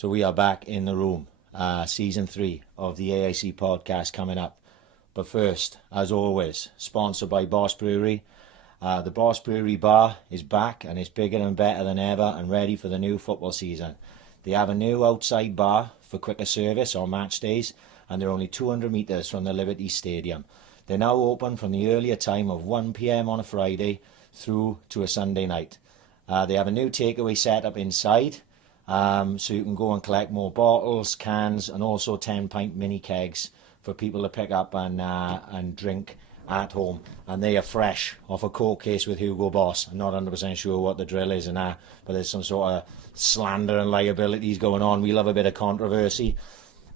So we are back in the room, season 3 of the AiC Podcast coming up. But first, as always, sponsored by Boss Brewery. The Boss Brewery bar is back and it's bigger and better than ever and ready for the new football season. They have a new outside bar for quicker service on match days, and they're only 200 metres from the Liberty Stadium. They're now open from the earlier time of 1 p.m. on a Friday through to a Sunday night. They have a new takeaway setup inside, so you can go and collect more bottles, cans, and also 10-pint mini kegs for people to pick up and drink at home. And they are fresh off a court case with Hugo Boss. I'm not 100% sure what the drill is and that, but there's some sort of slander and liabilities going on. We love a bit of controversy.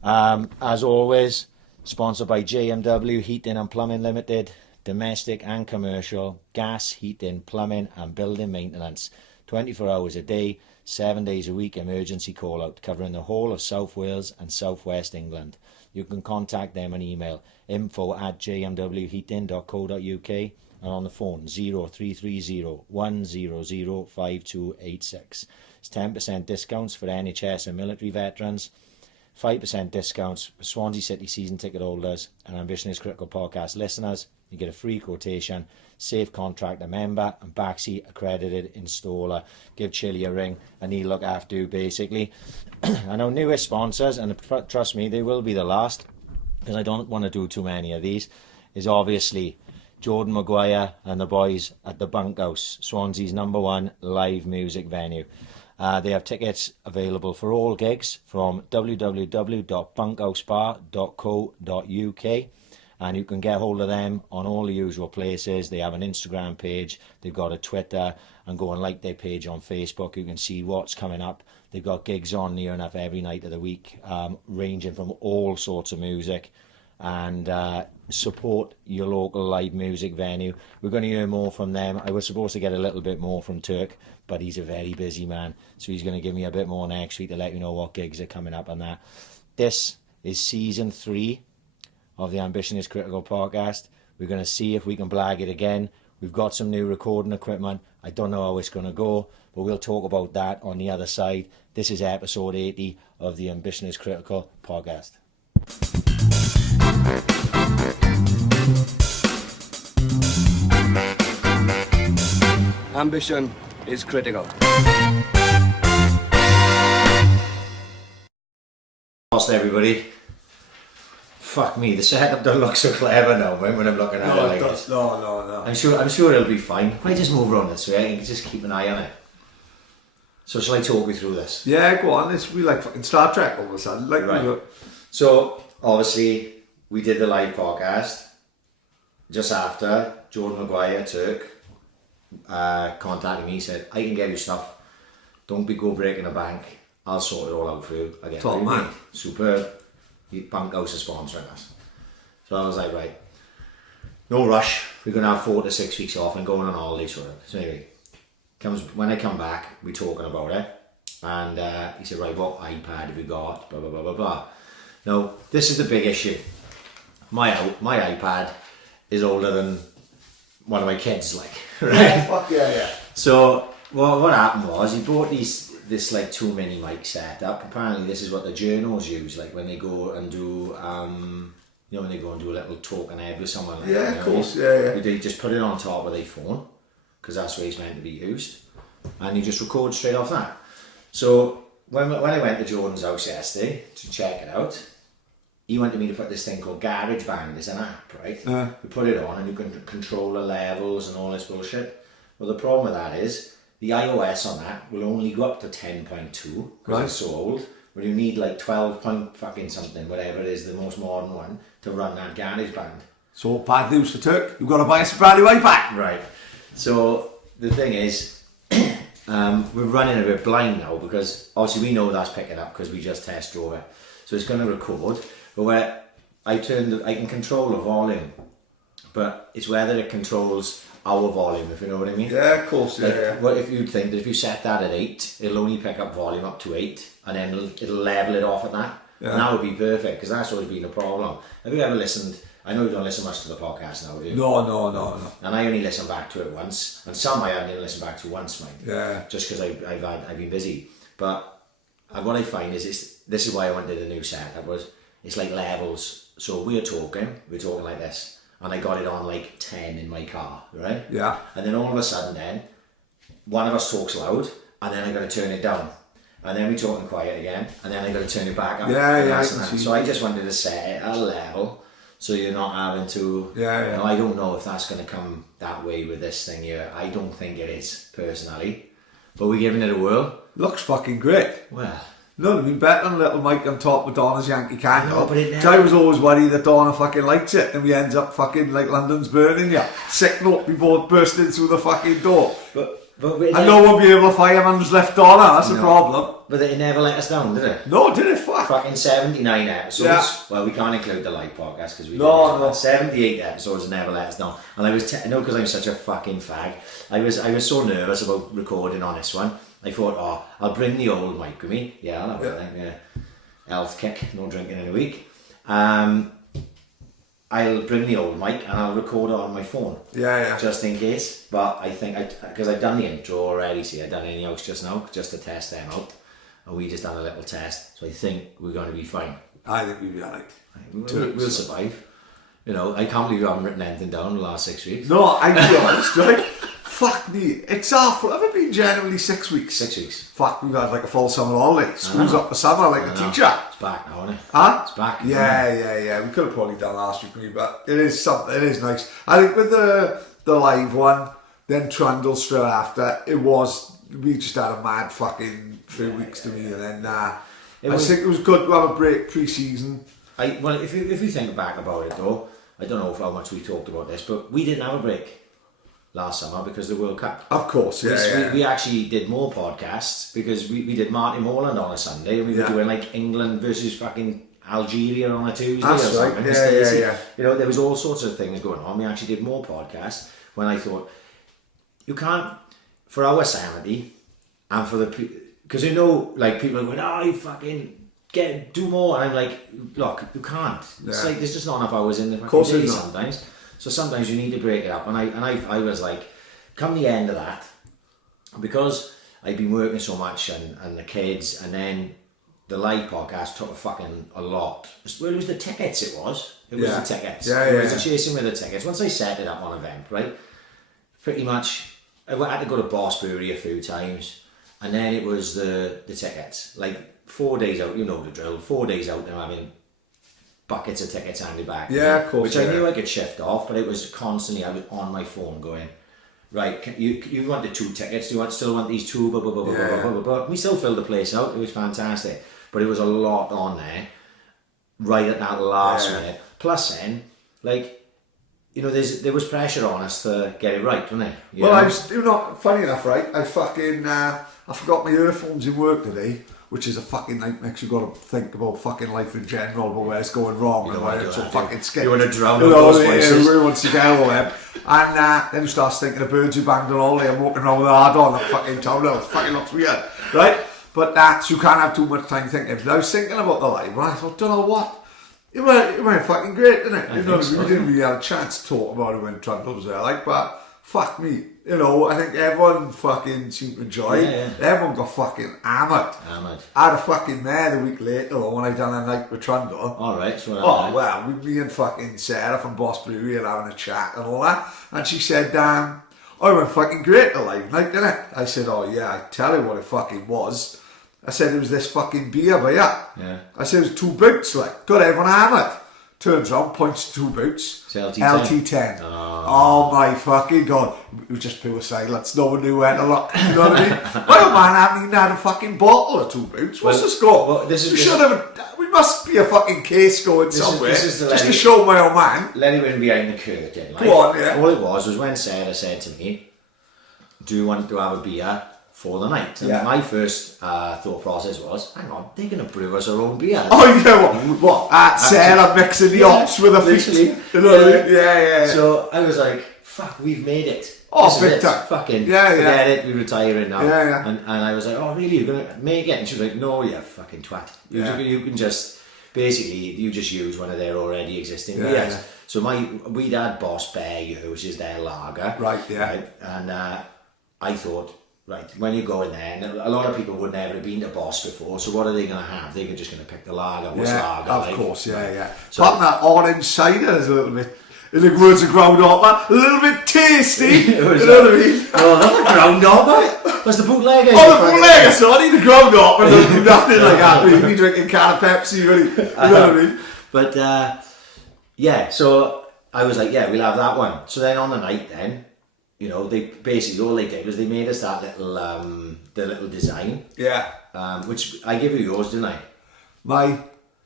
As always, sponsored by JMW Heating and Plumbing Limited, domestic and commercial, gas, heating, plumbing and building maintenance. 24 hours a day, 7 days a week emergency call out, covering the whole of South Wales and South West England. You can contact them on email info@jmwheating.co.uk and on the phone 0330 100 5286. It's 10% discounts for NHS and military veterans, 5% discounts for Swansea City season ticket holders and Ambition is Critical podcast listeners. You get a free quotation, safe contractor member and backseat accredited installer. Give Chili a ring and he'll look after you basically. And our newest sponsors, and trust me, they will be the last because I don't want to do too many of these, is obviously Jordan Maguire and the boys at the Bunkhouse, Swansea's #1 live music venue. They have tickets available for all gigs from www.bunkhousebar.co.uk, and you can get hold of them on all the usual places. They have an Instagram page, they've got a Twitter, and go and like their page on Facebook. You can see what's coming up. They've got gigs on near enough every night of the week, ranging from all sorts of music. And support your local live music venue. We're going to hear more from them. I was supposed to get a little bit more from Turk, but he's a very busy man, so he's going to give me a bit more next week to let you know what gigs are coming up and that. This is season 3 of the Ambition is Critical podcast. We're going to see if we can blag it again. We've got some new recording equipment. I don't know how it's going to go, but we'll talk about that on the other side. This is episode 80 of the Ambition is Critical podcast. Ambition is critical. Lost everybody. Fuck me, the setup don't look so clever now when I'm looking at it like this. No. I'm sure it'll be fine. If I just move around this way, I can just keep an eye on it. So shall I talk you through this? Yeah, go on. We like fucking Star Trek all of a sudden. Like, right. So obviously we did the live podcast just after Jordan Maguire, Turk, contacted me, said, I can get you stuff. Don't go breaking a bank. I'll sort it all out for you. Again, top man. Superb. Bunkhouse is sponsoring us. So I was like, right, no rush. We're going to have 4 to 6 weeks off and going on holidays for it. So anyway, when I come back, we're talking about it. And he said, right, what iPad have you got? Blah, blah, blah, blah, blah. Now, this is the big issue. My iPad is older than one of my kids, like, right? Fuck yeah. So what happened was he bought this like 2 mini mic setup. Apparently this is what the journos use, like when they go and do when they go and do a little talking head with someone like that. Of course, yeah. They just put it on top of their phone because that's where it's meant to be used, and you just record straight off that. So when I went to Jordan's house yesterday to check it out, he wanted me to put this thing called GarageBand. It's an app, right? You put it on and you can control the levels and all this bullshit. Well, the problem with that is the iOS on that will only go up to 10.2 because it's so old. But you need like 12 point fucking something, whatever it is, the most modern one, to run that GarageBand. So bad news for Turk. You've got to buy us a brand new iPad. Right. So the thing is, we're running a bit blind now because obviously we know that's picking up because we just test drove it. So it's going to record, but where I can control the volume, but it's whether it controls our volume, if you know what I mean. Yeah, of course. Yeah. What if you'd think that if you set that at 8, it'll only pick up volume up to 8, and then it'll level it off at that. Yeah. And that would be perfect because that's always been a problem. Have you ever listened? I know you don't listen much to the podcast now, do you? No. And I only listen back to it once, and some I haven't even listened back to once, mate. Yeah. Just because I've been busy. But what I find is this is why I wanted a new setup. It's like levels. So we're talking like this, and I got it on like 10 in my car, right? Yeah. And then all of a sudden, then one of us talks loud, and then I got to turn it down, and then we talking quiet again, and then I got to turn it back up. Yeah. So I just wanted to set it at a level. So you're not having to... Yeah. You know, I don't know if that's going to come that way with this thing here. I don't think it is, personally. But we're giving it a whirl. Looks fucking great. Well... No, it'd be better than little Mike on top with Donna's Yankee Candle. No, but it never... I was always worried that Donna fucking likes it and we ends up fucking like London's burning you. Sick note, we both bursting through the fucking door. But and no one be able to fireman's left Donna, that's the problem. But it never let us down, did it? No, did it? Fuck. Fucking 79 episodes. Yeah. Well, we can't include the live podcast because we No. 78 episodes never let us down. And I was, because I'm such a fucking fag, I was so nervous about recording on this one. I thought, I'll bring the old mic with me. Yeah, I'll have it. Yeah. Health kick, no drinking in a week. I'll bring the old mic and I'll record it on my phone. Yeah. Just in case. But I think, because I've done the intro already, see, I've done any else just now, just to test them out. And we just done a little test. So I think we're going to be fine. I think we'll be alright. We'll survive. You know, I can't believe you haven't written anything down in the last 6 weeks. No, I'll be honest, right? Fuck me. It's awful. Have it been generally 6 weeks? 6 weeks. Fuck, we've had like a full summer holiday. School's up the summer like a teacher. It's back now, isn't it? Huh? It's back. Yeah. We could have probably done last week, but it is something. It is nice. I think with the live one, then Trundle straight after, we just had a mad fucking 3 weeks to me, and then I think it was good to have a break pre-season. Well, if you think back about it though, I don't know how much we talked about this, but we didn't have a break last summer because of the World Cup. Of course, yeah. We actually did more podcasts because we did Martin Moreland on a Sunday and we were doing like England versus fucking Algeria on a Tuesday. That's or something. Right. Yeah. You know, there was all sorts of things going on. We actually did more podcasts when I thought, you can't, for our sanity and for the, because you know, like people are going, you fucking do more. And I'm like, look, you can't. It's like there's just not enough hours in the fucking day sometimes. So sometimes you need to break it up, and I was like, come the end of that, because I'd been working so much and the kids, and then the live podcast took a lot. Well, it was the tickets. It was the tickets. It was the chasing with the tickets. Once I set it up on event, right, pretty much I had to go to Boss Brewery a few times, and then it was the tickets. Like 4 days out, you know the drill. 4 days out, and having buckets of tickets handed back. Yeah, of course. Which I knew I could shift off, but it was constantly, I was on my phone going, right, you wanted 2 tickets, do you still want these 2, blah, blah, blah, blah, blah, blah, blah. We still filled the place out, it was fantastic. But it was a lot on there, right at that last minute. Plus then, like, you know, there was pressure on us to get it right, wasn't there? I was, funny enough, right, I forgot my earphones in work today, which is a fucking nightmare because you've got to think about fucking life in general, but where it's going wrong and why it's so fucking scary. You want to drown out those places. Everyone wants to get all them. And then you start thinking of birds who banged on all day and walking around with a hard on that fucking town. It fucking looks weird, right? But so you can't have too much time thinking. But I was thinking about the live, and I thought, don't know what. It went fucking great, didn't it? We didn't really have a chance to talk about it when Trundle was there, but fuck me. I think everyone fucking seemed to enjoy it. Yeah. Everyone got fucking hammered. I had a fucking mare the week later when I done a night with Trundle. Alright, so well, me and fucking Sarah from Boss Brewery were having a chat and all that. And she said, it went fucking great the live night, didn't it? I said, I tell you what it fucking was. I said, it was this fucking beer, but yeah. I said, it was 2 boots, got everyone hammered. Turns around, points to 2 boots. It's LT10. Oh my fucking god. It was just pure silence. No one knew where to look. You know what I mean? My old man hadn't even had a fucking bottle of 2 boots. What's the score? We must be a fucking case going somewhere. Just to show my old man. Let him in behind the curtain. Like, go on, yeah. All it was when Sarah said to me, do you want to have a beer for the night? And my first thought process was, hang on, they're going to brew us our own beer. Oh yeah, what? Sarah mixing the ops with a feet. Yeah. So I was like, fuck, we've made it. Big time. Fucking forget it, we're retiring now. Yeah. And I was like, oh really, you're going to make it? And she was like, no, you fucking twat. You can just, basically, you just use one of their already existing beers. So we'd had Boss Bear, which is their lager. Right. And I thought, right, when you go in there, and a lot of people would never have been to Boss before, so what are they going to have? They're just going to pick the lager. What's lager? Of course, yeah. So, Apart from that orange cider is a little bit, in the words of Groundhopper, a little bit tasty. You know what I mean? Oh, not the Groundhopper. That's the bootlegger. Oh, the bootlegger, sorry, the Groundhopper doesn't do nothing like that. We'd be drinking a can of Pepsi, really. You know what I mean? But, yeah, so I was like, yeah, we'll have that one. So then on the night then, you know, they basically, all they did was they made us that little, the little design. Yeah. Which I gave you yours, didn't I?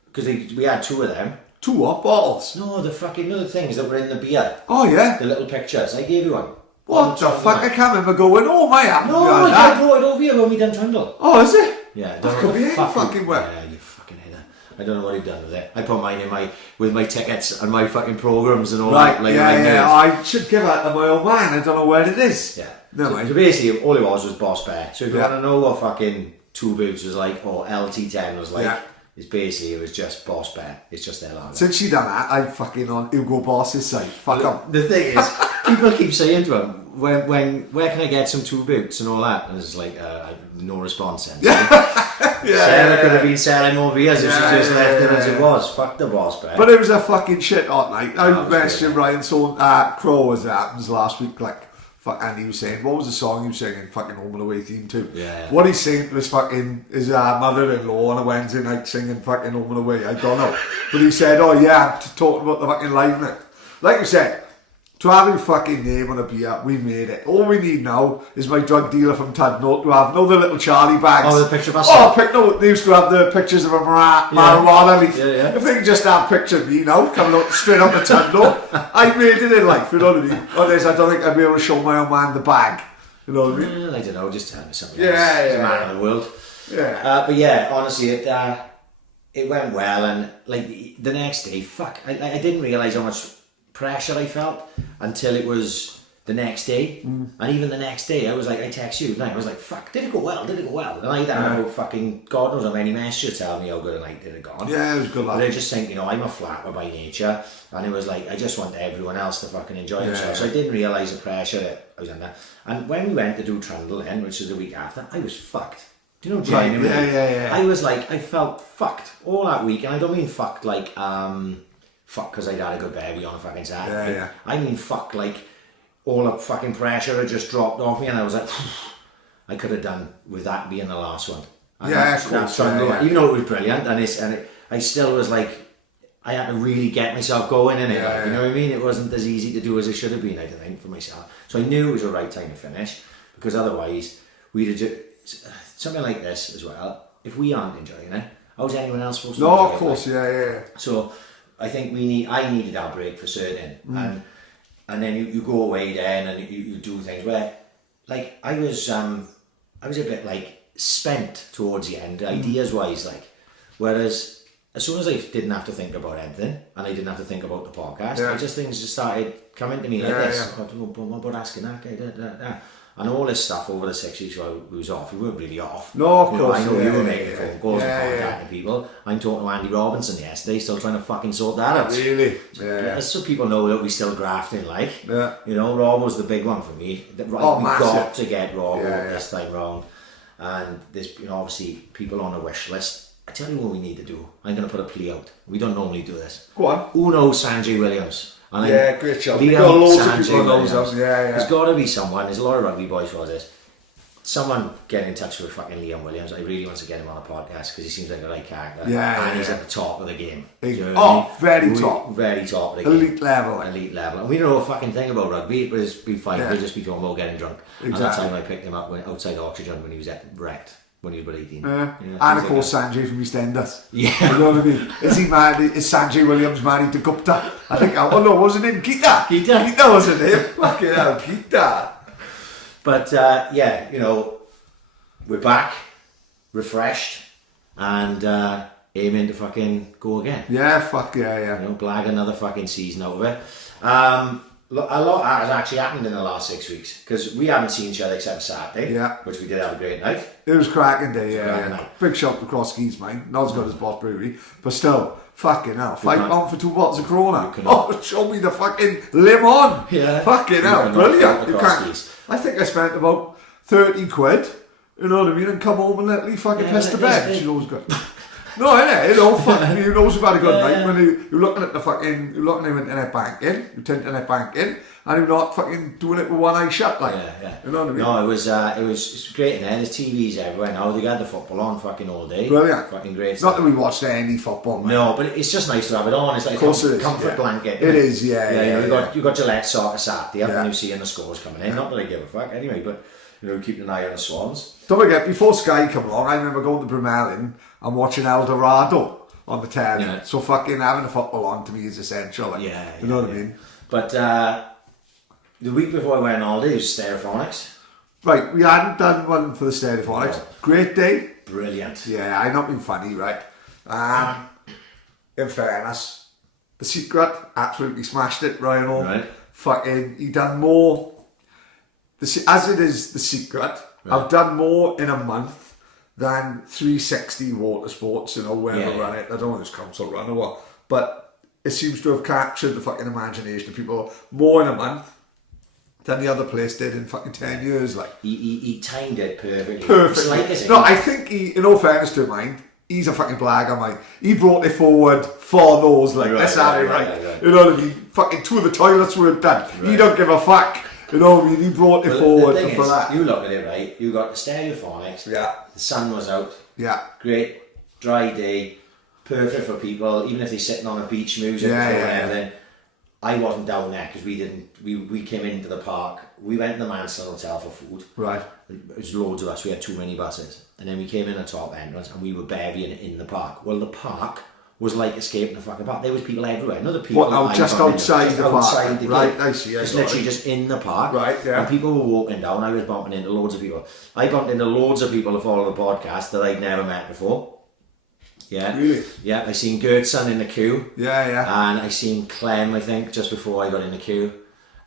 Because we had 2 of them. 2 what bottles? No, the fucking other things that were in the beer. Oh, yeah? The little pictures. I gave you one. What the fuck? I can't remember going, oh, my app. No, I brought it over here when we done Trundle. Oh, is it? Yeah. That could be it fucking well. Yeah, you fucking hater. I don't know what you've done with it. I put mine in with my tickets and my fucking programs and all that. Like, I should give that to my old man. I don't know where it is. Yeah. No, so basically, all it was Boss Bear. So if you want to know what fucking 2 Boots was like, or LT10 was like, it's basically, it was just Boss Bear. It's just their lager. Since she done that, I'm fucking on Hugo Boss's side. Fuck up. The thing is, people keep saying to him, where can I get some 2 Boots and all that? And it's like, no response then. Sarah could have been selling more beers if she just left it as it was. Fuck the Boss Bear. But it was a fucking shit hot night. I messaged Ryan Crow as it happens last week, like, and he was saying, what was the song he was singing? Fucking Home and Away theme too. Yeah. What he's saying was fucking his mother-in-law on a Wednesday night singing fucking Home and Away. I don't know. But he said, oh yeah, talking about the fucking live night. Like you said, to have your fucking name on a beer, we made it. All we need now is my drug dealer from Tadnote to have, the little Charlie bags. Oh, the picture of us. They used to have the pictures of a marijuana leaf. Yeah. If they can just have a picture of me now, coming up straight up the Tadnote, I made it in life, you know what I mean? Otherwise, I don't think I'd be able to show my own man the bag. You know what I mean? I don't know, just tell me something else. He's a man of the world. Yeah. But yeah, honestly, it went well, and like the next day, I didn't realise how much pressure I felt until it was the next day. And even the next day I was like, I text you and I was like, fuck, did it go well? And I had about fucking God knows how many messages telling me how good a night did it gone. Yeah, it was good. But I just think, you know, I'm a flapper by nature, and it was like, I just want everyone else to fucking enjoy themselves. So I didn't realise the pressure that I was under. And when we went to do Trundle then, which was a week after, I was fucked. Do you know, genuinely? Yeah. I was like, I felt fucked all that week, and I don't mean fucked like fuck because I'd had a good baby on a fucking Saturday. Yeah. I mean fuck like all the fucking pressure had just dropped off me, and I was like, I could have done with that being the last one. And of course. Even though it was brilliant, I still was like, I had to really get myself going in it. You know what I mean? It wasn't as easy to do as it should have been, I don't think, for myself. So I knew it was the right time to finish, because otherwise we'd have just something like this as well. If we aren't enjoying it, how's anyone else supposed to enjoy it? No, of course, yeah. So I think I needed our break for certain, and then you go away then and you do things where, like, I was a bit like spent towards the end, ideas wise, like, whereas as soon as I didn't have to think about anything and I didn't have to think about the podcast, things just started coming to me like this. What about asking that guy? And all this stuff over the 6 weeks while we was off, we weren't really off. No, of course. I know you were making phone calls and contacting people. I'm talking to Andy Robinson yesterday, still trying to fucking sort that out. Really? So people know that we still grafting, like. Yeah. You know, Rob was the big one for me. We got to get Rob this time round. And there's, you know, obviously people on a wish list. I tell you what we need to do. I'm going to put a plea out. We don't normally do this. Go on. Who knows Sanjay Williams? And great job. We've got loads of people know those. There's got to be someone. There's a lot of rugby boys for this. Someone get in touch with fucking Liam Williams. I really want to get him on a podcast because he seems like a right character. And he's at the top of the game. Very top. Very top of the game. Elite level. And we don't know a fucking thing about rugby. It was be fine. We'll just be talking about getting drunk. Exactly. And that time I picked him up outside Oxygen when he was wrecked. When he was about 18. And of course Sanjay from EastEnders. Yeah. You know what I mean? Is he married? Is Sanjay Williams married to Gupta? I think, wasn't it Gita? Gita wasn't it? Fucking hell, Gita. But you know, we're back, refreshed, and aiming to fucking go again. Yeah, fuck yeah. You know, blag another fucking season out of it. A lot has actually happened in the last 6 weeks, because we haven't seen each other except Saturday, which we did have a great night. It was cracking day, night. Big shot across Keys, mine. Not as good as Boss Brewery, but still, fucking hell. £5 for 2 bottles of Corona. Oh, show me the fucking lemon. Yeah. Fucking hell, brilliant. You can't. I think I spent about 30 quid, you know what I mean, and come home and literally fucking piss the bed. She always got... No, innit? You know, fucking, you know you've had a good night when you're looking at the fucking, you're looking at internet banking, your internet banking, and you're not fucking doing it with one eye shut, like. You know what I mean? No, it was great in there. There's TVs everywhere now. They got the football on fucking all day. Brilliant. Fucking great. Not that we watched any football, man. No, but it's just nice to have it on. It's like a comfort blanket. It is, yeah. You got Gillette Soccer Saturday up and you see the scores coming in. Not that I give a fuck anyway, but you know, keeping an eye on the Swans. Don't forget, before Sky come along, I remember going to Bremelin and watching El Dorado on the telly. Yeah. So fucking having the football on to me is essential. Like, you know what I mean? But the week before I went on holiday, it was Stereophonics. Right, we hadn't done one for the Stereophonics. No. Great day. Brilliant. Yeah, I've not been funny, right? In fairness, The Secret absolutely smashed it, Ryan Hall. Right. Fucking, he done more. As it is The Secret, right. I've done more in a month than 360 water sports, you know, wherever run it. I don't know if it's council run or what, but it seems to have captured the fucking imagination of people more in a month than the other place did in fucking 10 years. Like he timed it perfectly. Perfectly. No, I think he, in all fairness to mind, he's a fucking blagger, mate. He brought it forward for those, like, let's have it right. You know what I mean? Fucking 2 of the toilets weren't done. Right. He don't give a fuck. You know, I mean, he brought it forward for that. You look at it, right? You got the Stereophonics. Yeah. The sun was out. Yeah. Great, dry day, perfect for people, even if they're sitting on a beach music or everything. I wasn't down there because we came into the park. We went to the MINS Hotel for food. Right. It was loads of us. We had too many buses. And then we came in the top entrance and we were burying in the park. Well, the park was like escaping the fucking park. There was people everywhere. Not the people just outside the park. Outside the right, gate. I see. It's literally just in the park. Right, yeah. And people were walking down. I was bumping into loads of people. I bumped into loads of people to follow the podcast that I'd never met before. Yeah. Really? Yeah, I seen Gertson in the queue. Yeah. And I seen Clem, I think, just before I got in the queue.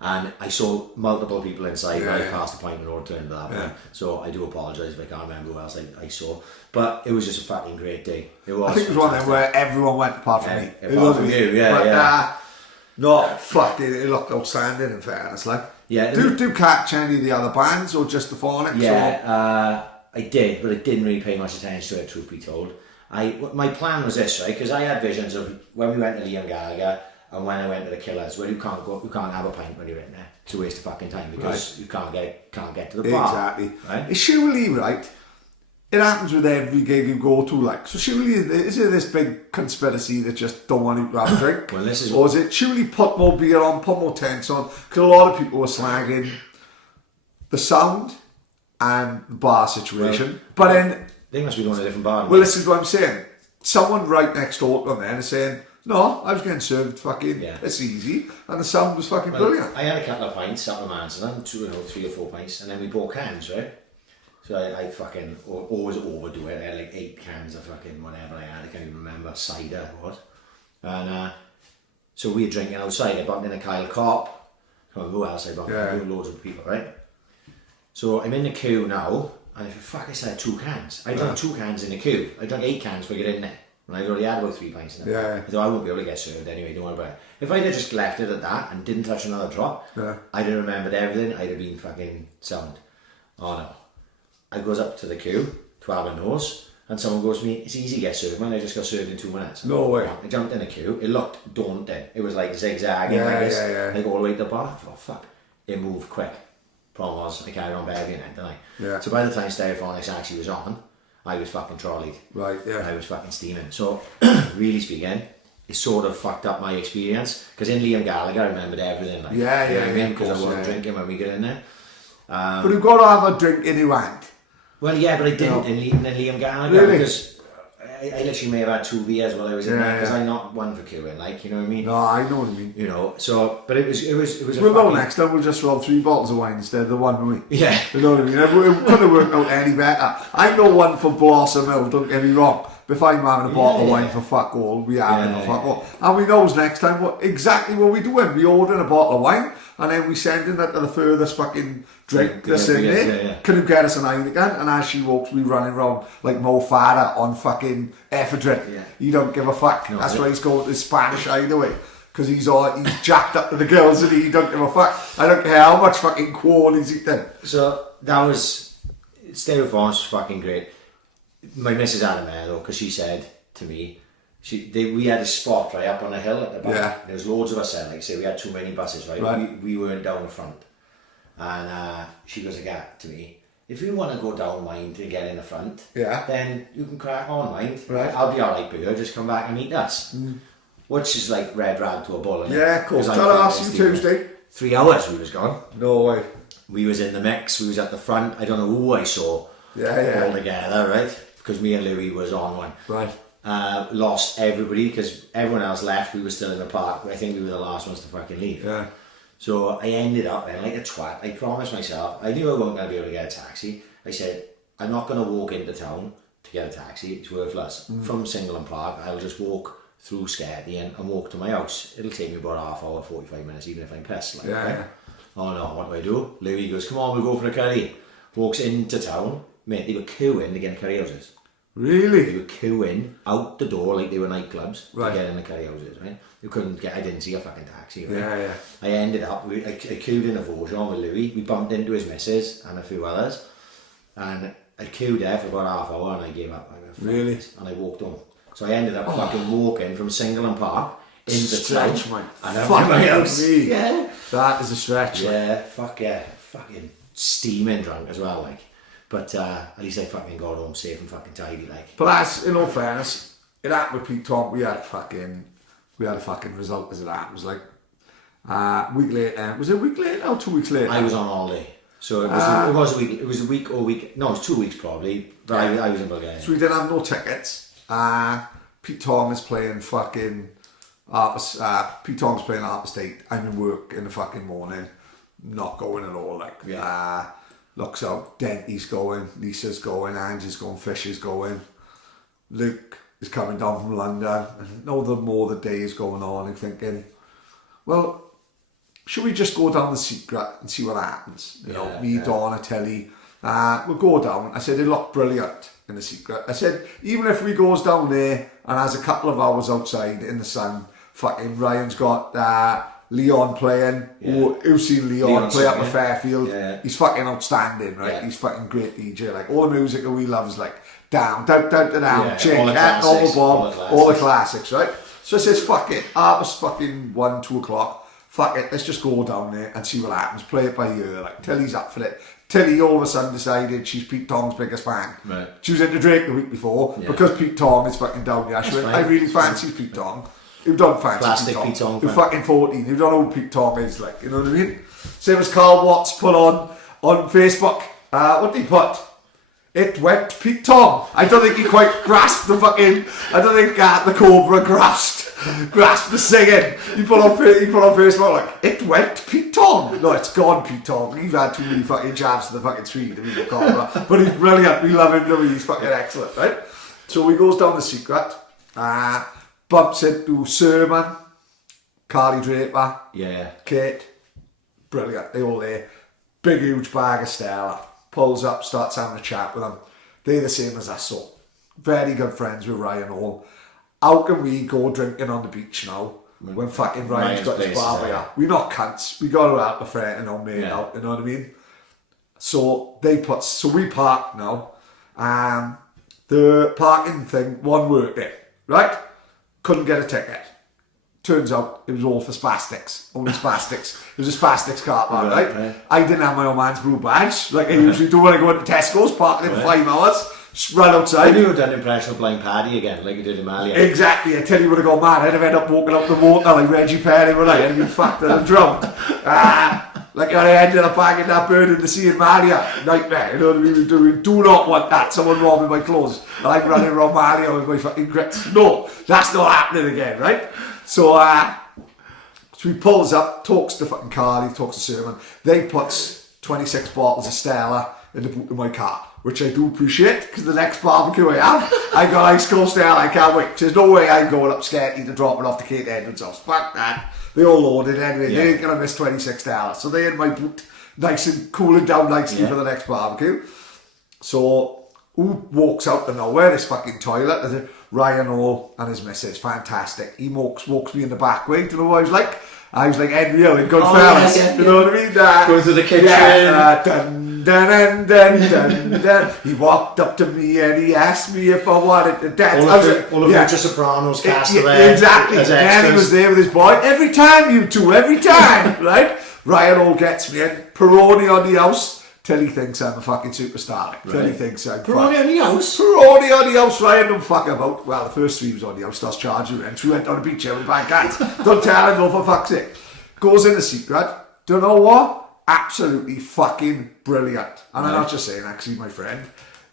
And I saw multiple people inside when I passed the point and all turned to that one. So I do apologise if I can't remember who else I saw. But it was just a fucking great day. It was. I think it was one of them where everyone went apart from me. Apart from you, yeah. No, fuck it looked outstanding in fairness, like. Yeah. Do catch any of the other bands or just the Phonics? Yeah, I did, but I didn't really pay much attention to it, truth be told. My plan was this, right? Because I had visions of when we went to Liam Gallagher and when I went to the Killers, where you can't have a pint when you're in there. It's a waste of fucking time because you can't get to the bar. Exactly. Right? It's surely, right, it happens with every gig you go to, like, so surely is it this big conspiracy that just don't want to have a drink? Well, this is... Or is it surely put more beer on, put more tents on? Because a lot of people were slagging the sound and the bar situation. But then... They must be going to a different bar. Well, this is what I'm saying. Someone right next door to them then is saying, no, I was getting served fucking, it's easy. And the sound was fucking brilliant. I had a couple of pints up the Manson, 3 or 4 pints, and then we bought cans, right? So I fucking always overdo it. I had like 8 cans of fucking whatever I had. I can't even remember. Cider it was. And so we were drinking outside. I bumped into Kyle Kopp. Who else I bumped into? Loads of people, right? So I'm in the queue now. And I said 2 cans. I drank 2 cans in the queue. I drank 8 cans to get in there. And I'd already had about 3 pints in there. I thought I wouldn't be able to get served anyway, don't worry about it. If I'd have just left it at that and didn't touch another drop, I'd have remembered everything, I'd have been fucking sound. Oh no. I goes up to the queue to have a nose, and someone goes to me, it's easy to get served, man, I just got served in 2 minutes. No way. I jumped in the queue, it looked daunting. It was like zigzagging like this, like all the way to the bar. I thought, fuck, it moved quick. Problem was, I carried on begging it, didn't I? Yeah. So by the time Stereophonics actually was on, I was fucking trolleyed. Right, yeah. I was fucking steaming. So, really speaking, it sort of fucked up my experience. Because in Liam Gallagher, I remembered everything. Like, because I wasn't drinking when we get in there. But you've got to have a drink in your hand. Well, yeah, but I didn't in Liam Gallagher. Really? Because I literally may have had 2 beers while I was in there. Because I'm not one for queuing, like, you know what I mean? No, I know what I mean. You know, so, but it was we'll go next time, we'll just roll 3 bottles of wine instead of the one, won't we? Yeah. You know what I mean? It couldn't have worked out any better. I'm no one for Blossom Hill, don't get me wrong. But if I'm having a bottle of wine for fuck all, we having a fuck all. And we knows next time exactly what we're doing. We ordering a bottle of wine, and then we sending that to the furthest fucking drink that's in there. Can you get us an Heineken? And as she walks, we running around like Mo Farah on fucking ephedrine. Yeah. He don't give a fuck. No, that's why he's going to the Spanish hideaway. Because he's jacked up to the girls and he don't give a fuck. I don't care how much fucking corn he's eating. So that was Stereophonics was fucking great. My missus had a mare though, because she said to me, we had a spot right up on a hill at the back. Yeah. There was loads of us there, like I say, we had too many buses, right? We weren't down the front. And she goes again to me, if you want to go down mine to get in the front, then you can crack on mine. Right. I'll be alright, Burger, just come back and meet us. Which is like red rag to a bull, isn't it? Yeah, of course. Tell us you Tuesday. 3 hours we was gone. No way. We was in the mix, we was at the front. I don't know who I saw all together, right? Because me and Louis was on one. Right. Lost everybody because everyone else left. We were still in the park. I think we were the last ones to fucking leave. Yeah. So I ended up then like a twat. I promised myself, I knew I wasn't going to be able to get a taxi. I said, I'm not going to walk into town to get a taxi. It's worthless. From Singleton Park, I'll just walk through Sketty and walk to my house. It'll take me about half hour, 45 minutes, even if I'm pissed. Like, right? Oh no, what do? Louis goes, come on, we'll go for a curry. Walks into town. Mate, they were queuing to get in curry houses. Really? They were queuing out the door like they were nightclubs to Right. get in the curry houses, right? You couldn't get, I didn't see a fucking taxi, right? Yeah. I ended up, I queued in a Vosges with Louis. We bumped into his missus and a few others. And I queued there for about half hour and I gave up. I went, fuck Really? this. And I walked home. So I ended up fucking walking from Singleton Park into Stretch, town. mate. And I'm Fuck in my house. me. Yeah. That is a stretch. Yeah, fucking steaming drunk as well, like. But at least I fucking got home safe and fucking tidy, like. But that's, in all fairness, it happened with Pete Tong. We had a fucking result as it happens. Like, week later, was it a week later or 2 weeks later? I was on holiday. So it was a week. It was a week or week. No, it was 2 weeks probably. But I was in Bulgaria. So we didn't have no tickets. Pete Tong is playing fucking Pete Tong's playing Harper State. I'm in work in the fucking morning. Not going at all. Like, looks out. Denty's going. Lisa's going. Angie's going. Fisher's going. Luke is coming down from London. And no, the more the day is going on, I'm thinking, well, should we just go down the secret and see what happens? You know, me, Donna, Telly. We'll go down. I said, it looked brilliant in the secret. I said, even if we goes down there and has a couple of hours outside in the sun, fucking Ryan's got Leon playing. Who's seen Leon play up at Fairfield? Yeah. He's fucking outstanding, right? Yeah. He's fucking great DJ. Like, all the music that we love is like, down, chick, all the classics, right? So I says, fuck it. It was fucking 1, 2 o'clock. Fuck it, let's just go down there and see what happens. Play it by ear. Like, Tilly's up for it. Tilly all of a sudden decided she's Pete Tong's biggest fan. Right. She was into Drake the week before because Pete Tong is fucking down there. She went, I really fancy Pete Tong. Who don't fancy Plastic Pete Tong? Pete Tong who fucking 14. Who don't know who Pete Tong is, like, you know what I mean? Same as Carl Watts put on Facebook. What did he put? It went Pete Tong. I don't think he quite grasped the fucking. I don't think the Cobra grasped the singing. He put on Facebook like, it went Pete Tong. No, it's gone Pete Tong. He's had too many fucking jabs to the fucking street to be the Cobra. But he's brilliant. We love him. He's fucking excellent, right? So we goes down the secret. Bumps into Sermon, Carly Draper, Kate. Brilliant. They all there. Big huge bag of Stella. Pulls up, starts having a chat with them. They're the same as us, so very good friends with Ryan all. How can we go drinking on the beach now when fucking Ryan's got his barber? We're not cunts. We got to help a friend and our mate out, you know what I mean? So we park now. The parking thing, one working, right? Couldn't get a ticket. Turns out it was all for spastics. Only spastics. It was a spastics car park, right? I didn't have my old man's blue badge, like I usually do when I go into Tesco's, parking in for 5 hours, just run outside. You would have done an impression of playing Paddy again, like you did in Malia. Exactly. I tell you, would have gone mad. I'd have ended up walking up the water like Reggie Perry, would I? I'd have been fucked and drowned. Like I ended up bagging that bird in the sea in Malia. Nightmare, you know what I mean? We do not want that. Someone robbing my clothes. And I'm running around Malia with my fucking grits. No, that's not happening again, right? So he pulls up, talks to fucking Carly, talks to Sermon. They puts 26 bottles of Stella in the boot of my car, which I do appreciate, because the next barbecue I have, I got ice cold Stella, I can't wait. There's no way I'm going up Sketty to drop it off to Kate Edwards' house. Fuck that. They all loaded anyway. They ain't going to miss 26 Stella. So they in my boot, nice and cooling down nicely for the next barbecue. So who walks out to nowhere? This fucking toilet. There's Ryan Hall and his missus. Fantastic. He walks me in the back way. Do you know what I was like? I was like Henry Hill in Goodfellas. You know what I mean? Going through the kitchen. dun, dun, dun, dun, dun. He walked up to me and he asked me if I wanted to dance. All of Future Sopranos cast there. Exactly. And he was there with his boy. Every time, you two, every time, right? Ryan all gets me in. Peroni on the house. Till he thinks I'm a fucking superstar. Right. Till he thinks I'm Peroni on the house? Peroni on the house, Ryan, don't fuck about. Well, the first 3 was on the house, starts charging rent. We went on the beach here with bad cats. Don't tell him, no, for fuck's sake. Goes in the secret. Don't know what? Absolutely fucking brilliant. And I'm not just saying, actually, my friend.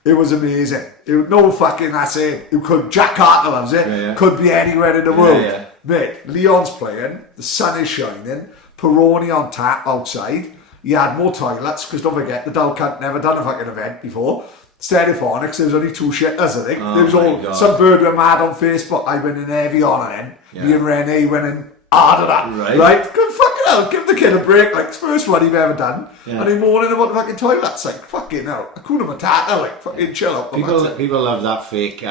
It was amazing. No fucking, that's it. Jack Carter loves it. Yeah. Could be anywhere in the world. Yeah. Mate, Leon's playing. The sun is shining. Peroni on tap outside. He had more toilets, because don't forget, the dull cunt never done a fucking event before. Stereophonics, there was only 2 shitters, I think. There was all, some bird were mad on Facebook. I went in heavy on it then. Me and Renee went in hard at that. Right? Good fucking hell, give the kid a break. Like, it's the first one he've ever done. Yeah. And he moaning about the fucking toilets. Like, fucking hell. Hakuna Matata, like, fucking chill out. People love that fake,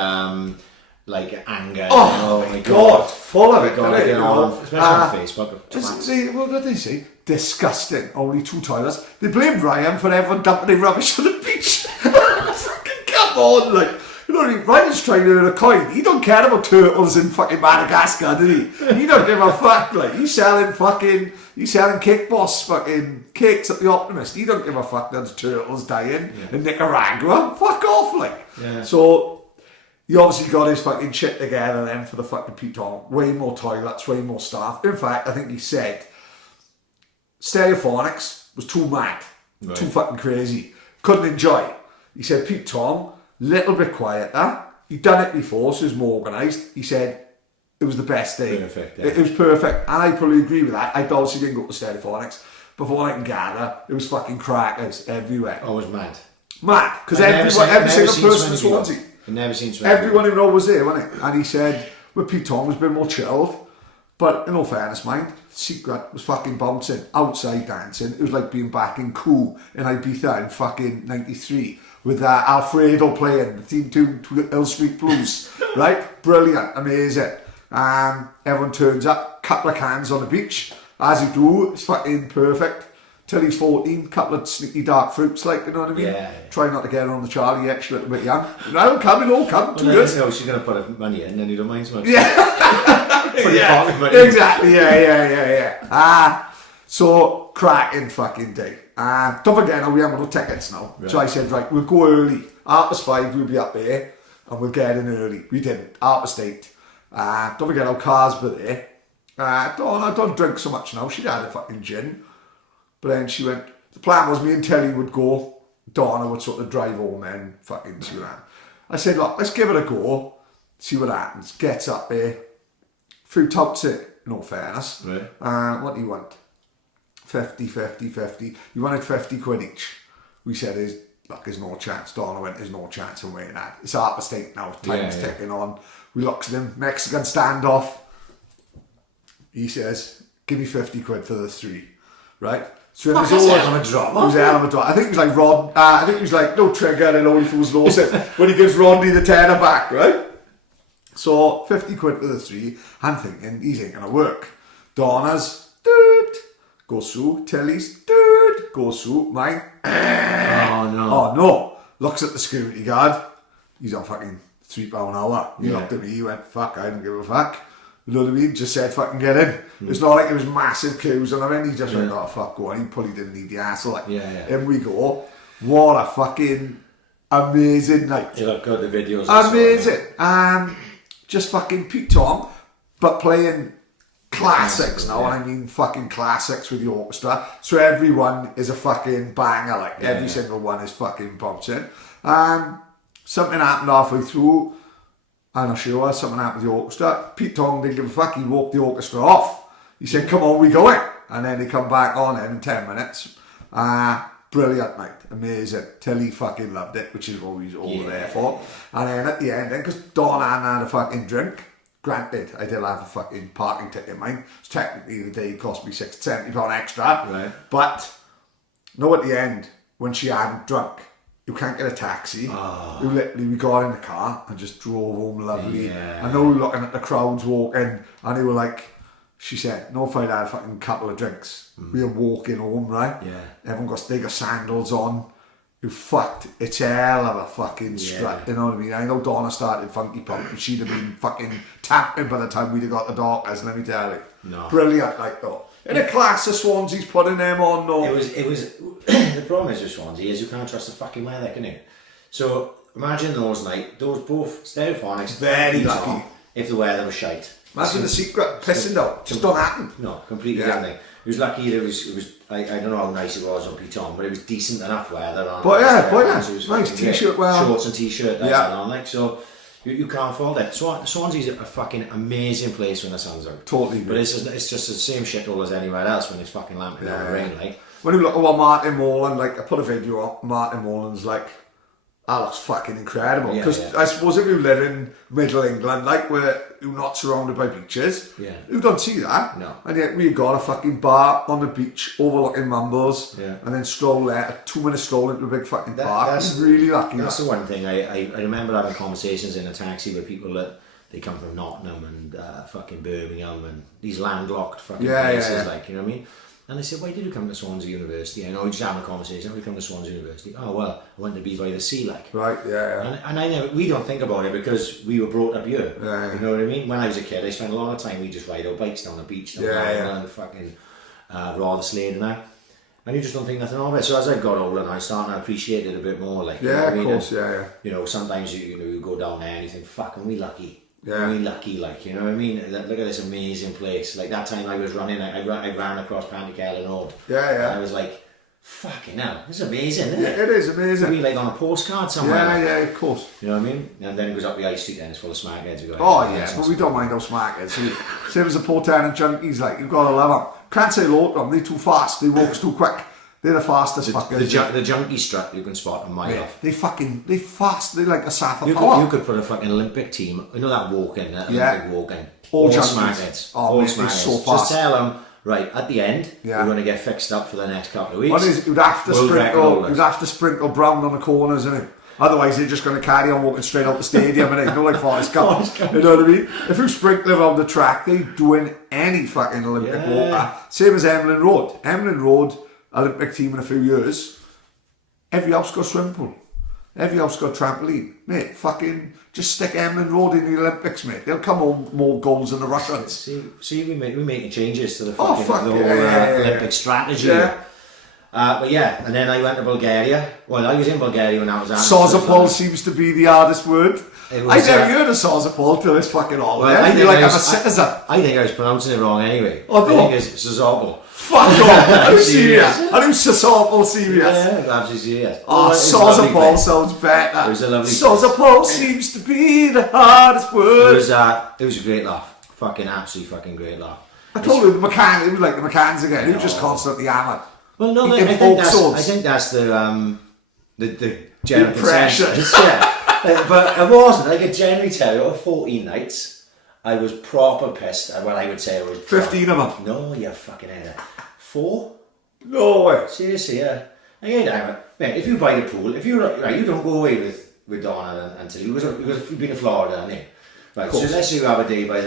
like, anger. Oh my God. Full of it. Especially on Facebook. What did they say? Disgusting. Only 2 toilets. They blamed Ryan for everyone dumping their rubbish on the beach. Fucking come on, like, you know what I mean? Ryan's trying to earn a coin. He don't care about turtles in fucking Madagascar, did he? He don't give a fuck. Like, he's selling Cake Boss fucking cakes at the Optimist. He don't give a fuck that the turtles dying in Nicaragua. Fuck off, like. Yeah. So he obviously got his fucking shit together then for the fucking Pete Tong. Way more toilets, way more staff. In fact, I think he said Stereophonics was too mad, too fucking crazy. Couldn't enjoy. He said Pete Tong, little bit quieter. He'd done it before, so he was more organised. He said it was the best day. Perfect, yeah. It was perfect, and I probably agree with that. I obviously didn't go to Stereophonics. Before I can gather, it was fucking crackers everywhere. Oh, it was mad. Mad, because every single person in Swansea. I've never seen Swansea. Everyone who knows was there, wasn't it? And he said, with Pete Tong was a bit more chilled. But in all fairness, mind, Secret was fucking bouncing, outside dancing. It was like being back in Cool in Ibiza in fucking 93 with Alfredo playing the theme tune to Hill Street Blues. Right? Brilliant, amazing. Everyone turns up, couple of cans on the beach. As you do, it's fucking perfect. Till he's 14, couple of sneaky dark fruits, like, you know what I mean? Yeah. Try not to get her on the Charlie yet, she's a little bit young. No, come, it'll all come. 2 years. No, she's going to put her money in, and you don't mind so much. Yeah. Exactly, yeah. So, cracking fucking day. Don't forget, we haven't got tickets now. Right. So I said, right, we'll go early. 5:30, we'll be up there, and we'll get in early. We didn't. 8:30. Don't forget, our cars were there. I don't drink so much now. She'd had a fucking gin. But then she went, the plan was me and Telly would go, Donna would sort of drive home and fucking see what happened. I said, look, let's give it a go, see what happens. Gets up there, few touts it, in all fairness. Right. What do you want? 50. You wanted 50 quid each. We said, there's no chance. Donna went, there's no chance of winning that. It's half a state now, time's ticking on. We looked at him, Mexican standoff. He says, give me 50 quid for the 3, right? So it was always a hell of a drop. I think it was like Rod. I think it was like no trigger and only fools know it when he gives Rodney the tenner back, right? So 50 quid for the 3. I'm thinking he's ain't gonna work. Donna's goes through. Tilly's goes through. Mine. Oh no! Looks at the security guard. He's on fucking £3 an hour. He looked at me. He went, "Fuck! I don't give a fuck." You know what I mean? Just said fucking get in. It's not like it was massive queues and I mean he just went, oh fuck, go on. He probably didn't need the ass. Like, in we go. What a fucking amazing night. You look good, the videos. Amazing. Just fucking Pete Tong, but playing classics now. And I mean fucking classics with the orchestra. So everyone is a fucking banger. Like every single one is fucking bouncing. Something happened halfway through. I'm not sure, something happened with the orchestra. Pete Tong didn't give a fuck, he walked the orchestra off. He said, come on, we going. And then they come back on in 10 minutes. Brilliant night, amazing. Tilly fucking loved it, which is what he's all there for. And then at the end, because Donna had a fucking drink, granted, I did have a fucking parking ticket in mine. So technically the day cost me £70 extra. Right. But, no, at the end, when she hadn't drunk, you can't get a taxi. We got in the car and just drove home lovely. Yeah. I know we were looking at the crowds walking and they were like, she said, no, if I'd had a fucking couple of drinks, we were walking home, right? Yeah. Everyone got sandals on. who fucked its hell of a fucking strut, you know what I mean? I know Donna started Funky Punk, but she'd have been fucking tapping by the time we'd have got the Dockers, let me tell you. No. Brilliant, like, though. In a class of Swansea's putting them on, no. It was the problem is with Swansea is you can't trust the fucking weather, can you? So imagine those both Stereophonics very Pete lucky Tong, if the weather was shite. Imagine the secret, pissing though, just don't happen. No, completely different thing. It was lucky it was I don't know how nice it was on Pete Tong, but it was decent enough weather on. But yeah, so nice t-shirt, well, shorts and t-shirt, on, like, so you can't fault it. Swansea's a fucking amazing place when the sun's out. Totally. But it's just the same shit all as anywhere else when it's fucking lamping down the rain, like. When you look at what Martin Moreland, like, I put a video up, Martin Moreland's like, that looks fucking incredible. Because I suppose if you live in Middle England, like, where you're not surrounded by beaches, you don't see that. No. And yet we've got a fucking bar on the beach overlooking Mumbles, and then stroll there, a 2-minute stroll into a big fucking park. That's really lucky. That's the one thing. I remember having conversations in a taxi with people that they come from Nottingham and fucking Birmingham and these landlocked fucking places, like, you know what I mean? And they said, why did you come to Swansea University? I know we just having a conversation, we come to Swansea University. Oh, well, I went to be by the sea, like. Right, And we don't think about it because we were brought up here. You know what I mean? When I was a kid, I spent a lot of time, we just ride our bikes down the beach, down the fucking Rotherslade and that. And you just don't think nothing of it. So as I got older, I'm starting to appreciate it a bit more, like. You know what I mean? Of course, You know, sometimes you go down there and you think, fucking, we lucky. Really lucky, like, you know what I mean? Look at this amazing place. Like, that time I was running, I ran across Pantycelyn Road. And I was like, fucking hell, this is amazing, isn't it? It is amazing. It'd be like on a postcard somewhere. Yeah, of course. You know what I mean? And then it goes up the high street and it's full of smackheads. But we don't mind those smackheads. Same as the Port Tenant junkies, like, you've got to love them. Can't say low to them, they're too fast, they walk too quick. They're the fastest fuckers. The junkie strut you can spot a mile off. They fast. They like a Safa you power. You could put a fucking Olympic team. You know that walking, Olympic walking. All smackheads. All smackheads. So fast. Just tell them, right, at the end, we're going to get fixed up for the next couple of weeks. What is, you'd have to sprinkle brown on the corners, innit? Otherwise, they're just going to carry on walking straight out the stadium, and you know, like Forrest Gump. You know what I mean? If you sprinkle around the track, they're doing any fucking Olympic walker. Same as Emlyn Road. Emlyn Road, Olympic team in a few years, every house got a swimming pool, every house got a trampoline, mate. Fucking just stick Emlyn Road in the Olympics, mate. They'll come home more goals than the Russians. See, we're making changes to the fucking Olympic strategy. But and then I went to Bulgaria. Well, I was in Bulgaria when I was at Sozopol seems to be the hardest word. I never heard of Sozopol till this fucking all. Well, I feel like I'm a citizen. I think I was pronouncing it wrong anyway. I think it's Sozopol. Fuck off! I'm serious. I do Sozopol serious. Yeah, I'm absolutely serious. Sozopol sounds better. It was a lovely. Sozopol seems to be the hardest word. It was a great laugh. Fucking absolutely fucking great laugh. I told you it was like the McCanns again. He was just constantly hammered. Well, no, I think that's the general consensus. But it wasn't. I could generally tell you, over 14 nights, I was proper pissed. And what I would say I was 15 of them. No, you fucking head. 4? No way. Seriously, yeah. Again, damn it, man. If you buy the pool, if you you don't go away with Donna until you've been in Florida, haven't you? Right. So let's say you have a day by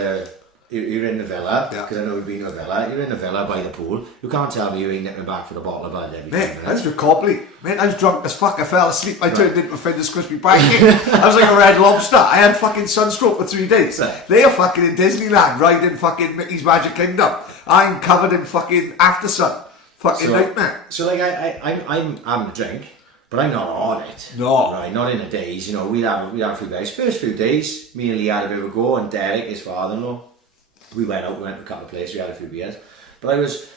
you're in the villa, because I know you've been to a villa, you're in the villa by the pool, you can't tell me you ain't nipping back for the bottle of Bud every 5 minutes. I was with Copley. Mate, I was drunk as fuck, I fell asleep, I turned into a Findus crispy pancake. I was like a red lobster, I had fucking sunstroke for 3 days. They are fucking in Disneyland, riding fucking Mickey's Magic Kingdom. I'm covered in fucking aftersun. Fucking nightmare. So like, I'm having a drink, but I'm not on it. No. Right, not in the days, you know, we'd have a few days. First few days, me and Lee had a bit of a go, and Derek, his father-in-law, we went to a couple of places, we had a few beers. But I was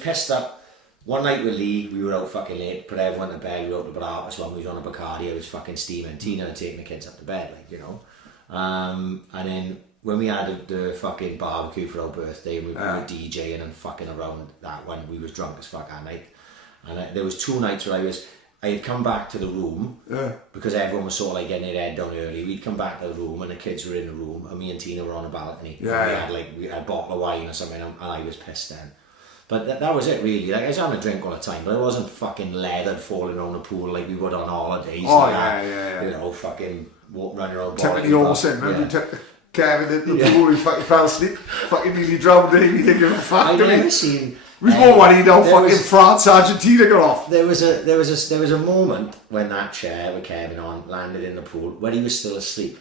pissed up. One night with Lee, we were out fucking late, put everyone to bed, we were out to Brabus when we was on a Bacardi, I was fucking steaming Tina and taking the kids up to bed, like, you know. And then when we had the fucking barbecue for our birthday, we were DJing and fucking around that one, we was drunk as fuck that night. And there was 2 nights where I had come back to the room because everyone was sort of like getting their head down early. We'd come back to the room and the kids were in the room and me and Tina were on a balcony. We had a bottle of wine or something and I was pissed then. But that was it really. Like, I was having a drink all the time, but I wasn't fucking leathered falling around the pool like we would on holidays. You know, fucking running around. Tipping the Orson, remember you tipped Kevin in the pool, he fucking fell asleep, fucking nearly drowned him, he didn't give a fuck. I'd never seen was more worried how fucking France, Argentina got off. There was a moment when that chair with Kevin on landed in the pool where he was still asleep.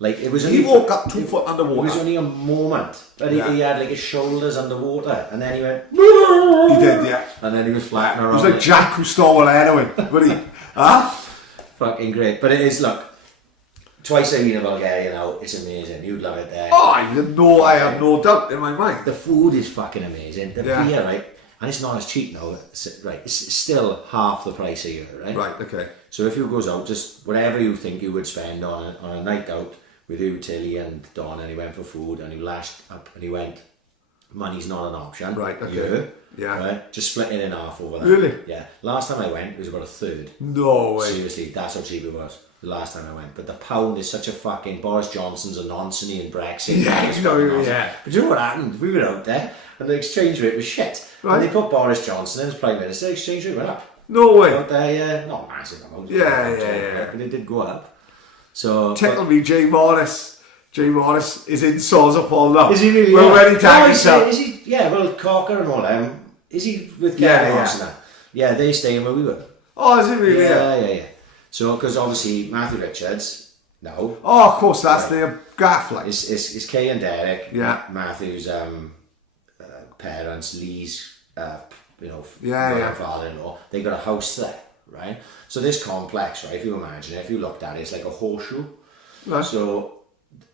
Like it was. He woke up 2 foot underwater. It was only a moment, but he had like his shoulders underwater, and then he went. He did, yeah. And then he was flattening around. It was like Jack who stole an heroin, but he, fucking great. But it is, look, twice I've been in Bulgaria now. It's amazing. You'd love it there. Oh, I have no doubt in my mind. The food is fucking amazing. The beer, right? And it's not as cheap now, right? It's still half the price a year, right? Right, okay. So if you goes out, just whatever you think you would spend on a night out with you, Tilly and Don, and he went for food, and he lashed up, and he went, money's not an option. Right, okay. Yeah. Right? Just split it in half over there. Really? Yeah. Last time I went, it was about a third. No way. Seriously, that's how cheap it was. The last time I went. But the pound is such a fucking... Boris Johnson's a nonsense in Brexit. Yeah. But you know what happened? We were out there, and the exchange rate was shit. Right. And they put Boris Johnson in as Prime Minister, the exchange rate went up. No way. Out there, not massive amount. Yeah. But it did go up. So... Tickle me, Jay Morris. Jay Morris is in Swansea now. Is he really? Well, when he tagged is he? Yeah, well, Corker and all them. Is he with Kevin Ross and that? Yeah, they staying where we were. Oh, is he really? Yeah. So, because obviously Matthew Richards, no. Oh, of course, that's the gaff, like. It's Kay and Derek. Yeah. Matthew's parents, Lee's, father-in-law. They got a house there, right? So this complex, right? If you imagine it, if you looked at it, it's like a horseshoe. Right. So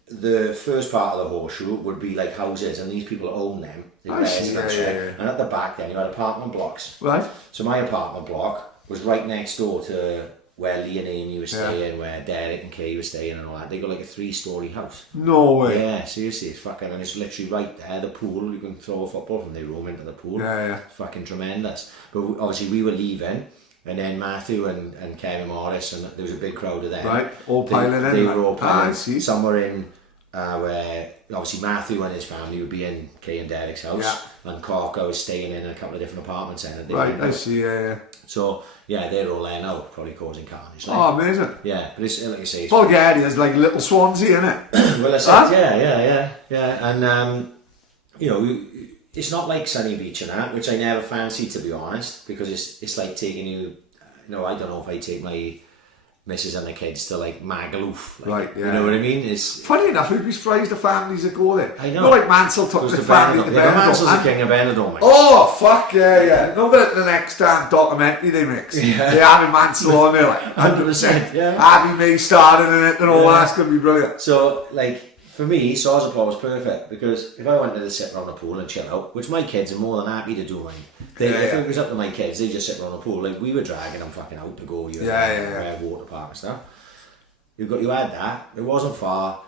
the first part of the horseshoe would be like houses, and these people own them. I see, And at the back then you had apartment blocks. Right. So my apartment block was right next door to where Lee and Amy were staying, where Derek and Kay were staying and all that. They got like a 3-story house. No way. Yeah, seriously, it's fucking, and it's literally right there, the pool, you can throw a football from their room into the pool. Yeah. It's fucking tremendous. But obviously we were leaving, and then Matthew and Kevin Morris, and there was a big crowd of them. Right, all piling in. They were all piling. I see. Somewhere in where obviously Matthew and his family would be in Kay and Derek's house, and Corco was staying in a couple of different apartments then. Right, I see, yeah. So, yeah, they're all there now, probably causing carnage. Like. Oh, amazing. Yeah, but it's like you say... Bulgaria's like little Swansea, isn't it? Well, I said, yeah. And, it's not like Sunny Beach and that, which I never fancied, to be honest, because it's like taking you... I don't know if I take my missus and the kids to like Magaluf. Like, right, yeah. You know what I mean? It's funny enough, you'd be surprised the families that go there. I know. Not like Mansell took the family to Benidorm. Mansel's the king of Benidorm. Oh, fuck, yeah. Not that the next documentary they mix. Yeah. They have Mansell on there, like 100%. Yeah. Abby May starring in it and all that's going to be brilliant. So, like, for me, Swansea was perfect, because if I wanted to sit around the pool and chill out, which my kids are more than happy to do mine. If it was up to my kids, they just sit around the pool. Like, we were dragging them fucking out to go water park and stuff. You had that. It wasn't far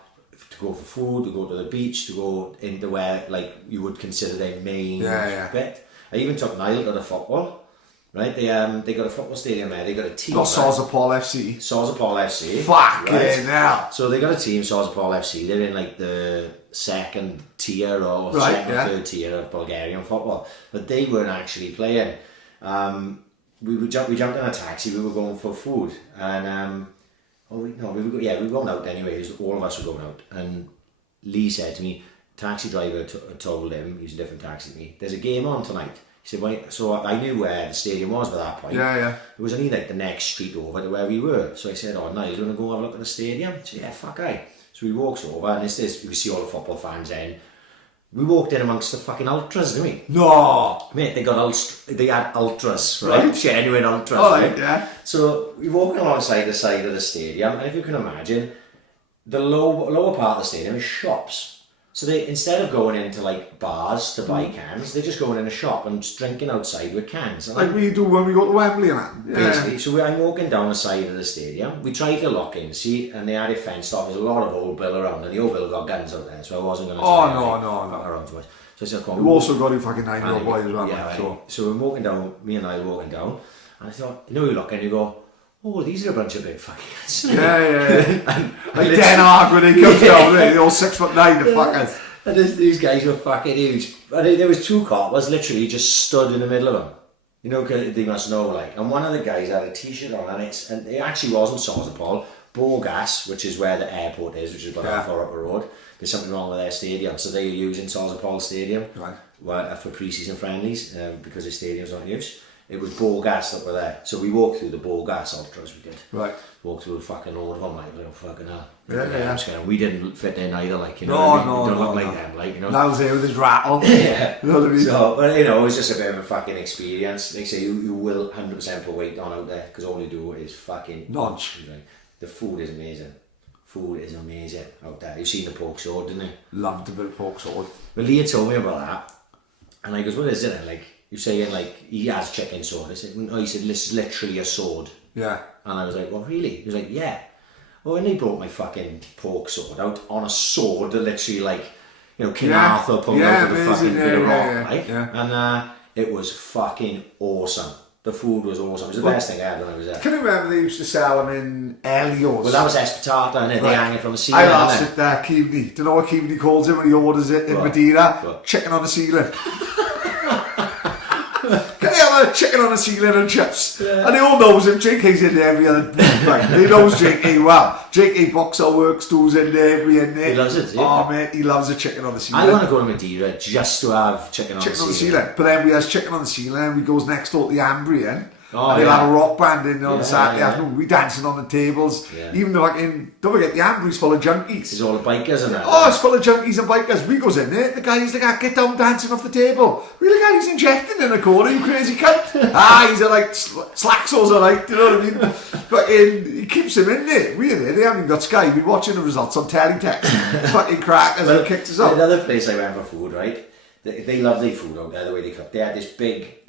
to go for food, to go to the beach, to go into where like you would consider their main bit. I even took Niall to the football. Right, they got a football stadium there. They got a team. Got Swansea FC. FC. Fucking hell. So they got a team, Swansea FC. They're in like the second tier or third tier of Bulgarian football, but they weren't actually playing. We jumped in a taxi. We were going for food, and we were going out anyways. All of us were going out, and Lee said to me, taxi driver told him, he's a different taxi to me, there's a game on tonight. He said, wait, so I knew where the stadium was by that point. Yeah. It was only like the next street over to where we were. So I said, oh, no, you're going to go have a look at the stadium? He said, yeah, fuck aye. So we walks over, and we see all the football fans in. We walked in amongst the fucking Ultras, didn't we? No! Mate, they had Ultras, right? Genuine Ultras, right? Yeah. So we walking alongside the side of the stadium, and if you can imagine, the lower part of the stadium is shops. So they, instead of going into like bars to buy cans, they're just going in a shop and just drinking outside with cans. Like we do when we go to Wembley and that. Basically, so I'm walking down the side of the stadium. We tried to lock in, and they had it fenced off. There's a lot of old Bill around, and the old Bill got guns out there, so I wasn't going to no. around too much. So I said, come on. You also got a fucking 9-year-old boy as well. Yeah, so we're walking down, me and I were walking down, and I thought, you look and you go, oh, these are a bunch of big fucking guys. Yeah. Like Den Haag when he comes down, they're all 6'9", the fuckers. And these guys were fucking huge. And there was two coppers literally just stood in the middle of them. Cause they must know, like. And one of the guys had a t-shirt on, and it actually wasn't Swansea. Bourgas, which is where the airport is, which is about half hour up the road. There's something wrong with their stadium, so they were using Swansea Stadium. Right. for pre-season friendlies because the stadium's not in use. It was Bourgas that were there. So we walked through the Bourgas Ultras, we did. Right. Walked through a fucking load of them, like, oh, fucking hell. Yeah. We didn't fit in either, like, you know No, what I mean? no, We don't no, look no. like them, like, you know. Now there with his rattle. Yeah. You know what I mean? So, but, you know, it was just a bit of a fucking experience. They say you will 100% put weight on out there because all you do is fucking... Nonch. The food is amazing. Food is amazing out there. You've seen the pork sword, didn't you? Loved a bit of pork sword. Well, Leah told me about that. And I goes, what is it? And like, you're saying like, he has chicken sword. I said, no, he said, this is literally a sword. Yeah. And I was like, well, really? He was like, yeah. Well, when they brought my fucking pork sword out on a sword, literally like, you know, King Arthur pulled out of the fucking bit of rock, right? Yeah. And it was fucking awesome. The food was awesome. It was the best thing I had when I was there. Can you remember they used to sell them in Elio's? Well, that was espetata, and they hang it from the ceiling. I lost it there, Keavney. Do you know what Keavney calls it when he orders it in Madeira? What? Chicken on the ceiling. Can you have a chicken on the ceiling and chips? Yeah. And they all knows him. JK's in there every other night. He knows JK well. JK Boxer Works, does in there, every in there. He loves it, yeah. Oh, mate, he loves a chicken on the ceiling. I want to go to Madeira just to have chicken on the ceiling. But then we has chicken on the ceiling and we goes next door to the Ambrian. Oh, and they'll have a rock band in on the Saturday afternoon. We dancing on the tables. Yeah. Even though don't forget the Ambri's full of junkies. It's all the bikers and that. Oh, it's full of junkies and bikers. We goes in there. The guy's like, get down dancing off the table. We the guy's injecting in the corner. You crazy cunt. He's like slacks all right. You know what I mean? But he keeps him in there. We're there. They haven't even got Sky. We're watching the results on teletext. Fucking crackers and kicked us out. Another place I went for food, right? They love their food out there, the way they cook. They had this big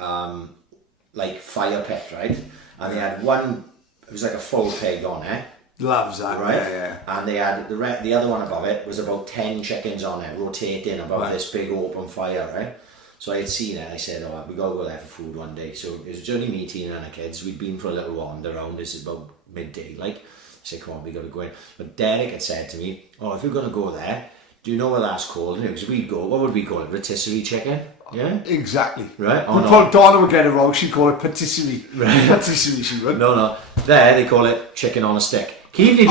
like fire pit, right? And they had one, it was like a full pig on it. Loves that, right? Yeah. And they had the other one above it was about 10 chickens on it, rotating above this big open fire, right? So I had seen it and I said, oh, we gotta go there for food one day. So it was only me, Tina and the kids. We'd been for a little wander around. This is about midday, like. I said, come on, we gotta go in. But Derek had said to me, oh, if you're gonna go there, do you know what that's called? Because we'd go, what would we call it? Rotisserie chicken? Yeah? Exactly. Right? Oh, no. Donna would get it wrong. She'd call it patisserie. Right. Patisserie, she would. No. There, they call it chicken on a stick. Keep the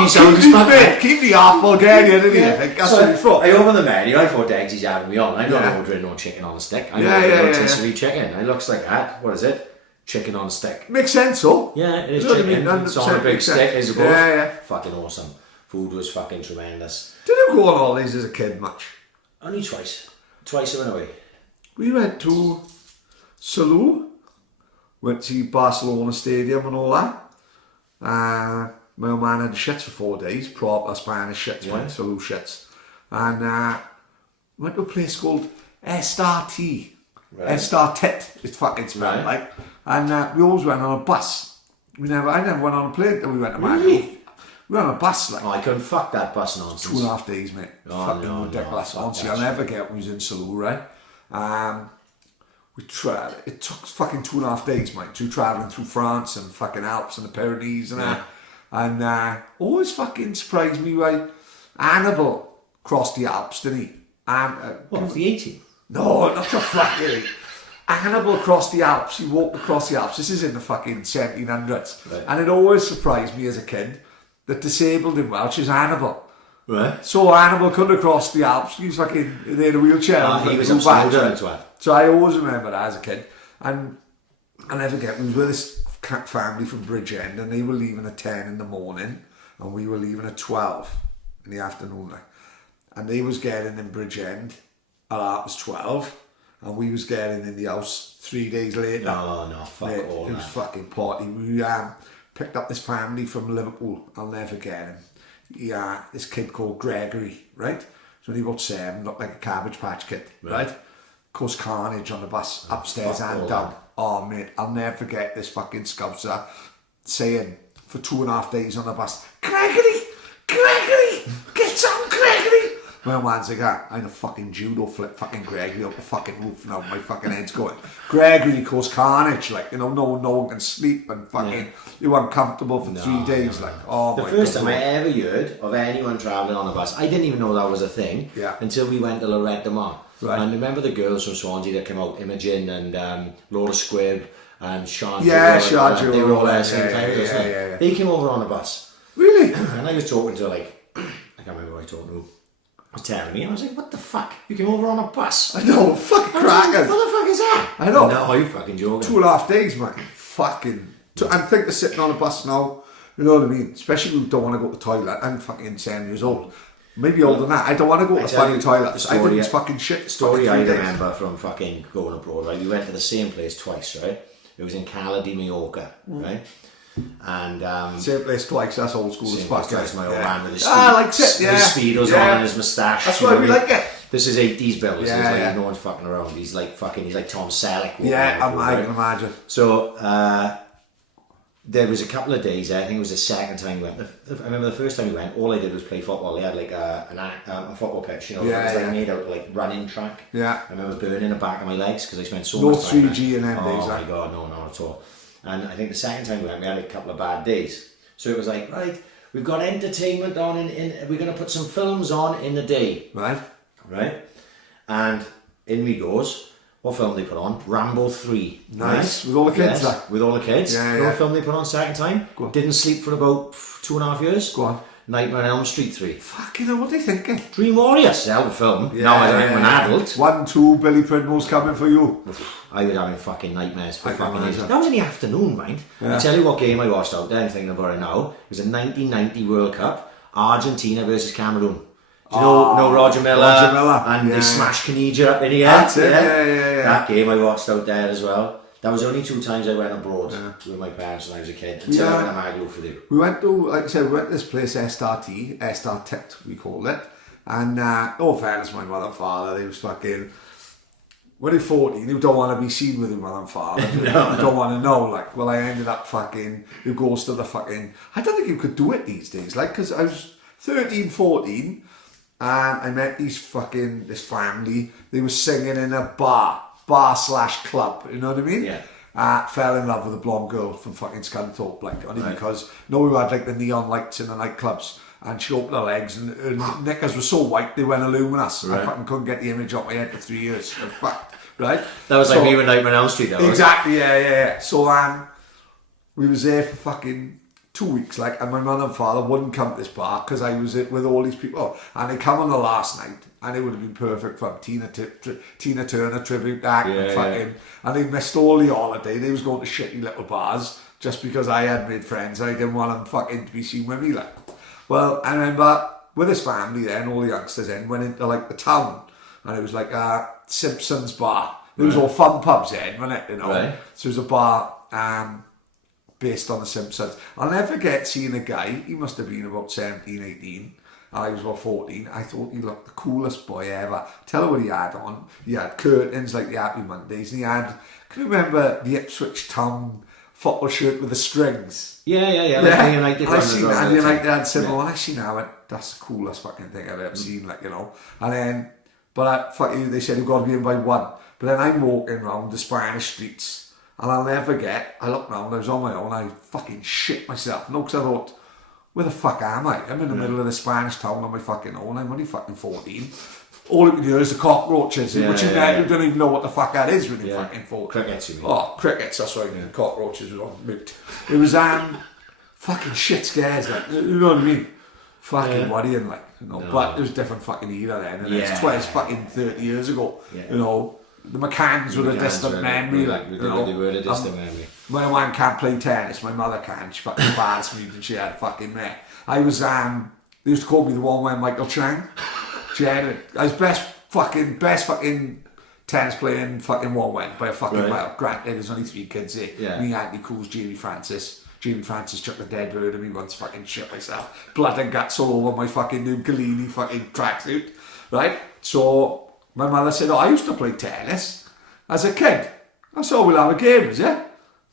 half Bulgarian, didn't he? I think that's what he thought. I opened the menu, I thought Degsy's having me on. I'm not ordering no chicken on a stick. I'm ordering rotisserie chicken. It looks like that. What is it? Chicken on a stick. Makes sense, so. Yeah, it is you know chicken. What I mean? It's on a big stick, I suppose. Yeah. Fucking awesome. Food was fucking tremendous. Did you go on holidays as a kid much? Only twice. Twice I went away. We went to Salou, went to Barcelona Stadium and all that. My old man had the shits for 4 days, proper Spanish shits, right? Salou shits. And went to a place called SRT. Right. SRT, it's fucking spelled like. And we always went on a bus. I never went on a plane until we went to Miami. We were on a bus like. Oh, I couldn't fuck that bus nonsense. 2.5 days, mate. Fucking ridiculous. Honestly, I'll never get when we was in Salou, right? We tried. It took fucking 2.5 days, mate. Travelling through France and fucking Alps and the Pyrenees and that. And always fucking surprised me why Hannibal crossed the Alps, didn't he? What, the 18? No, not the fucking. Hannibal crossed the Alps. He walked across the Alps. This is in the fucking 1700s. Right. And it always surprised me as a kid that disabled in Welsh is Hannibal. Right. So Hannibal couldn't have crossed the Alps. He was fucking in a wheelchair. He was absolutely. So I always remember that as a kid. And I'll never forget, we was with this family from Bridgend and they were leaving at 10 in the morning and we were leaving at 12 in the afternoon. And they was getting in Bridgend at half past 12 and we was getting in the house 3 days later. No, fuck all that. It was fucking party. We picked up this family from Liverpool. I'll never forget him. This kid called Gregory, right? So he about 7, looked like a Cabbage Patch Kid, right? Caused carnage on the bus, upstairs and down. Oh, mate, I'll never forget this fucking scouser saying for 2.5 days on the bus, Gregory, get some Gregory. My man's like, I'm a fucking judo flip fucking Gregory up the fucking roof now. My fucking head's going. Gregory caused carnage, like, you know, no one can sleep and fucking, you were uncomfortable for 3 days. Like, oh my God. The first time I ever heard of anyone travelling on a bus, I didn't even know that was a thing until we went to Lorette Mar. Right. And remember the girls from Swansea that came out, Imogen and Laura Squibb and Sean. Sean. They were all there same time. They came over on a bus. Really? And I was talking to I can't remember who I talked to. was telling me, and I was like, what the fuck? You came over on a bus? I know, fucking crackers. What the fuck is that? I know. No, you fucking joking. 2.5 days, man. Fucking. I'm thinking of sitting on a bus now. You know what I mean? Especially if you don't want to go to the toilet. I'm fucking 7 years old. Maybe older than that. I don't want to go to the fucking toilet. I think it's fucking shit. The story I remember from fucking going abroad, right? We went to the same place twice, right? It was in Cala di Mallorca, right? And same place twice. That's old school as fuck. That's my old man with his speedos on and his moustache. That's why we like it. This is 80s Bill. No one's fucking around. He's like Tom Selleck. I can imagine. So there was a couple of days there. I think it was the second time we went. I remember the first time we went, all I did was play football. They had like a football pitch, you know, it was like made out of like running track. Yeah. I remember burning the back of my legs because I spent so much time. No 3G in them days. Oh my god, no, not at all. And I think the second time we went, we had a couple of bad days. So it was like, right, we've got entertainment on, we're going to put some films on in the day. Right? And in we goes. What film they put on? Rambo 3. Nice. With all the kids, with all the kids. Yeah. What film they put on second time? Didn't sleep for about 2.5 years. Go on. Nightmare on Elm Street 3. Fucking hell, what are they thinking? Dream Warriors. Hell of a film. Now I'm an adult. 1, 2, Billy Pridmore's coming for you. I was having fucking nightmares for fucking days. That was in the afternoon, mind. I tell you what game I watched out there, I'm thinking about it now. It was a 1990 World Cup. Argentina versus Cameroon. Do you know Roger Miller? And they smashed Canija up in the air. That's it, yeah. That game I watched out there as well. That was only 2 times I went abroad with my parents when I was a kid. Until I went to Maglo for you. We went to, like I said, we went to this place, SRT, we called it. And, no fairness, my mother and father, they was fucking, when you're 14, you don't want to be seen with your mother and father. You don't want to know, like, well, I ended up fucking, who goes to the fucking, I don't think you could do it these days, like, because I was 13, 14, and I met this family, they were singing in a bar/club, you know what I mean? Yeah. Fell in love with a blonde girl from fucking Scunthorpe, like, only because, we had like the neon lights in the nightclubs, and she opened her legs, and her knickers were so white they went luminous. I fucking couldn't get the image off my head for 3 years. In fact, right? That was like me with Nightmare on Elm Street, though. Exactly, yeah. So we was there for fucking 2 weeks, like, and my mother and father wouldn't come to this bar because I was with all these people, and they come on the last night, and it would have been perfect for Tina Turner tribute act, and they missed all the holiday. They was going to shitty little bars just because I had made friends. I didn't want them fucking to be seen with me, like. Well, I remember with this family then, all the youngsters then went into like the town, and it was like a Simpsons bar. There was all fun pubs then, wasn't it? You know, so it was a bar based on the Simpsons. I'll never forget seeing a guy. He must have been about 17, 18. And I was about 14. I thought he looked the coolest boy ever. Tell her what he had on. He had curtains like the Happy Mondays, and he had. Can you remember the Ipswich Town football shirt with the strings? Yeah. Like United. I seen that, and United had similar one. I seen that. That's the coolest fucking thing I've ever seen, like, you know. And then, they said you've got to be in by 1. But then I'm walking around the Spanish streets, and I'll never forget, I looked round, I was on my own, I fucking shit myself. No, because I thought, where the fuck am I? I'm in the middle of the Spanish town on my fucking own. I'm only fucking 14. All you can hear is the cockroaches, which you don't even know what the fuck that is when you're fucking 14. Crickets, you mean? Oh, crickets, that's what I mean. Cockroaches were on mute. It was fucking shit scares, like, you know what I mean? Fucking worrying, like, you know. But it was a different fucking era then, and it's fucking 30 years ago, you know. The McCanns were a distant memory, like, you know. They were a distant memory. My one can't play tennis, my mother can. She fucking embarrassed me and she had fucking me. I was, they used to call me the one where Michael Chang. I was best fucking tennis playing fucking one went by a fucking mile. Granted, there's only 3 kids there. Me, Anthony Cools, Jamie Francis. Jamie Francis chucked the dead bird at me once, fucking shit myself. Blood and guts all over my fucking new Galini fucking tracksuit. Right? So my mother said, I used to play tennis as a kid. I said, we'll have a game, is it?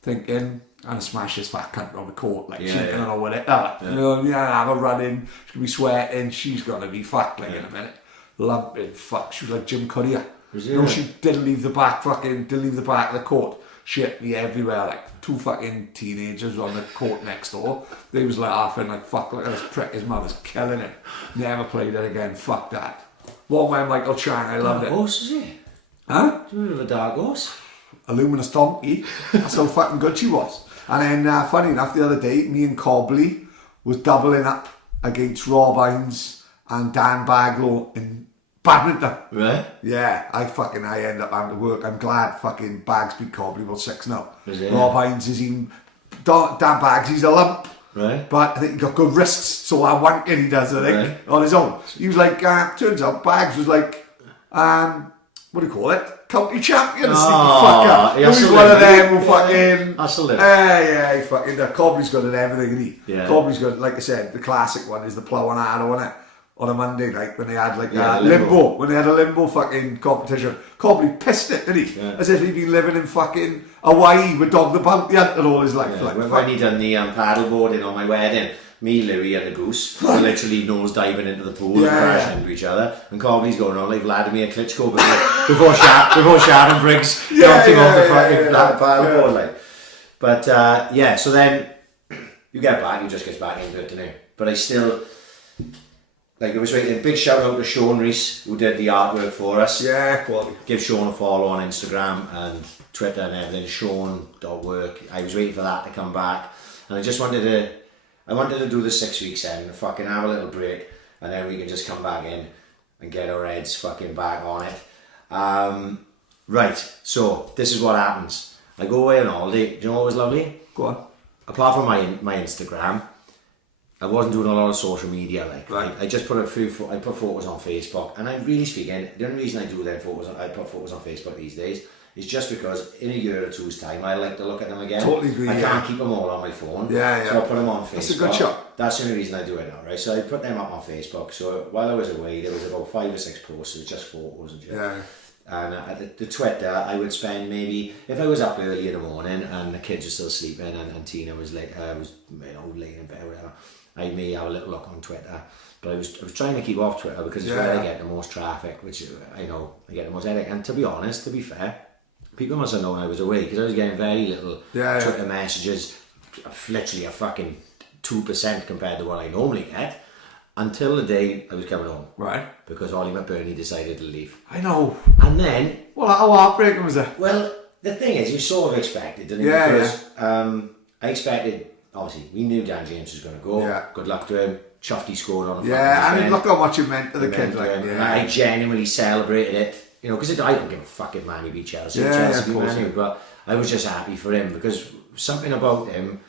Thinking, and smash this fat cunt on the court, like, she's gonna know what it is. You know what I mean? I have her running, she's gonna be sweating, she's gonna be fucked, like, in a minute. Lumping, fuck, she was like Jim Courier. You know, she didn't leave the back of the court. She hit me everywhere, like 2 fucking teenagers on the court next door. They was laughing, like, fuck, look at this prick, his mother's killing it. Never played it again, fuck that. One way Michael Chang, I loved it. Dark horse, is he? Huh? Do you remember a dark horse? A luminous donkey. That's how fucking good she was. And then, funny enough, the other day, me and Cobley was doubling up against Rob Hines and Dan Baglow in badminton. Right? Yeah, I end up having to work. I'm glad fucking Bags beat Cobley about 6-0. Is it? Rob Hines is even... Dan Bags, he's a lump. Right. But I think he got good wrists, so that wanking he does, I think, Right. on his own. He was like, turns out Bags was like, what do you call it? County champion, a sneaky fucker. He was one of them who fucking... Absolutely. Yeah, he fucking... Cobley's good at everything, isn't he? Yeah. Cobley's good, like I said, the classic one is the plough and arrow, isn't it? On a Monday night when they had like limbo. When they had a limbo fucking competition. Cobley pissed it, didn't he? Yeah. As if he'd been living in fucking Hawaii with Dog the Bounty Hunter all his life. Yeah. Like, when he done the paddleboarding on my wedding, me, Louis and the goose were literally nose diving into the pool and crashing into each other, and Cobley's going on like Vladimir Klitschko before Sharon Briggs knocked him off the fucking paddleboard. Like. But so then you get back, he just gets back into it, doesn't he? But I still... Like, I was waiting, big shout out to Sean Rees, who did the artwork for us. Yeah, quality. Give Sean a follow on Instagram and Twitter and everything, Sean.work. I was waiting for that to come back. And I just wanted to do the 6 weeks then, fucking have a little break, and then we can just come back in and get our heads fucking back on it. Right, so this is what happens. I go away on holiday. Do you know what was lovely? Go on. Apart from my Instagram, I wasn't doing a lot of social media. Like, right. I just put I put photos on Facebook, and I'm really speaking. The only reason I put photos on Facebook these days is just because in a year or two's time I like to look at them again. Totally agree. I can't keep them all on my phone. Yeah. So I put them on Facebook. That's a good shot. That's the only reason I do it now, right? So I put them up on Facebook. So while I was away, there was about 5 or 6 posts. It was just photos and shit. Yeah. And the Twitter, I would spend maybe, if I was up early in the morning and the kids were still sleeping and Tina was laying in bed or whatever, I may have a little look on Twitter. But I was trying to keep off Twitter because it's where I get the most traffic, which I know I get the most headache. And to be honest, to be fair, people must have known I was away because I was getting very little Twitter messages, literally a fucking 2% compared to what I normally get. Until the day I was coming home. Right. Because Ollie McBurney decided to leave. I know. And then... Well, how heartbreaking was it? Well, the thing is, you sort of expected, didn't you? Yeah, because, I expected... Obviously, we knew Dan James was going to go. Yeah. Good luck to him. Chuffed he scored on a I mean, look how much it meant to the kids. Like, and I genuinely celebrated it. You know, because I don't give a fuck if Man U beat Chelsea. Chelsea beat Man U, but I was just happy for him because something about him...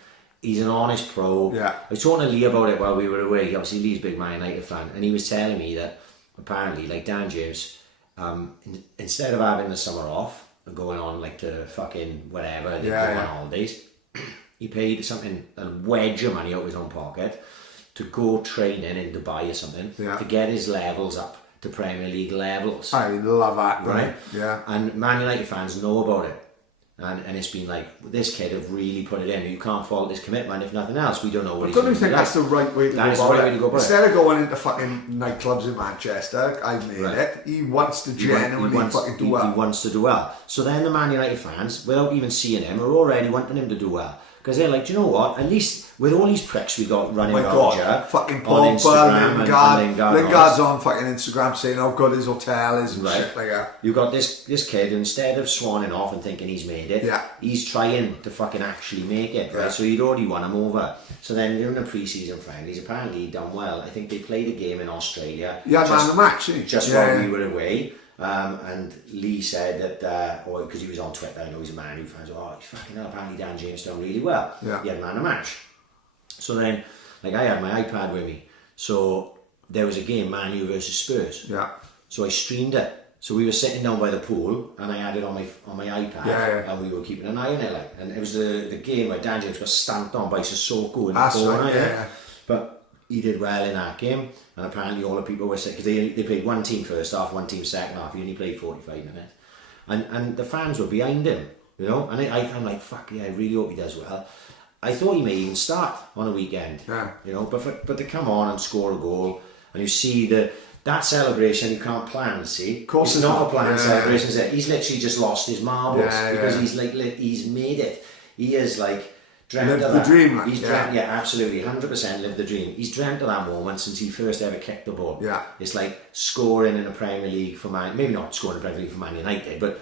He's an honest pro. Yeah. I was talking to Lee about it while we were away. Obviously, Lee's a big Man United fan, and he was telling me that apparently, like Dan James, instead of having the summer off and going on like to fucking whatever, they go on holidays, he paid a wedge of money out of his own pocket to go training in Dubai or something to get his levels up to Premier League levels. I love that, right? Yeah. And Man United fans know about it. And it's been like, this kid have really put it in. You can't fault his commitment, if nothing else. We don't know what he's doing. Don't you think that's the right way to go about it? Instead of going into fucking nightclubs in Manchester, I've made it. He wants to genuinely fucking do well. He wants to do well. So then the Man United fans, without even seeing him, are already wanting him to do well. Because they're like, do you know what? At least with all these pricks we got running around here, fucking on Instagram Lingard's on fucking Instagram saying how good his hotel is and shit like that. You got this kid, instead of swanning off and thinking he's made it, he's trying to fucking actually make it, right? So he'd already won him over. So then during the pre-season friendlies, apparently he'd done well. I think they played a game in Australia. Yeah, man, the match, didn't he? Just while we were away. And Lee said that, because he was on Twitter, I know he's a Man U fan, he's fucking hell, apparently Dan James done really well. Yeah. He had man a match. So then, like, I had my iPad with me, so there was a game, Man U versus Spurs. Yeah. So I streamed it. So we were sitting down by the pool, and I had it on my iPad, and we were keeping an eye on it, like, and it was the game where Dan James got stamped on by Sissoko in the corner. Right, But he did well in that game, and apparently all the people were sick because they played one team first half, one team second half. He only played 45 minutes, and the fans were behind him, you know. And I'm like, fuck yeah, I really hope he does well. I thought he may even start on a weekend, you know. But to come on and score a goal, and you see that celebration, you can't plan. See, of course, it's not a planned celebration. Is it? He's literally just lost his marbles because he's made it. He is like. Dreamt of that. The dream, he's dreamt, absolutely, 100% lived the dream. He's dreamt of that moment since he first ever kicked the ball. Yeah, it's like scoring in the Premier League for maybe not scoring in the Premier League for Man United, but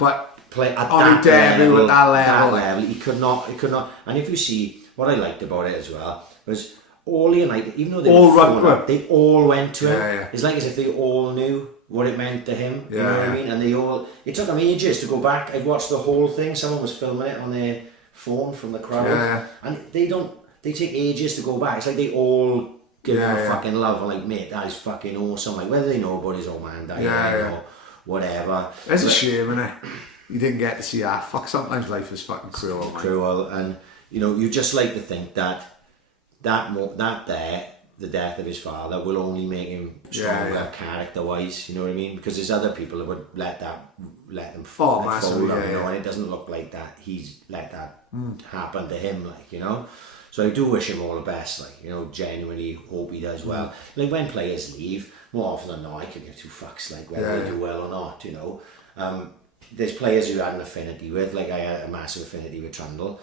play at that level. He could not. And if you see what I liked about it as well was all the United, even though they All were run falling to up, they all went to him. Yeah. It's like as if they all knew what it meant to him. You know what Yeah. I mean? And it took them ages to go back. I've watched the whole thing. Someone was filming it on their phone from the crowd. Yeah. And they take ages to go back. It's like they all give him a fucking love. I'm like, mate, that is fucking awesome. Like, whether they know about his old man dying or whatever. It's a shame, innit? You didn't get to see that. Fuck, sometimes life is fucking cruel. Cruel. And, you know, you just like to think that the death of his father will only make him stronger character-wise, you know what I mean? Because there's other people that would let them fall, massively, you know, and it doesn't look like that he's let that happen to him, like, you know. So I do wish him all the best, like, you know, genuinely hope he does well. Like, when players leave, more often than not, I could give two fucks, like, whether they do well or not, you know. There's players who had an affinity with, like I had a massive affinity with Trundle.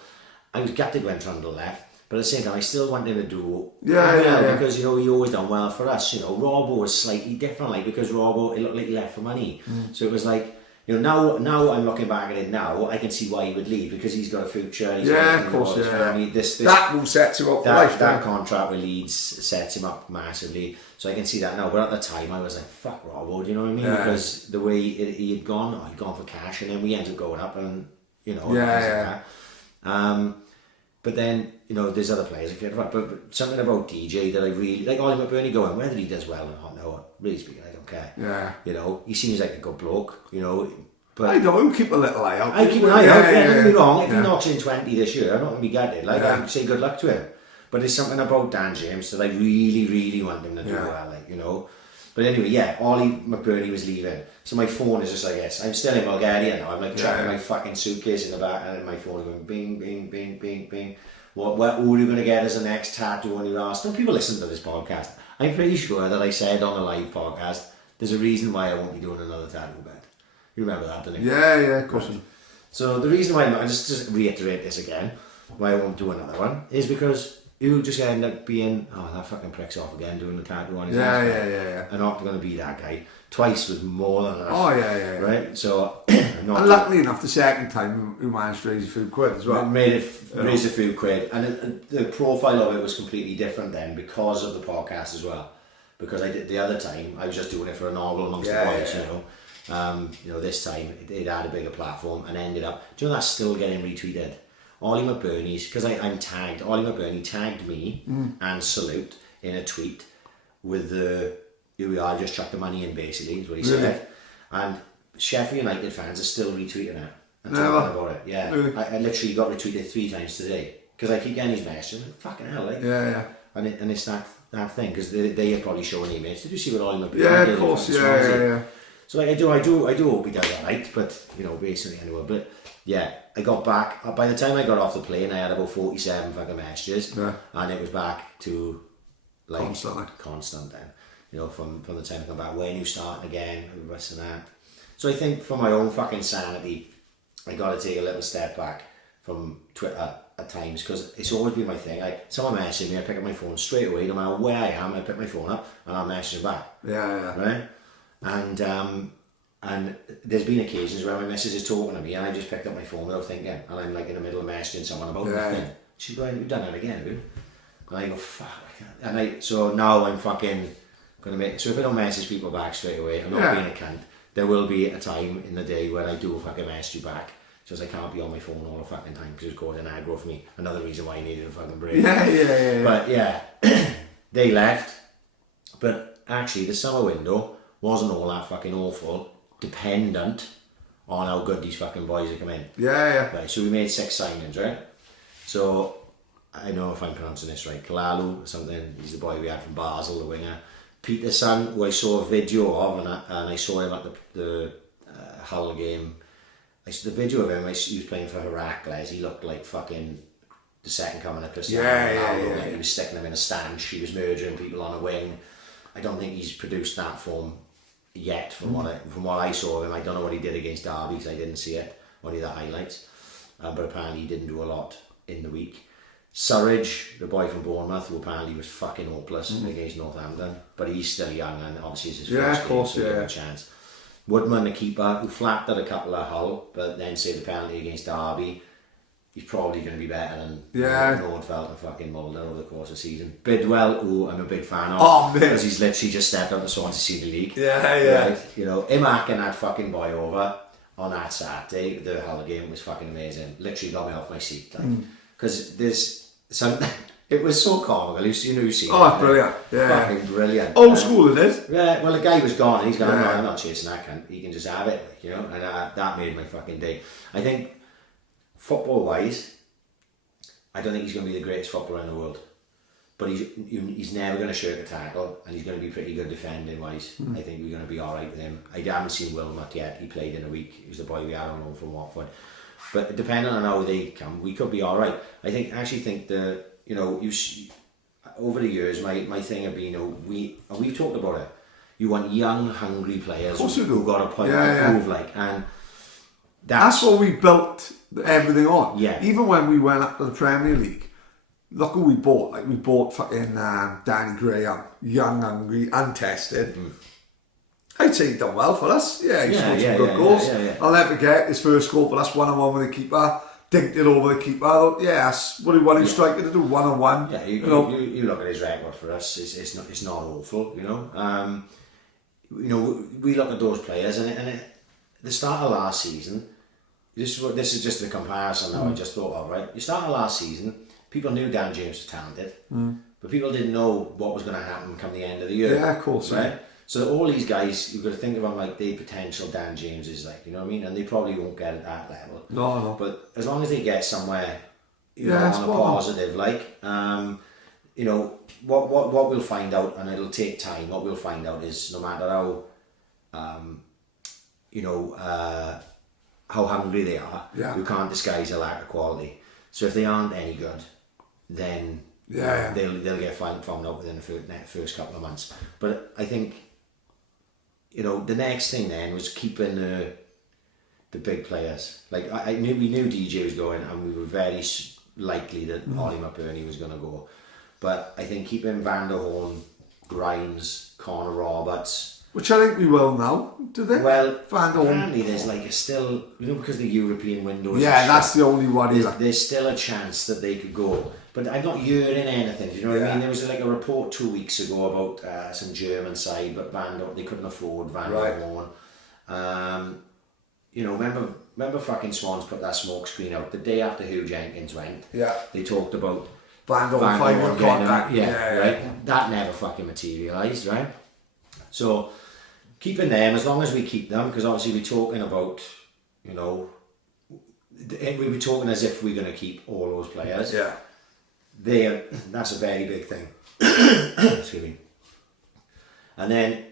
I was gutted when Trundle left, but at the same time, I still wanted to do well because, you know, he always done well for us. You know, Robbo was slightly different, like, because Robbo, it looked like he left for money. So it was like, you know, now I'm looking back at it now, I can see why he would leave, because he's got a future. He's got, of course, that will set you up for life. life. That contract with Leeds sets him up massively. So I can see that now. But at the time, I was like, fuck Robbo, do you know what I mean? Because the way he had gone, he'd gone for cash, and then we ended up going up, and, you know, like that. But then, you know, there's other players I could have, but something about DJ that I really like. Ollie McBurney going, whether he does well or not, no, really speaking, I don't care. Yeah. You know, he seems like a good bloke, you know. But I don't keep a little eye out. I keep an eye out, don't get me wrong. If he knocks in 20 this year, I'm not going to be gutted. Like, I say good luck to him. But there's something about Dan James that I really, really want him to do well, like, you know. But anyway, Ollie McBurney was leaving. So my phone is just like this. I'm still in Bulgaria now. I'm like checking my fucking suitcase in the back, and then my phone is going bing, bing, bing, bing, bing. Who are you going to get as the next tattoo on your ass? Don't people listen to this podcast? I'm pretty sure that I said on a live podcast, there's a reason why I won't be doing another tattoo bed. You remember that, don't you? Yeah, of course. So the reason why I just reiterate this again, why I won't do another one, is because you just end up being, that fucking prick's off again doing the tattoo on his ass. I'm not going to be that guy. Twice was more than enough. Right? So, and luckily enough, the second time we managed to raise a few quid as well. Raised a few quid. And the profile of it was completely different then because of the podcast as well. Because I did the other time, I was just doing it for a novel amongst the boys, you know. You know, this time it had a bigger platform and ended up, do you know that's still getting retweeted? Ollie McBurney's, because I'm tagged, Ollie McBurney tagged me and Salute in a tweet with the, here we are, just chuck the money in basically, is what he said. And Sheffield United fans are still retweeting it and talking about it. Yeah, really? I literally got retweeted 3 times today because I keep getting his messages. Like, fucking hell, like. And it's that thing because they are probably showing emails. Did you see what Ollie McBurney did? Yeah, of course. Yeah. So like I do hope he does that right, but you know, basically anyway. But yeah, I got back. By the time I got off the plane, I had about 47 fucking messages, and it was back to like constant then. You know, from the time I come back, when you starting again, and the rest of that. So I think for my own fucking sanity, I got to take a little step back from Twitter at times because it's always been my thing. Someone messages me, I pick up my phone straight away, no matter where I am. I pick my phone up and I'll message back. Right. And there's been occasions where my missus is talking to me and I just picked up my phone without thinking and I'm like in the middle of messaging someone about nothing. She's going, you've done that again, have you? And I go, fuck. So now I'm fucking going to so if I don't message people back straight away, I'm not being a cunt. There will be a time in the day when I do fucking message you back. Just I can't be on my phone all the fucking time because it's causing aggro for me. Another reason why I needed a fucking break. But yeah, they left. But actually the summer window wasn't all that fucking awful, dependent on how good these fucking boys are coming in. Right, so we made 6 signings, right? So, I don't know if I'm pronouncing this right, Kalalu or something, he's the boy we had from Basel, the winger. Peterson, who I saw a video of, and I saw him at the Hull game. I saw the video of him, he was playing for Heracles, he looked like fucking the second coming of Cristiano Ronaldo. Like he was sticking them in a stand, he was murdering people on a wing. I don't think he's produced that form yet from what I saw of him. I don't know what he did against Derby because I didn't see it, only the highlights. But apparently he didn't do a lot in the week. Surridge, the boy from Bournemouth, who apparently was fucking hopeless against Northampton, but he's still young and obviously it's his first game, so give him a chance. Woodman, the keeper, who flapped at a couple of Hull, but then saved a penalty against Derby. he's probably going to be better than Nordfeldt and fucking Mulder over the course of the season. Bidwell, who I'm a big fan of, because he's literally just stepped up to Swansea Senior League. Right? You know, him hacking that fucking boy over on that Saturday, the Hull game was fucking amazing. Literally got me off my seat, like, because there's some. It was so comical. You know, you see. Oh, brilliant! Yeah, fucking brilliant. Old school, it is. Yeah. Well, the guy was gone. He's gone. No, I'm not chasing that cunt. He can just have it, like, you know. And that made my fucking day. I think, football-wise, I don't think he's going to be the greatest footballer in the world, but he's never going to shirk a tackle, and he's going to be pretty good defending-wise. I think we're going to be all right with him. I haven't seen Wilmot yet. He played in a week. He was the boy we had on loan from Watford. But depending on how they come, we could be all right. I actually think you know, over the years, my thing have been, you know, we've talked about it. You want young, hungry players who got a point to prove, like, and that's what we built everything on. Yeah. Even when we went up to the Premier League, look who we bought. Like, we bought fucking Danny Graham, young, hungry, untested. I'd say he done well for us. Yeah, he scored some good goals. I'll never forget his first goal for us, 1-on-1 with the keeper. Dinked it over the keeper. I thought, that's what he wanted striker to do, 1-on-1. Yeah, you look at his record for us. It's not awful, you know. You know, we look at those players, and the start of last season. This is just a comparison now I just thought of, right? You start of last season, people knew Dan James was talented, but people didn't know what was going to happen come the end of the year. Yeah, of course, right? So all these guys, you've got to think of them like the potential Dan James is, like, you know what I mean? And they probably won't get at that level. No. But as long as they get somewhere, you know, on a positive, like, you know, what we'll find out, and it'll take time, what we'll find out is no matter how, you know, how hungry they are, you can't disguise a lack of quality. So if they aren't any good, then they'll get found out within the first couple of months. But I think, you know, the next thing then was keeping the big players. Like, we knew DJ was going, and we were very likely that Ollie McBurney was going to go. But I think keeping Van der Horn, Grimes, Connor Roberts, which I think we will now, do they? Well, apparently there's like still, you know, because the European window is that's the only one. There's still a chance that they could go. But I'm not hearing anything, do you know what I mean? There was like a report 2 weeks ago about some German side, but they couldn't afford Van der Horn. You know, remember fucking Swans put that smoke screen out the day after Hugh Jenkins went? Yeah. They talked about Van der Horn contract. Right? That never fucking materialised, right? So, keeping them, as long as we keep them, because obviously we're talking about, you know, we were talking as if we're going to keep all those players. Yeah. That's a very big thing. Excuse me. And then,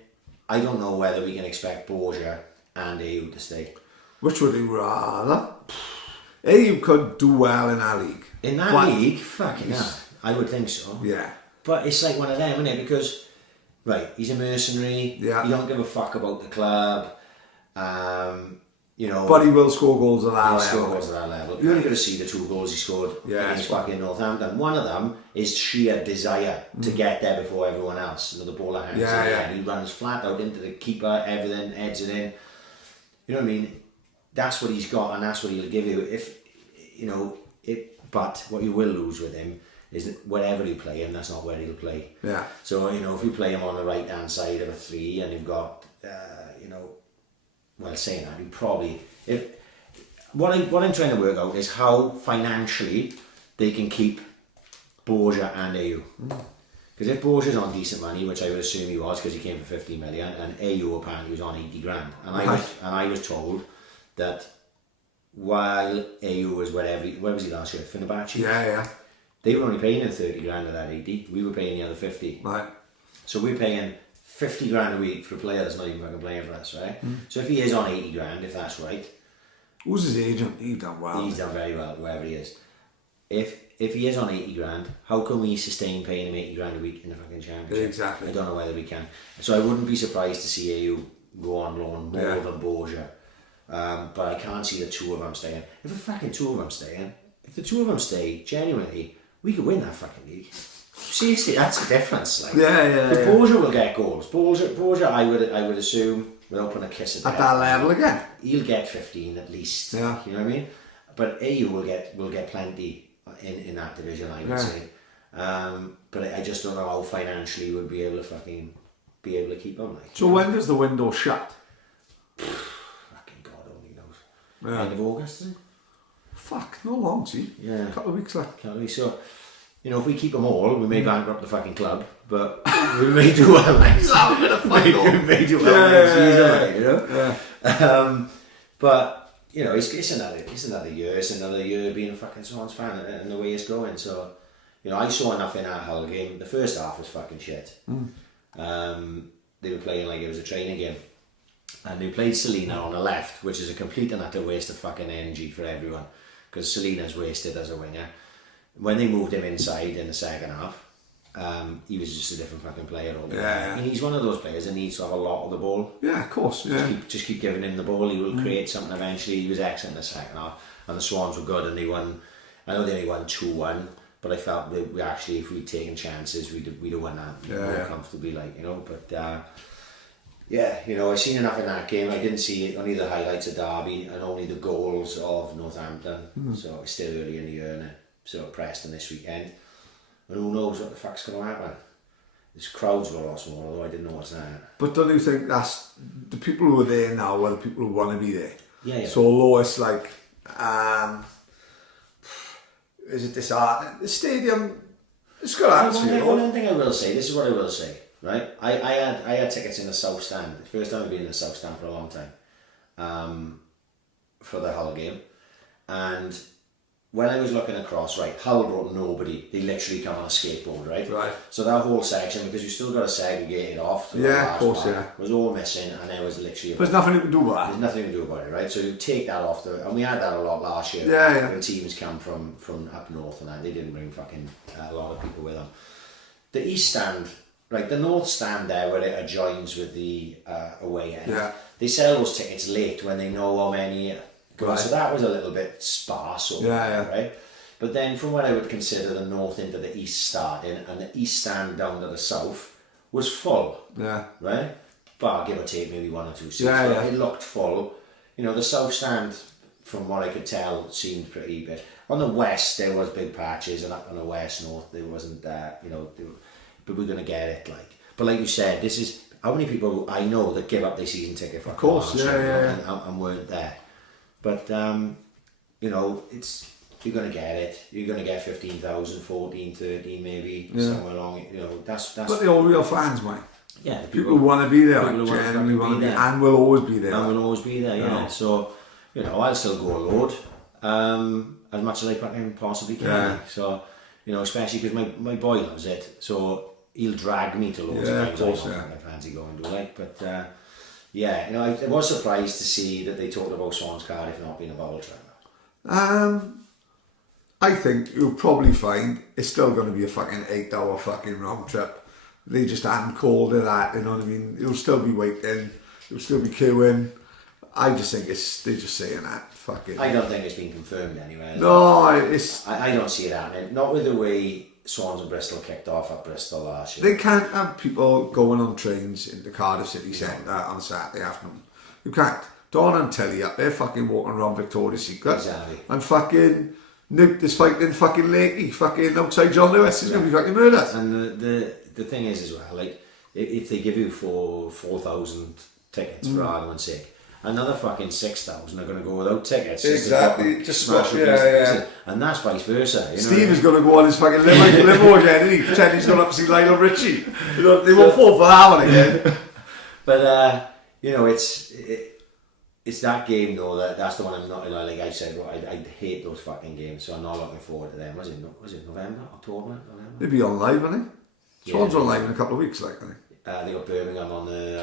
I don't know whether we can expect Bourgas and AiC to stay. Which would you rather? AiC could do well in our league. In that league? Fucking hell. I would think so. Yeah. But it's like one of them, isn't it? Because, right, he's a mercenary. Yeah. You don't give a fuck about the club. You know, but he will score goals at that level. Score goals at that level. You're only going to see the 2 goals he scored against fucking Northampton. One of them is sheer desire to get there before everyone else. You know, the ball hands in there, and he runs flat out into the keeper, everything, heads it in. You know what I mean? That's what he's got, and that's what he'll give you. If you know it, but what you will lose with him is that wherever you play him, that's not where he'll play. Yeah. So, you know, if you play him on the right hand side of a 3, and you've got, you know. Well, saying that, you probably... What I'm trying to work out is how financially they can keep Bourgas and AiC. Because if Bourgas on decent money, which I would assume he was because he came for 50 million, and AiC apparently was on 80 grand. And I was told that while AiC was where was he last year? Fenerbahce? Yeah. They were only paying him 30 grand of that 80. We were paying the other 50. Right. So we're paying 50 grand a week for a player that's not even fucking playing for us, right? So if he is on 80 grand, if that's right. Who's his agent? He's done well. He's done very well, wherever he is. If he is on 80 grand, how can we sustain paying him 80 grand a week in the fucking championship? Exactly. I don't know whether we can. So I wouldn't be surprised to see AiC go on loan more than Bourgas. But I can't see the 2 of them staying. If the fucking 2 of them staying, if the 2 of them stay, genuinely, we could win that fucking league. Seriously, that's the difference. Like, because Bourgas will get goals. Bourgas, I would assume, will open a kiss at that level again. He'll get 15 at least. Yeah. You know what I mean? but AU will get plenty in that division, I would say. But I just don't know how financially we'll be able to keep them. Like, so when does the window shut? Fucking God only knows. Yeah. End of August, is it? Fuck, no long, see. Yeah. A couple of weeks left. So, if we keep them all, we may bankrupt the fucking club, but we may do well next season. We may do well next season, Yeah. But it's another year. It's another year being a fucking Swans fan and the way it's going. So, I saw enough in our Hull game. The first half was fucking shit. They were playing like it was a training game. And they played Selena on the left, which is a complete and utter waste of fucking energy for everyone. Because Selena's wasted as a winger. When they moved him inside in the second half, he was just a different fucking player altogether. Yeah. And he's one of those players that needs to have a lot of the ball. Yeah, of course, yeah. Just keep giving him the ball, he will create something eventually. He was excellent in the second half. And the Swans were good and they won. I know they only won 2-1, but I felt that we actually, if we'd taken chances, we'd have won that more comfortably, But I've seen enough in that game. I didn't see only the highlights of Derby and only the goals of Northampton. So it's still early in the year and so Preston this weekend. And who knows what the fuck's going to happen. This crowds were lost more, although I didn't know what's that. But don't you think that's the people who are there now are the people who want to be there? Yeah. So although it's like, is it disheartening? The stadium, it's got atmosphere. One thing I will say, this is what I will say, right? I had tickets in the South Stand. The first time I've been in the South Stand for a long time. For the Hull game. And when I was looking across, right, Hull brought nobody. They literally come on a skateboard, right? Right. So that whole section, because you still got to segregate it off. Yeah, of course, was all missing, and there was literally. There's nothing you can do about it. There's nothing to do about it, right? So you take that off, and we had that a lot last year. Yeah. When teams come from up north and that, they didn't bring fucking a lot of people with them. The East Stand, right, the North Stand there where it adjoins with the away end. Yeah. They sell those tickets late when they know how many. Right. So that was a little bit sparse, right? But then from what I would consider the north into the east starting and the east stand down to the south was full, right? But give or take maybe one or two seats. It looked full. The south stand, from what I could tell, seemed pretty big. On the west there was big patches, and up on the west north there wasn't that. But we're gonna get it But like you said, this is how many people I know that give up their season ticket for. Of course, and weren't there. But it's you're gonna get it. You're gonna get 15,000, 14, 13 maybe somewhere along. That's. But they're all real fans, mate. Yeah, the people who want to be there, genuinely want to be there, and will always be there. And will always be there. Yeah. So I'll still go a load, as much as I fucking possibly can. Yeah. So especially because my boy loves it, so he'll drag me to loads of times. course, I fancy going to but. I was surprised to see that they talked about Swans Cardiff not being a bubble trap. I think you'll probably find it's still going to be a fucking 8-hour fucking round trip. They just haven't called it that, you know what I mean? You'll still be waiting, you'll still be queuing. I just think they're just saying that. Fucking. I don't think it's been confirmed anywhere. No, I don't see it happening. Not with the way Swans and Bristol kicked off at Bristol last year. They can't have people going on trains into Cardiff City Centre on Saturday afternoon. You can't. Dawn and Telly up there fucking walking around Victoria's Secret. Exactly. And fucking Nuke this fighting fucking Lakey fucking outside John Lewis is going to be fucking murdered. And the thing is as well, if they give you 4,000 tickets for argument's sake, another fucking 6,000 are going to go without tickets. Exactly. Just smash it. And that's vice versa. Steve is going to go on his fucking limo again, and he pretend he's going up to see Lionel Richie. They won't fall for that one again. But it's that game though. That's the one I'm not. Like I said, I hate those fucking games, so I'm not looking forward to them. Was it November, October, November? They'll be on live, aren't they? Swans on live in a couple of weeks, like. They got Birmingham on the.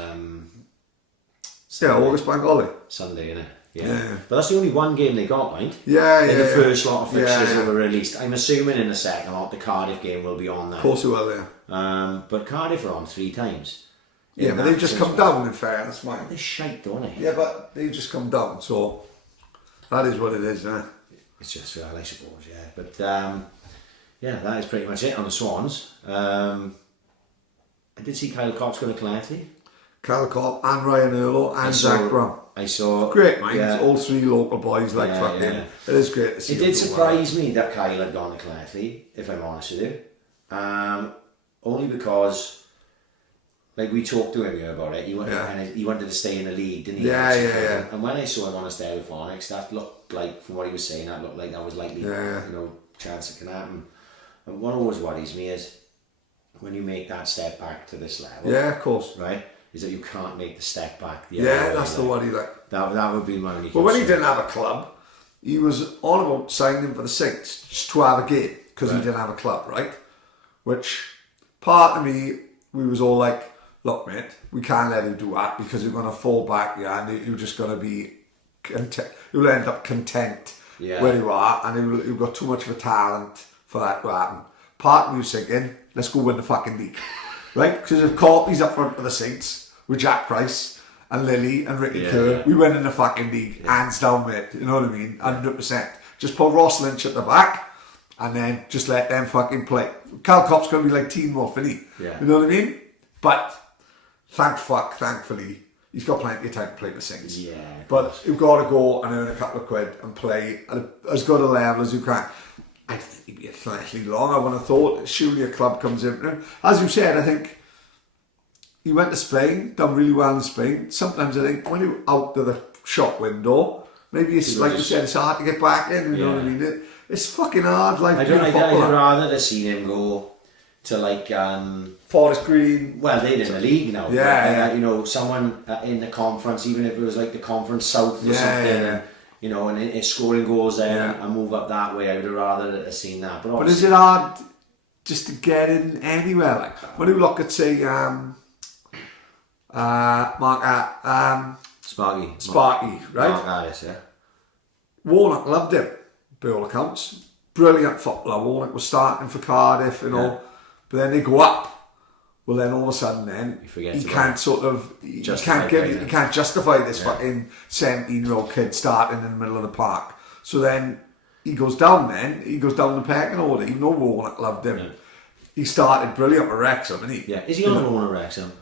August bank holiday. Sunday, innit? Yeah. But that's the only one game they got, right? Yeah. The first lot of fixtures that were released. I'm assuming in the second lot the Cardiff game will be on there. Of course it will, yeah. But Cardiff are on 3 times. Yeah, but they've just come down in fairness, mate. They're shite, don't they? Yeah, but they've just come down, so that is what it is, It's just, I suppose, yeah. But, that is pretty much it on the Swans. I did see Kyle Cox going to Clancy. Cal Cobb and Ryan Earlo and Zach Brown. I saw... Great minds, yeah. all three local boys, like fucking... Yeah. It is great to see. It did surprise me that Kyle had gone to Clancy, if I'm honest with you. Only because... Like, we talked to him here about it. He wanted to stay in the league, didn't he? Yeah. And when I saw him on a Stereophonics, that looked like, from what he was saying, that looked like that was likely, chance it can happen. And what always worries me is when you make that step back to this level. Yeah, of course. Right? Is that you can't make the step back. That's the worry. Like. That would be my only But when he didn't have a club, he was all about signing for the Saints just to have a game because he didn't have a club, right? Which, part of me, we was all like, look, mate, we can't let him do that because you're going to fall back, and you're just going to be content. You'll end up content where you are, and you've got too much of a talent for that to happen. Part of me was thinking, let's go win the fucking league, right? Because if Corpy's up front for the Saints with Jack Price and Lily and Ricky Kerr, we win in the fucking league, hands down, mate. You know what I mean? 100%. Just put Ross Lynch at the back, and then just let them fucking play. Cal Copp's going to be like Teen Wolf, isn't he? Yeah. You know what I mean? But thankfully, he's got plenty of time to play the Saints. Yeah. But you've got to go and earn a couple of quid and play at as good a level as you can. I think he'd be slightly long. I would have thought surely a club comes in. As you said, I think he went to Spain, done really well in Spain. Sometimes I think when you're out of the shop window, maybe it's like you said, it's hard to get back in. You know what I mean? It's fucking hard. Like I'd rather have seen him go to like Forest Green. Well, they're in the league now. Yeah. You know, someone in the conference, even if it was like the conference south or something. Yeah. You know, and it's scoring goals there and move up that way. I would have rather have seen that. But is it hard just to get in anywhere like that? When you look at, say, Sparky, right? Mark Harris, yeah. Warnock loved him, by all accounts. Brilliant footballer. Warnock was starting for Cardiff, you know. But then they go up. Well, then all of a sudden, then he can't justify this fucking 17-year-old kid starting in the middle of the park. So then he goes down. The pecking order. Even though Warnock loved him, he started brilliant with Wrexham, isn't he? Yeah. Is he on loan at Wrexham,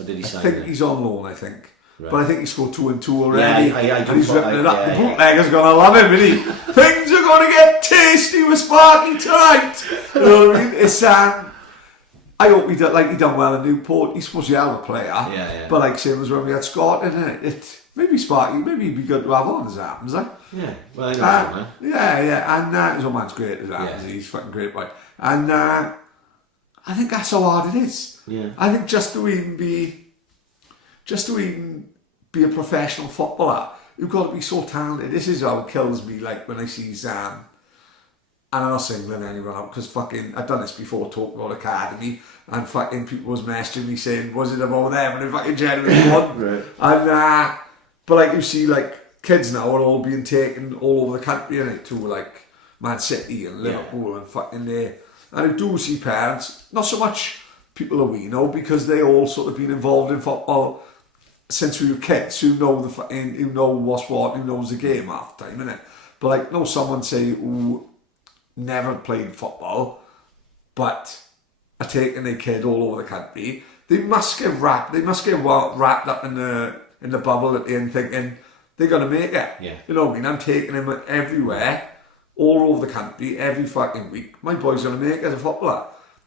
or did he sign? I think he's on loan. I think. Right. But I think he scored 2 and 2 already. And he's ripping it up. The bootlegger's going to love him, isn't he? Things are going to get tasty with Sparky tonight. You know what I mean? It's I hope he done well in Newport. He's supposed to be a hell of a player. Yeah. But like same as when we had Scott in it. Maybe Sparky, maybe he'd be good to have on as it happens, like. Yeah, well, I know man. Yeah. And his old man's great as it happens. He's fucking great, boy. And I think that's how hard it is. Yeah. I think just to even be a professional footballer, you've got to be so talented. This is how it kills me, like when I see Zam. And I'm not singling anyone out because fucking I've done this before, talking about academy, and fucking people was messaging me saying, was it about them? And they fucking genuinely won. Right. And but like you see, like kids now are all being taken all over the country, innit, to like Man City and Liverpool and fucking there. And I do see parents, not so much people that we know, because they all sort of been involved in football since we were kids, who know who know what's what, who knows the game half the time, innit? But like, no, someone say who never played football, but are taking their kid all over the country, they must get wrapped up in the bubble at the end, thinking they're gonna make it. Yeah. You know what I mean? I'm taking him everywhere, all over the country, every fucking week. My boy's gonna make it as a footballer.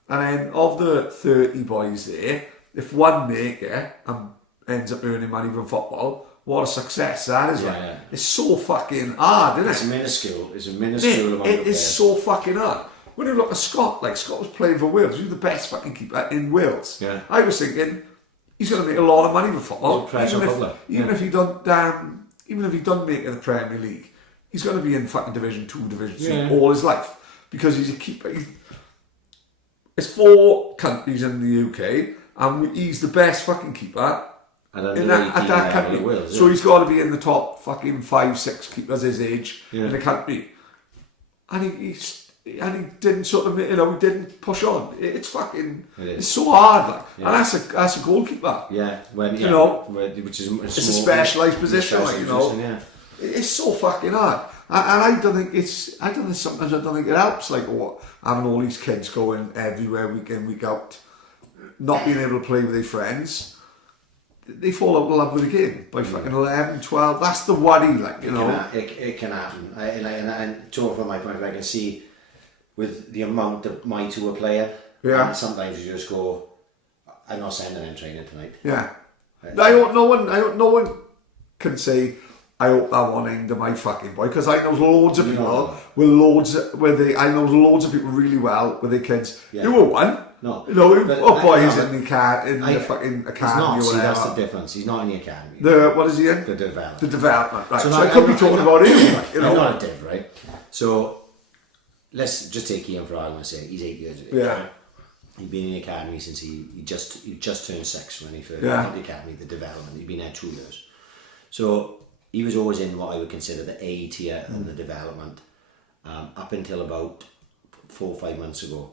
And then of the 30 boys there, if one make it and ends up earning money from football, what a success that is. Yeah. It's so fucking hard, isn't it? It's a minuscule amount of It is so fucking hard. When you look at Scott, like Scott was playing for Wales, he was the best fucking keeper in Wales. Yeah. I was thinking, he's going to make a lot of money with football. Even if he don't make it in the Premier League, he's going to be in fucking Division 2, Division 3 all his life. Because he's a keeper. It's 4 countries in the UK, and he's the best fucking keeper at that country. Wales, so he's got to be in the top fucking 5-6 keepers his age in the country. And he didn't sort of, he didn't push on. It's so hard, like. And that's a goalkeeper. Yeah, which is it's a specialised position, It's so fucking hard. And I don't think sometimes I don't think it helps, like having all these kids going everywhere week in, week out, not being able to play with their friends. they fall out of love with the game by fucking 11, 12. That's the worry, like, you know. It can happen. And talking from my point of view, I can see with the amount that my two are playing, and sometimes you just go, I'm not sending in training tonight. Yeah. No one can say, I hope that one ended my fucking boy, because I know loads of people I know loads of people really well with their kids who were one. No, you know, boys in the fucking academy. He's not. See, that's the difference. He's not in the academy. What is he in? The development. The development, right? So I could be talking about him. You know, I'm not a div, right? So let's just take Ian for argument's sake. He's 8 years of age. Yeah. He'd been in the academy since he just turned 6 when he first went to the academy. The development. He'd been there 2 years. So he was always in what I would consider the A tier and the development, up until about 4 or 5 months ago,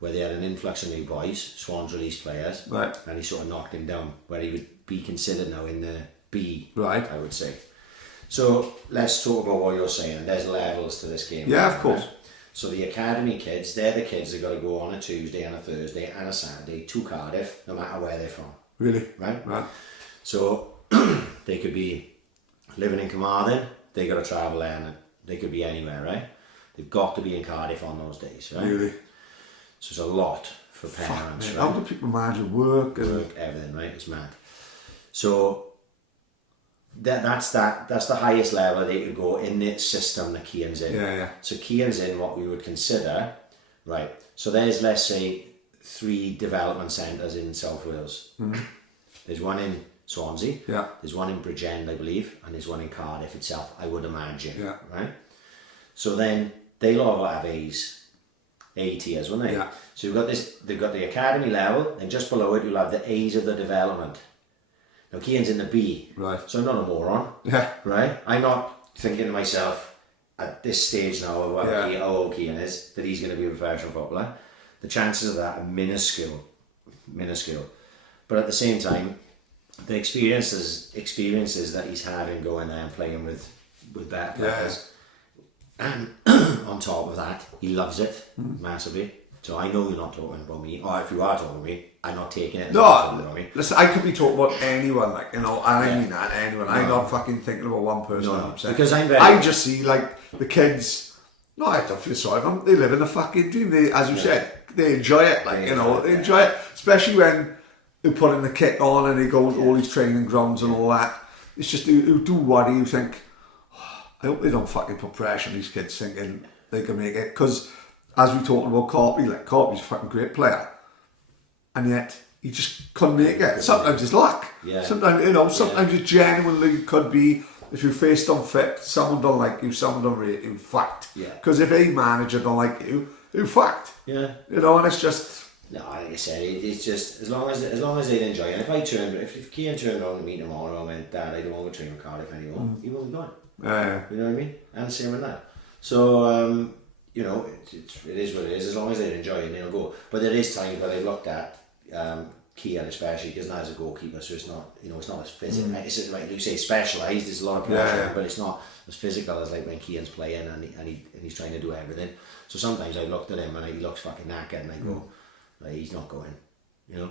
where they had an influx of new boys, Swans released players, right, and he sort of knocked him down, where he would be considered now in the B, right, I would say. So let's talk about what you're saying. There's levels to this game. Yeah, of course. So the academy kids, they're the kids that got to go on a Tuesday and a Thursday and a Saturday to Cardiff, no matter where they're from. Really? Right? Right. So they could be living in Carmarthen, they got to travel there, and they could be anywhere, right? They've got to be in Cardiff on those days, right? Really? So it's a lot for parents, right? How do people manage work? Everything, right? It's mad. So that's the highest level they could go in the system that Cian's in. Yeah. So Cian's in what we would consider, right? So there's, let's say, 3 development centres in South Wales. Mm-hmm. There's one in Swansea. Yeah. There's one in Bridgend, I believe, and there's one in Cardiff itself, I would imagine. Yeah. Right? So then they'll all have A tiers, won't they? Yeah. So they've got the academy level, and just below it you'll have the A's of the development. Now Cian's in the B. Right. So I'm not a moron. Yeah. Right? I'm not thinking to myself at this stage now of how old Cian is that he's going to be a professional footballer. The chances of that are minuscule. But at the same time, the experiences that he's having going there and playing with better players. And on top of that, he loves it massively. So I know you're not talking about me, or if you are talking about me, I'm not taking it. No, listen, I could be talking about anyone, like, you know, and I mean that, anyone. No. I'm not fucking thinking about one person. No, because I just see, like, the kids, no, I don't feel sorry for them. They live in a fucking dream. They, as you said, they enjoy it, like, you know, they enjoy it, especially when they put in the kit on and they go to all these training grounds and all that. It's just, you do worry, you think, I hope they don't fucking put pressure on these kids thinking they can make it. Because as we talked about Corpy, like, Corpy's a fucking great player, and yet he just couldn't make it. Sometimes it's luck. Yeah. Sometimes, you know, sometimes it genuinely could be, if you face unfit, someone don't like you, someone don't rate you, fact. Yeah. Because if a manager don't like you fact. Yeah. You know, and it's just. No, like I said, it's just as long as they enjoy it. And if Cian turned around to me tomorrow and went, Dad, I don't want to train with Cardiff anymore, he won't be gone. You know what I mean? And the same with that. So, you know, it is what it is. As long as they enjoy it, they'll go. But there is times where they've looked at Cian, especially because now as a goalkeeper, so it's not, you know, it's not as physical. It's like you say, specialised. There's a lot of pressure, but it's not as physical as like when Cian's playing and he's trying to do everything. So sometimes I looked at him and he looks fucking knackered, and I go, like, he's not going, you know.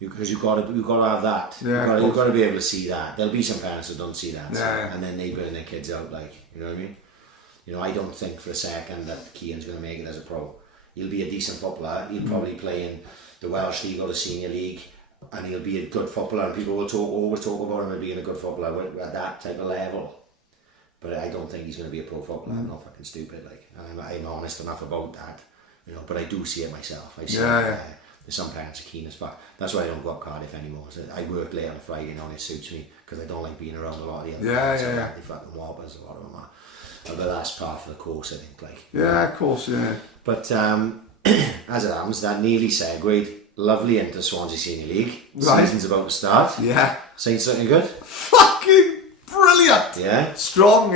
Because you've got to have that. Yeah, you've got to be able to see that. There'll be some parents that don't see that, yeah. And then they burn their kids out, like, you know what I mean? You know, I don't think for a second that Cian's going to make it as a pro. He'll be a decent footballer. He'll probably play in the Welsh League or the Senior League, and he'll be a good footballer. And people will always talk about him as being a good footballer at that type of level. But I don't think he's going to be a pro footballer. I'm not fucking stupid, like, and I'm honest enough about that, you know. But I do see it myself. I see it. There's some parents are keen as fuck. That's why I don't go up Cardiff anymore. So I work late on a Friday now, and it suits me because I don't like being around a lot of the other parents. They fucking whoppers, a lot of them are. But that's part of the course, I think. Like, of course, yeah. But as it happens, that nearly segued lovely into Swansea Senior League. Right. Season's about to start. Yeah. Saints looking good. Fucking brilliant. Yeah. Strong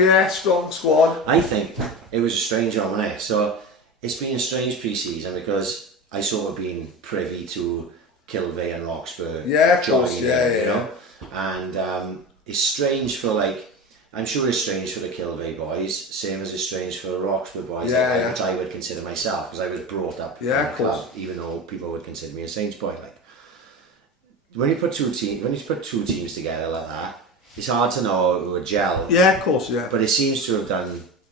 squad. I think it was a strange one, wasn't it? So it's been a strange pre-season because I sort of been privy to Kilvey and Roxburgh. Yeah, of course, you know? And it's strange for, like, I'm sure it's strange for the Kilvey boys, same as it's strange for the Roxburgh boys, which I would consider myself, because I was brought up in the club, even though people would consider me a Saints boy. Like, when you put two teams together like that, it's hard to know who would gel. Yeah, of course, yeah. But it seems to have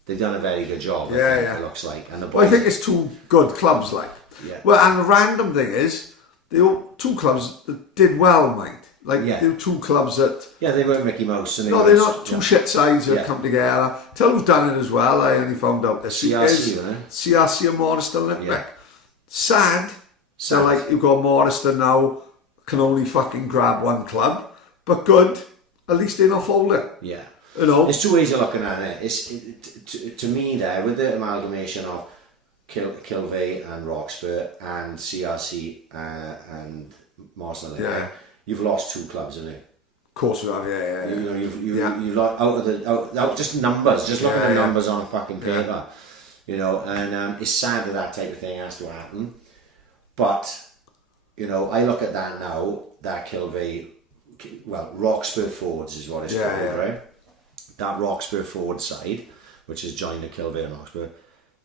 they've done a very good job. Yeah. It looks like. And the boys, well, I think it's two good clubs, like. Yeah. Well, and the random thing is, they were two clubs that did well, mate. Like, they were two clubs that... Yeah, they weren't Mickey Mouse. And they're not two shit sides that come together. Till we've done it as well, I only found out this CRC, isn't it? CRC and Morriston Olympic. Sad. So, like, you've got Morriston now, can only fucking grab one club. But good, at least they're not folding. Yeah. You know? There's two ways of looking at it. To me, there, with the amalgamation of Kilvey and Roxburgh and CRC and Morriston Olympic, you've lost two clubs, haven't you? Of course we have, yeah. You know, you've lost out just numbers, just looking at numbers on a fucking paper, you know, and it's sad that type of thing has to happen. But, you know, I look at that now, that Kilvey, Roxburgh Fords is what it's called, right? That Roxburgh Ford side, which has joined the Kilvey and Roxburgh,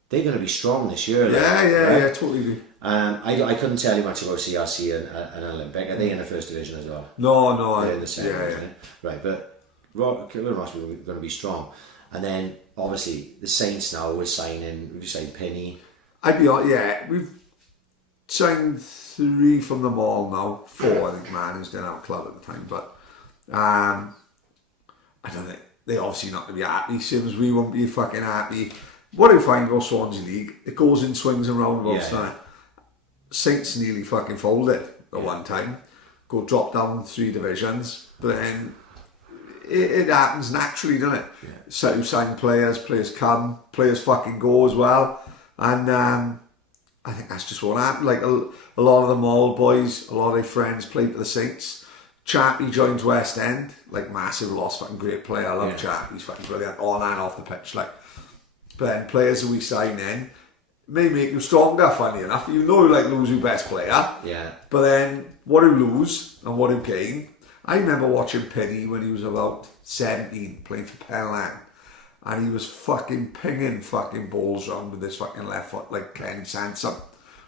they're going to be strong this year. Yeah, totally agree. I couldn't tell you much about CRC and Olympic. Are they in the first division as well? No. They're in the second division. Right, but Kilvey must be going to be strong. And then, obviously, the Saints now we're signing, we've signed Penny. We've signed 3 from them all now. 4, I think, Manners didn't have a club at the time. But, I don't think, they're obviously not going to be happy. Same as we won't be fucking happy. What I find about Swansea League, it goes in swings and roundabouts. Saints nearly fucking folded at one time. Go drop down 3 divisions. But then it happens naturally, doesn't it? Yeah. So you sign players come, players fucking go as well. And I think that's just what happened. Like a lot of the Mall boys, a lot of their friends played for the Saints. Chappie joins West End, like massive loss, fucking great player. I love Chappie, he's fucking brilliant on and off the pitch. Like, but then players that we sign in may make you stronger, funny enough. You know, like lose your best player. Yeah. But then what you lose and what you gain. I remember watching Penny when he was about 17 playing for Penland, and he was fucking pinging fucking balls around with his fucking left foot like Kenny Sansom,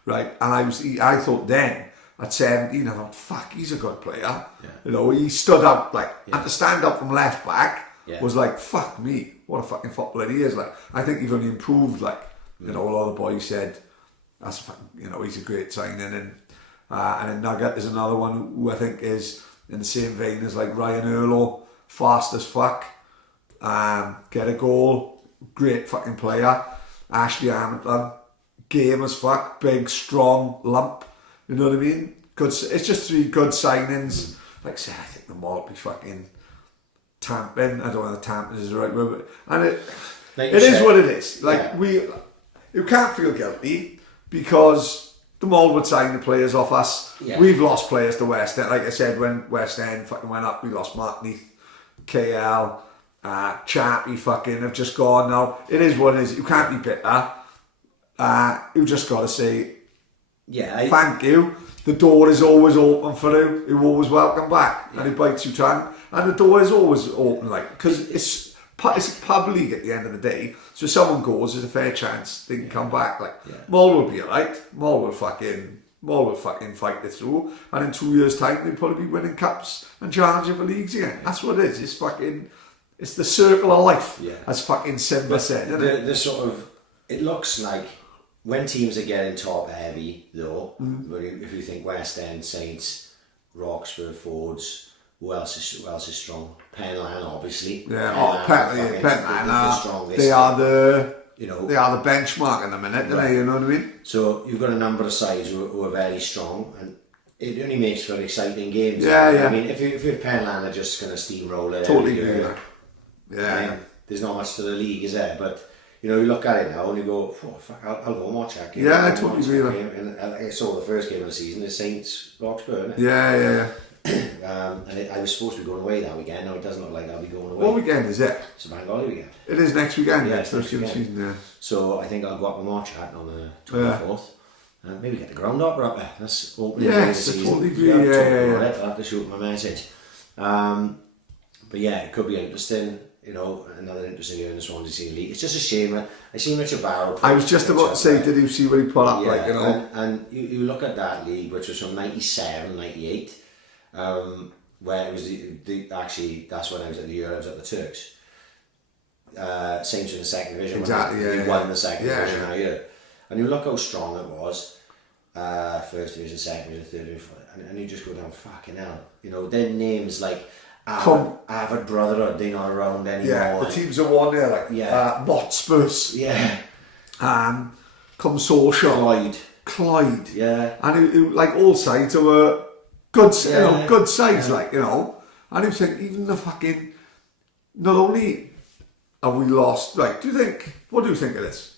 right? And I thought then, at 17, I thought, fuck, he's a good player. Yeah. You know, he stood up, like, and to stand up from left back was like, fuck me, what a fucking footballer he is. Like, I think he's only improved, like, you know, a lot of the boys said, that's fucking, you know, he's a great signing. And then Nugget is another one who I think is in the same vein as like Ryan Earlo, fast as fuck, get a goal, great fucking player. Ashley Hamilton, game as fuck, big, strong, lump. You know what I mean? Good. It's just 3 good signings. Like I said, I think the mall will be fucking tamping. I don't know if tamping is the right word, and it is what it is. Like you can't feel guilty because the mall would sign the players off us. Yeah. We've lost players to West End. Like I said, when West End fucking went up, we lost Mark Neath, KL, Chappie fucking have just gone now. It is what it is. You can't be bitter. You just got to say, thank you. The door is always open for you. You're always welcome back. And it bites your tongue. And the door is always open, like, because it's a pub league at the end of the day. So if someone goes, there's a fair chance they can come back. Like, Mull will be alright. Mull will fucking fight it through. And in 2 years' time, they'll probably be winning cups and challenging for leagues again. That's what it is. It's fucking, it's the circle of life, as fucking Simba said. The sort of, it looks like, when teams are getting top heavy, though, if you think West End, Saints, Roxburgh, Fords, who else is strong? Penland, obviously. Yeah, Penland. They are the benchmark in a minute, don't they? You know what I mean? So you've got a number of sides who are very strong, and it only makes for exciting games. Yeah. I mean, if Penland are just going to steamroll it, totally agree. Yeah. There's not much to the league, is there? But you know, you look at it now and you go, oh, fuck, I'll go and watch that game. Yeah, I totally agree. And I saw the first game of the season, the Saints Roxburgh, Yeah. And I was supposed to be going away that weekend. No, it doesn't look like I'll be going away. What weekend is it? It's a bank holiday weekend. It is next weekend. Yeah, it's next weekend. Season, yeah. So I think I'll go up and watch that on the 24th. And maybe get the groundhopper up there. That's opening day of the season. Totally agree. Yeah. I'll have to shoot my message. But yeah, it could be interesting. You know, another interesting year in the Swansea Senior League. It's just a shame. I seen Richard Barrow. I was just about to say, did you see what he put up? Yeah, like, you know? And you look at that league, which was from 97, 98, where it was actually that's when I was at the Euro, I was at the Turks. Same in the second division. Exactly, when yeah. We won the second division Yeah. that year. And you look how strong it was. First division, second division, third division, and you just go down, fucking hell. You know, their names like Avid Brotherhood, they're not around anymore. Yeah, the teams are won there, like Motspurs. Yeah. Consortium. Clyde. Yeah. And it, like all sides were good, you know, good sides, Yeah. like, you know. And you think even the fucking, not only have we lost, like, what do you think of this?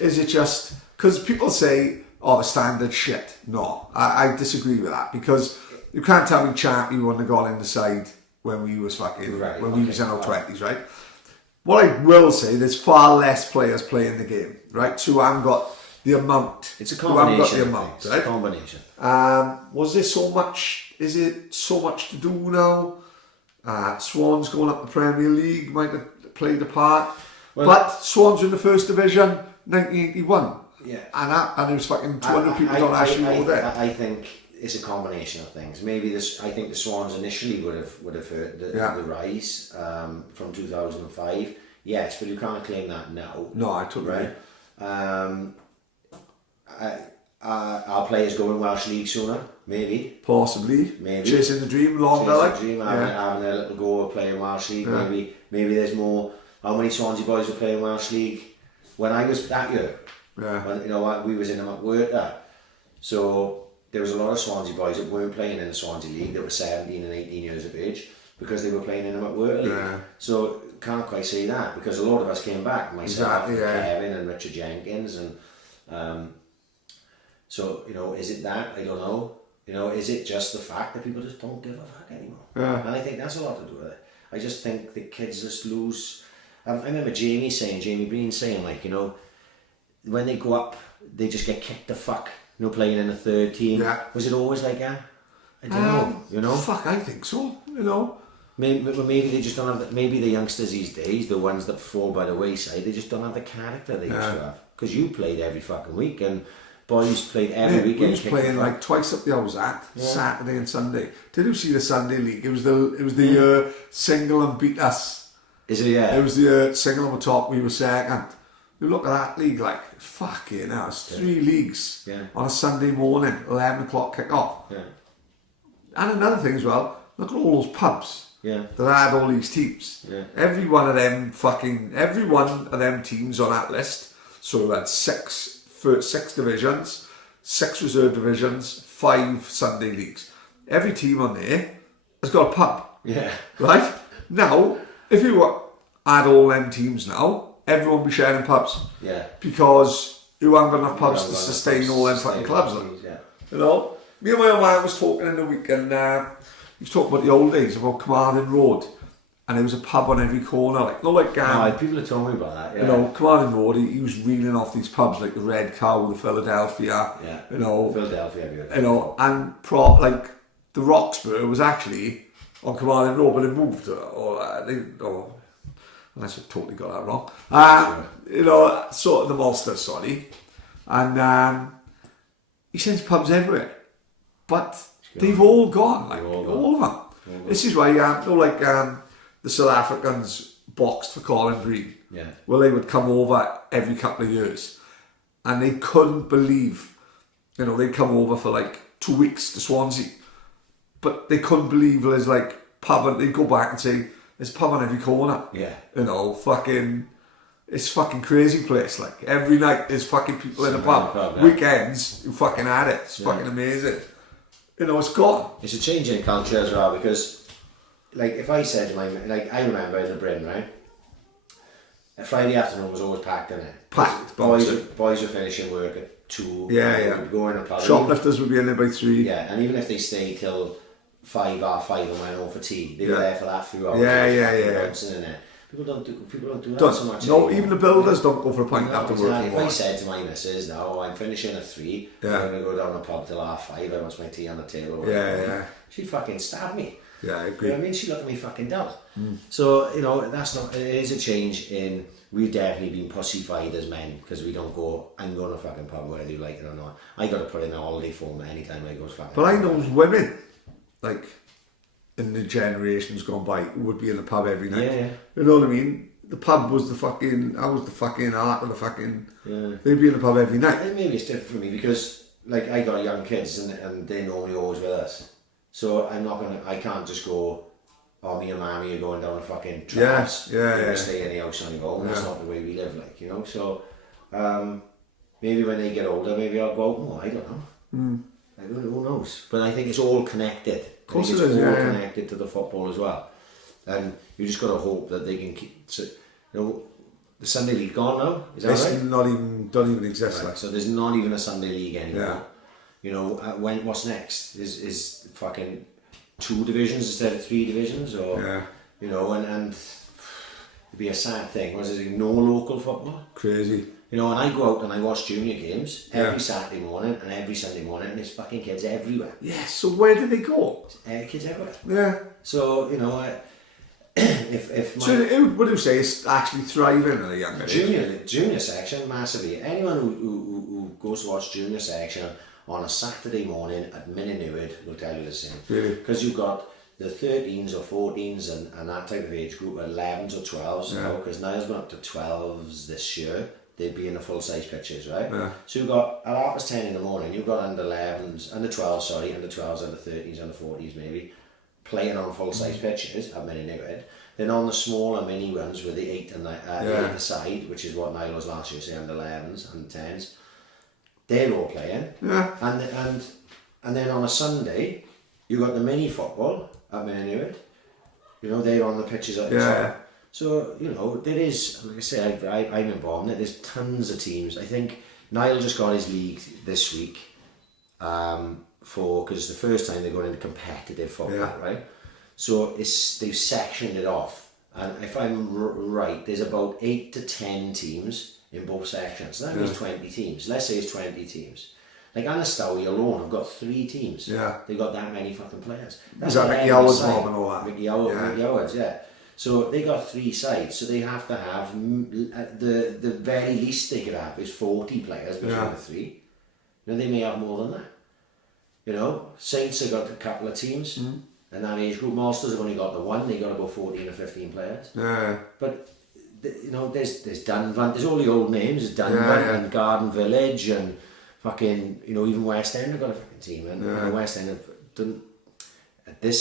Is it just, because people say, oh, the standard shit. No, I disagree with that, because you can't tell me Champion wouldn't have gone in the side when we was fucking, we was in our 20s, right? What I will say, there's far less players playing the game, right? So I haven't got the amount. It's a combination. Got the amount, right? It's a combination. Was there so much, is it so much to do now? Swans going up the Premier League might have played a part. Well, but Swans were in the first division, 1981. Yeah. And there was fucking 200 people don't actually go there. I think it's a combination of things. Maybe I think the Swans initially would have hurt the rise from 2005. Yes, but you can't claim that now. No, I totally agree. Our players go in Welsh League sooner, maybe. Possibly. Maybe. Chasing the dream longer, like. Chasing the dream, having a little go of playing Welsh League. Yeah. Maybe there's more. How many Swansea boys were playing Welsh League when I was that year? Yeah. When, you know, we was in them at work there. So there was a lot of Swansea boys that weren't playing in the Swansea League that were 17 and 18 years of age because they were playing in them at work league. Yeah. So can't quite say that because a lot of us came back, myself, Kevin and Richard Jenkins, and so, you know, is it that? I don't know. You know, is it just the fact that people just don't give a fuck anymore? Yeah. And I think that's a lot to do with it. I just think the kids just lose. I remember Jamie Breen saying, like, you know, when they go up, they just get kicked the fuck, you know, playing in a third team. Yeah. Was it always like that? I don't know, you know? Fuck, I think so, you know. Maybe they just don't have, maybe the youngsters these days, the ones that fall by the wayside, they just don't have the character they used to have. Because you played every fucking week and boys played every weekend. We was playing like twice up the hours Saturday and Sunday. Did you see the Sunday league? It was the single and beat us. Is it? Yeah. It was the single on the top. We were second. You look at that league, like fucking hell. It's 3 leagues on a Sunday morning, 11 o'clock kick off. Yeah. And another thing as well. Look at all those pubs. Yeah. That had all these teams. Yeah. Every one of them teams on that list. So that's 6 divisions, 6 reserve divisions, 5 Sunday leagues. Every team on there has got a pub. Yeah. Right? Now, if you add all them teams now, everyone will be sharing pubs. Yeah. Because you haven't got enough pubs to sustain all them fucking clubs. Yeah. You know? Me and my old man was talking in the week and he was talking about the old days, about Carmarthen Road. And there was a pub on every corner, like, not like... people are telling me about that, yeah. You know, Carmarthen Road, he was reeling off these pubs like the Red Cow, the Philadelphia, you know... Philadelphia, you know, and like, the Roxburgh was actually on Carmarthen Road, but it moved, unless I totally got that wrong. You know, sort of the Monster, sorry. And he sends pubs everywhere. But they've all gone, like, all of them. This is why, the South Africans boxed for Colin Green. Yeah. Well, they would come over every couple of years. And they couldn't believe, you know, they'd come over for like 2 weeks to Swansea. But they couldn't believe there's like pub, and they'd go back and say, there's pub on every corner. Yeah. You know, it's fucking crazy place. Like, every night there's fucking people in the pub. Weekends, you fucking had it. It's fucking amazing. You know, it's gone. It's a change in culture as well, because like, if I said to I remember in the Bryn, right? A Friday afternoon was always packed, in it? Packed. Boys were finishing work at 2. Yeah. We'd go in and play. Shoplifters would be in there by 3. Yeah, and even if they stayed till 5 and went home for tea, they were there for that few hours. Yeah. People don't do that so much. No, even the builders don't go for a pint after work. If I said to my missus, no, I'm finishing at 3, I'm going to go down the pub till 5:30, I want my tea on the table. She'd fucking stab me. Yeah, I agree. You know what I mean? She looked at me fucking dumb. So, you know, it is a change in, we've definitely been pussified as men because we don't go, I'm going to fucking pub whether you like it or not. I got to put in a holiday form anytime I go to fucking But I know women like in the generations gone by, who would be in the pub every night. Yeah. You know what I mean? The pub was the fucking, I was the fucking art of the fucking, Yeah. they'd be in the pub every night. Maybe it's different for me because, like, I got young kids and they're normally always with us. So I can't just go, oh, me and Mammy are going down the fucking traps. Yeah. Stay in the house on your own. That's not the way we live, like, you know. So, maybe when they get older, maybe I'll go out more. I don't know. Like, who knows? But I think it's all connected. Of course it's it is, all connected to the football as well. And you just got to hope that they can keep. So, you know, the Sunday League gone now. Is that right? Don't even exist. Right. Like. So there's not even a Sunday League anymore. Yeah. You know, what's next? Is fucking 2 divisions instead of 3 divisions, or you know, and it'd be a sad thing. Was it no local football? Crazy. You know, and I go out and I watch junior games every Saturday morning and every Sunday morning, and there's fucking kids everywhere. Yeah. So where do they go? Kids everywhere. Yeah. So you know, if my So who would you say is actually thriving at a younger age? junior section massively. Anyone who goes to watch junior section on a Saturday morning at Minute will tell you the same. Really? Because you've got the 13s or 14s and that type of age group, 11s or 12s, you know, because Niall's gone up to 12s this year. They'd be in the full-size pitches, right? Yeah. So you've got, at 10:30 in the morning, you've got under 11s, under 12s, under 12s, under 13s, under 40s maybe, playing on full-size pitches at Minute. Then on the smaller mini ones with the 8 and the 8 aside, which is what Niall was last year, say under 11s and 10s, they're all playing. Yeah. And then on a Sunday, you've got the mini football at Minute. You know, they're on the pitches at the top. So, you know, there is, like I say, I'm involved in it. There's tons of teams. I think Niall just got his league this week because it's the first time they're going into competitive football, right? So they've sectioned it off. And if I'm right, there's about 8 to 10 teams in both sections. So that means 20 teams. Let's say it's 20 teams. Like Anastawi alone have got 3 teams. Yeah. They've got that many fucking players. Is that Mickey Howard's mob and all that? Mickey Howard's, yeah. So they got 3 sides, so they have to have the very least they could have is 40 players between the 3. You know, they may have more than that. You know, Saints have got a couple of teams, and that age group. Monsters have only got the 1. They got about 14 or 15 players. Yeah. But you know, there's Dunvan. There's all the old names. There's Dunvan and Garden Village and fucking, you know, even West End have got a fucking team, and West End have done. At the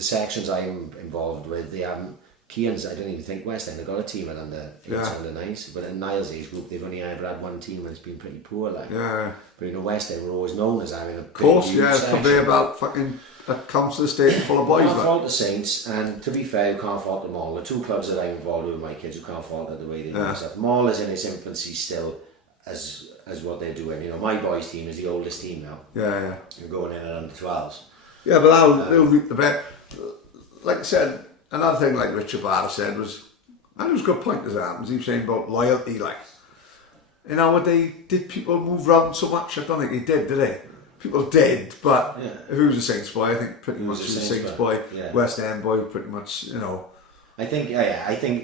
sections I'm involved with, they haven't. Kearns, I don't even think West End have got a team at under 8s, under 9s, but in Niall's age group, they've only ever had 1 team and it's been pretty poor. Like, but you know, West End were always known as having a big, conveyor belt fucking that comes to the state full of boys. Can't fault the Saints, and to be fair, you can't fault them all. The 2 clubs that I'm involved with my kids, you can't fault it the way they do stuff. Mall is in its infancy still, as what they're doing. You know, my boys' team is the oldest team now. You're going in at under 12s. Yeah, but they'll reap the bet. Like I said, another thing like Richard Barr said was, and it was a good point as happens, he was saying about loyalty, like, you know, did people move around so much? I don't think they did they? People did, but if he was a Saints boy, I think pretty much he was a Saints boy. West End boy, pretty much, you know. I think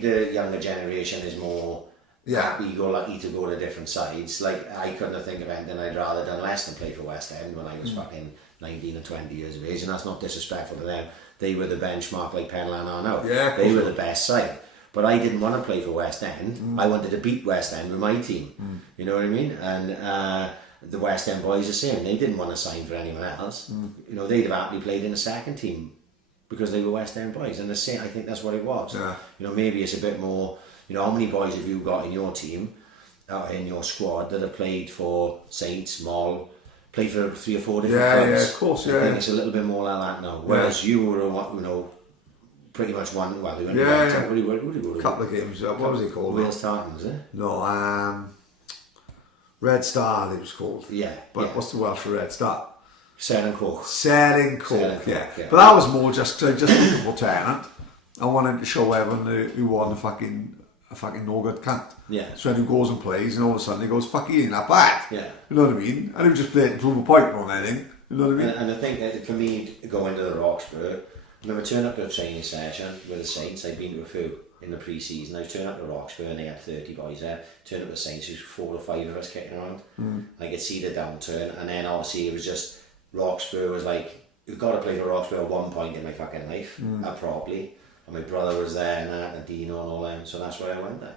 the younger generation is more happy-go-lucky to go to different sides. Like, I couldn't think of anything I'd rather done less than play for West End when I was fucking 19 or 20 years of age, and that's not disrespectful to them. They were the benchmark like Penlan are now. They were the best side. But I didn't want to play for West End. I wanted to beat West End with my team. You know what I mean? And the West End boys are the same. They didn't want to sign for anyone else. You know, they'd have happily played in a second team because they were West End boys. And the same, I think that's what it was. You know, maybe it's a bit more, you know, how many boys have you got in your team, in your squad, that have played for Saints, Moll, played for 3 or 4 different clubs? Yeah, of course, I think it's a little bit more like that now. Whereas you were, you know, pretty much one. Well, we went a couple of games. What was he called? Wales Tartans, eh? No, Red Star. It was called. But what's the Welsh for Red Star? Seren Coch. Yeah. But that was more just football tournament. I wanted to show everyone who won a fucking no good cunt. So when he goes and plays, and all of a sudden he goes, "Fuck, he ain't that bad." You know what I mean? And he was just playing to prove a point more than anything. You know what I mean? And I think that for me, going to the Roxburgh, I remember turning up to a training session with the Saints. I'd been to a few in the pre-season. I was turning up to Roxburgh and they had 30 boys there. Turned up to the Saints, there was 4 or 5 of us kicking around. I could see the downturn, and then obviously it was just Roxburgh was like you've got to play for Roxburgh at one point in my fucking life, properly. And my brother was there and that, and Dino and all them, so that's why I went there.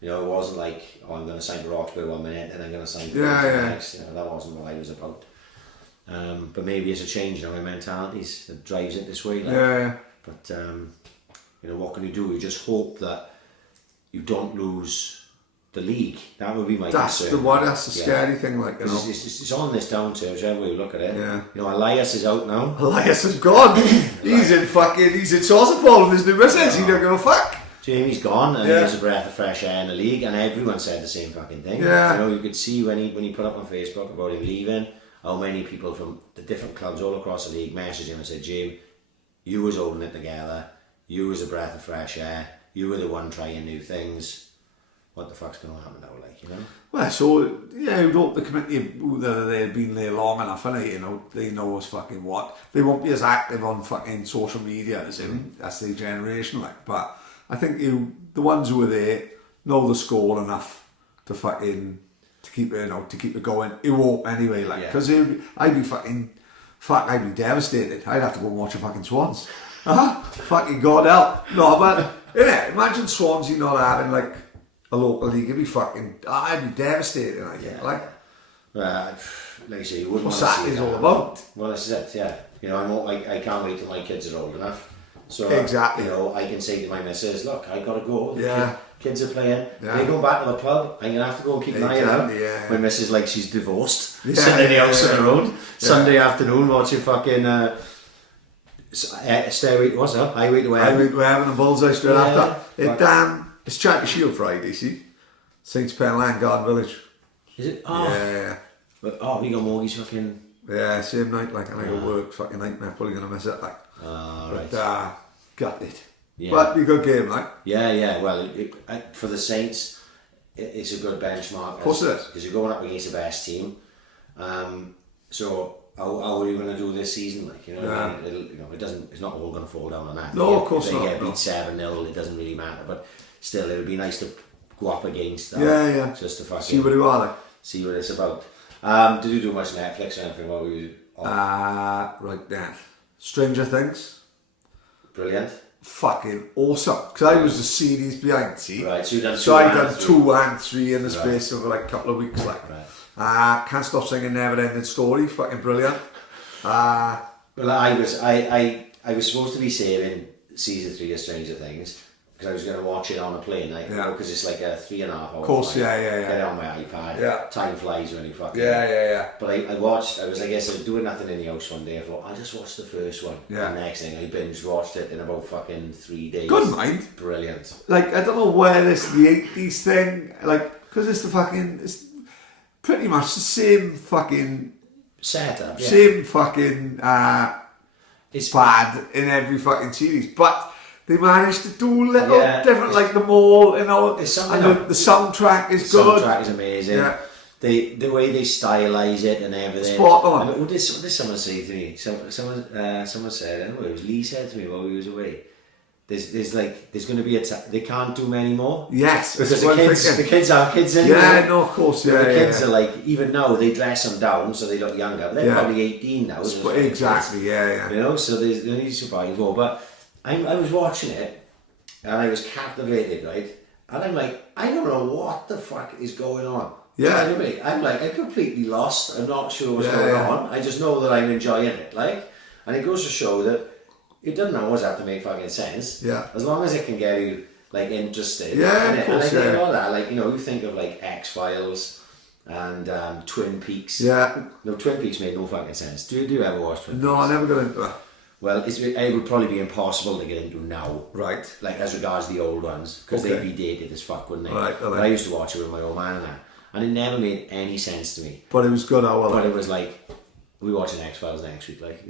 You know, it wasn't like, oh, I'm going to sign for Roxburgh 1 minute and I'm going to sign for the next. You know, that wasn't what I was about. But maybe it's a change, you know, my mentalities that drives it this way. Like. But, you know, what can you do? You just hope that you don't lose the league. That would be my concern. That's the scary thing, like, you know. It's on this downturn, whichever way you look at it. Yeah. You know, Elias is out now. Elias is gone. he's in Swansea with his new missus. He don't give a fuck. Jamie's gone, and there's a breath of fresh air in the league, and everyone said the same fucking thing. Yeah. You know, you could see when he put up on Facebook about him leaving, how many people from the different clubs all across the league messaged him and said, Jim, you was holding it together, you was a breath of fresh air, you were the one trying new things. What the fuck's going to happen now, like, you know? Well, so, yeah, you'd hope the committee, they've been there long enough, innit, you know, they know us fucking what. They won't be as active on fucking social media as him, that's their generation, like, but I think the ones who are there know the score enough to fucking, to keep it, you know, to keep it going. It won't anyway, like, because I'd be devastated. I'd have to go and watch a fucking Swans. Fucking God help. No, but, yeah, imagine Swansea not having, like, a local league. It'd be fucking, I'd be devastated, I think, like. Like I say, you wouldn't what's want to that see is that. all about. Well, this is it, yeah. You know, I can't wait till my kids are old enough. So, exactly. You know, I can say to my missus, look, I got to go. Yeah. Kids are playing. They go back to the pub. I'm going to have to go and keep an eye out. Yeah. My missus, like, she's divorced. Sitting in the house on her own. Sunday afternoon watching fucking... Stairway, what's that? Highway to Heaven. We're having a bullseye straight after. It's Charity Shield Friday, see? Saints Penland Garden Village. Is it? Oh. Yeah. But, we got Morgie's fucking... Yeah, same night, like, and I go work, fucking nightmare, probably going to miss it, like. Right. But, got it. Yeah. But be a good game, like. Yeah, well, for the Saints, it's a good benchmark. Of course it is. Because you're going up against the best team. So... How are you going to do this season? Like, you know, I mean, you know, it's not all going to fall down on that. No, of course not. If they get beat 7-0, it doesn't really matter. But still, it would be nice to go up against that. Yeah. Just to fucking see what you are like. See what it's about. Did you do much Netflix or anything while we were off? Right then. Stranger Things. Brilliant. Fucking awesome. Because I was the series behind, see? Right, so you done I done 2 and 3 in the space of like a couple of weeks, like. Right. Can't Stop Singing, Never Ending Story, fucking brilliant. Well, I was supposed to be saving season 3 of Stranger Things because I was going to watch it on a plane, like, you know, because it's like a 3.5 hour. Of course, flight. yeah. Get it on my iPad. Yeah. Time flies when you fucking. Yeah. But I watched. I was doing nothing in the house one day. I thought I'll just watch the first one. Yeah. And the next thing I binge watched it in about fucking 3 days. Good mind. Brilliant. Like, I don't know where the 80s thing, like, because it's pretty much the same fucking setup, same fucking it's bad in every fucking series, but they managed to do little different, like the mall, you know, and the soundtrack is good. The soundtrack is amazing. Yeah. The way they stylize it and everything. Spot on. What did someone say to me? Someone said, I don't know, it was Lee said to me while we was away. There's going to be they can't do many more. Yes, because the kids are kids anyway. Yeah, no, of course, yeah. The kids are like, even now they dress them down so they look younger. But they're probably 18 now. Exactly, yeah. You know, so they need to survive more. But I was watching it and I was captivated, right? And I'm like, I don't know what the fuck is going on. Yeah. You know what I mean? I'm like, I'm completely lost. I'm not sure what's going on. I just know that I'm enjoying it, like, and it goes to show that it doesn't always have to make fucking sense. Yeah. As long as it can get you, like, interested. Yeah, of course, and I think all that, like, you know, you think of, like, X-Files and Twin Peaks. Yeah. No, Twin Peaks made no fucking sense. Do you ever watch Twin Peaks? No, I never got into it. Well, it would probably be impossible to get into now. Right. Like, as regards the old ones. Because they'd be dated as fuck, wouldn't they? Right. But I used to watch it with my old man and that. And it never made any sense to me. But it was good, But it was like, we watching X-Files next week, like,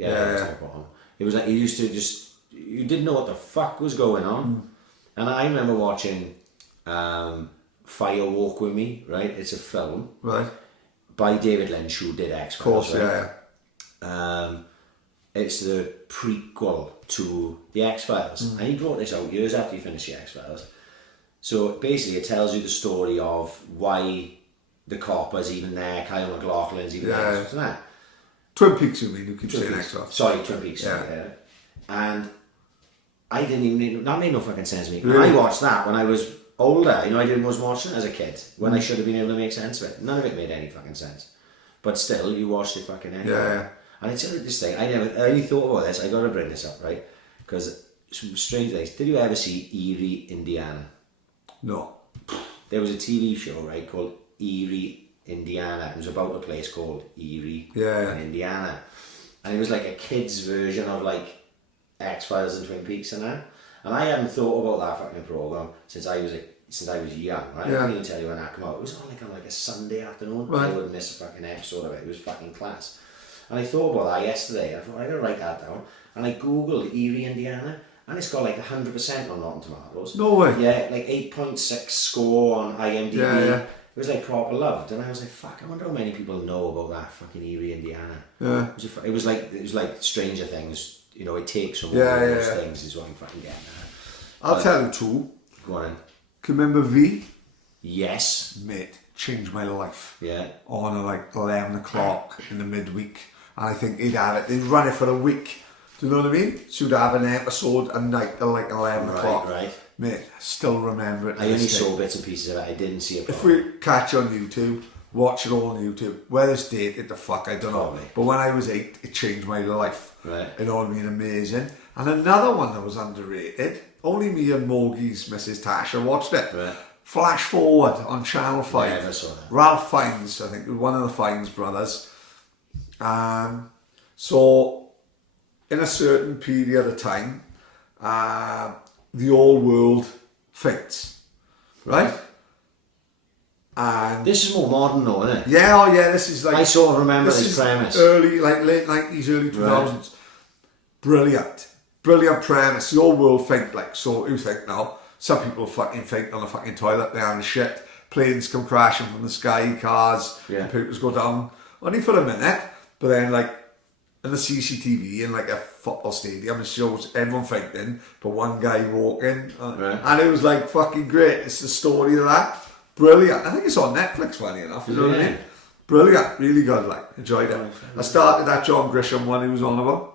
it was like, you used to just... You didn't know what the fuck was going on. And I remember watching Fire Walk With Me, right? It's a film. Right. By David Lynch, who did X-Files. Of course, right? It's the prequel to the X-Files. And he brought this out years after he finished the X-Files. So basically it tells you the story of why the copper's even there, Kyle MacLachlan's even there. Twin Peaks, you mean? You keep saying extra. Sorry, Twin Peaks. Yeah. And I didn't even, that made no fucking sense to me. Really? I watched that when I was older. You know, I was watching it as a kid when I should have been able to make sense of it. None of it made any fucking sense. But still, you watched it fucking anyway. Yeah. And it's this thing, I only thought about this, I got to bring this up, right? Because some strange things. Did you ever see Erie, Indiana? No. There was a TV show, right, called Erie, Indiana. It was about a place called Erie in Indiana. And it was like a kid's version of like X-Files and Twin Peaks and that. And I hadn't thought about that fucking programme since I was young, right? I can't even tell you when that came out. It was on like a Sunday afternoon. Right. I would miss a fucking episode of it. It was fucking class. And I thought about that yesterday. I thought, I gotta write that down. And I googled Erie, Indiana, and it's got like 100% on Rotten Tomatoes. No way. Yeah, like 8.6 score on IMDb. Yeah. It was like proper loved. And I was like, fuck, I wonder how many people know about that fucking Erie, Indiana. Yeah. It was like Stranger Things. You know, it takes from those things is what I'm fucking getting at. I'll tell you two. Go on in. Can you remember V? Yes. Mate, changed my life. Yeah. On like 11 o'clock in the midweek. And I think they'd run it for a week. Do you know what I mean? So you'd have an episode a night at like 11 o'clock. Right. Mate, I still remember it. I only saw bits and pieces of it. I didn't see it. If we catch on YouTube, watch it all on YouTube. Where it's dated, the fuck, I don't know. But when I was 8, it changed my life. Right. You know what I mean? Amazing. And another one that was underrated, only me and Morgie's Mrs. Tasha watched it. Right. Flash Forward on Channel 5. Yeah, I never saw that. Ralph Fiennes, I think, one of the Fiennes brothers. So, in a certain period of time, the old world faints, right? And this is more modern though, isn't it? Yeah, this is like... I sort of remember this premise. Early, like late 90s, early 2000s. Right. Brilliant premise. The old world faint, like, so you think now, some people fucking faint on the fucking toilet, they're having shit, planes come crashing from the sky, cars, computers go down, only for a minute, but then like, in the CCTV in like a football stadium, it shows everyone fainting, but one guy walking, and it was like fucking great. It's the story of that. Brilliant. I think it's on Netflix, funny enough, you know what I mean? Brilliant, really good, like, enjoyed it. I started that John Grisham one he was on about.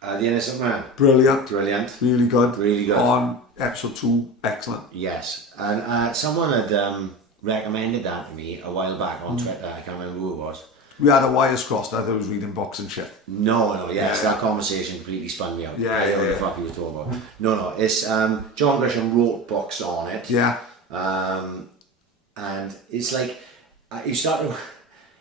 The Innocent Man. Brilliant. Really good. On episode 2, excellent. Yes, and someone had recommended that to me a while back on Twitter. I can't remember who it was. We had a wires crossed. I thought I was reading boxing shit. No, so that conversation completely spun me out. I don't know what the fuck he was talking about. No, it's John Grisham wrote books on it. Yeah. And it's like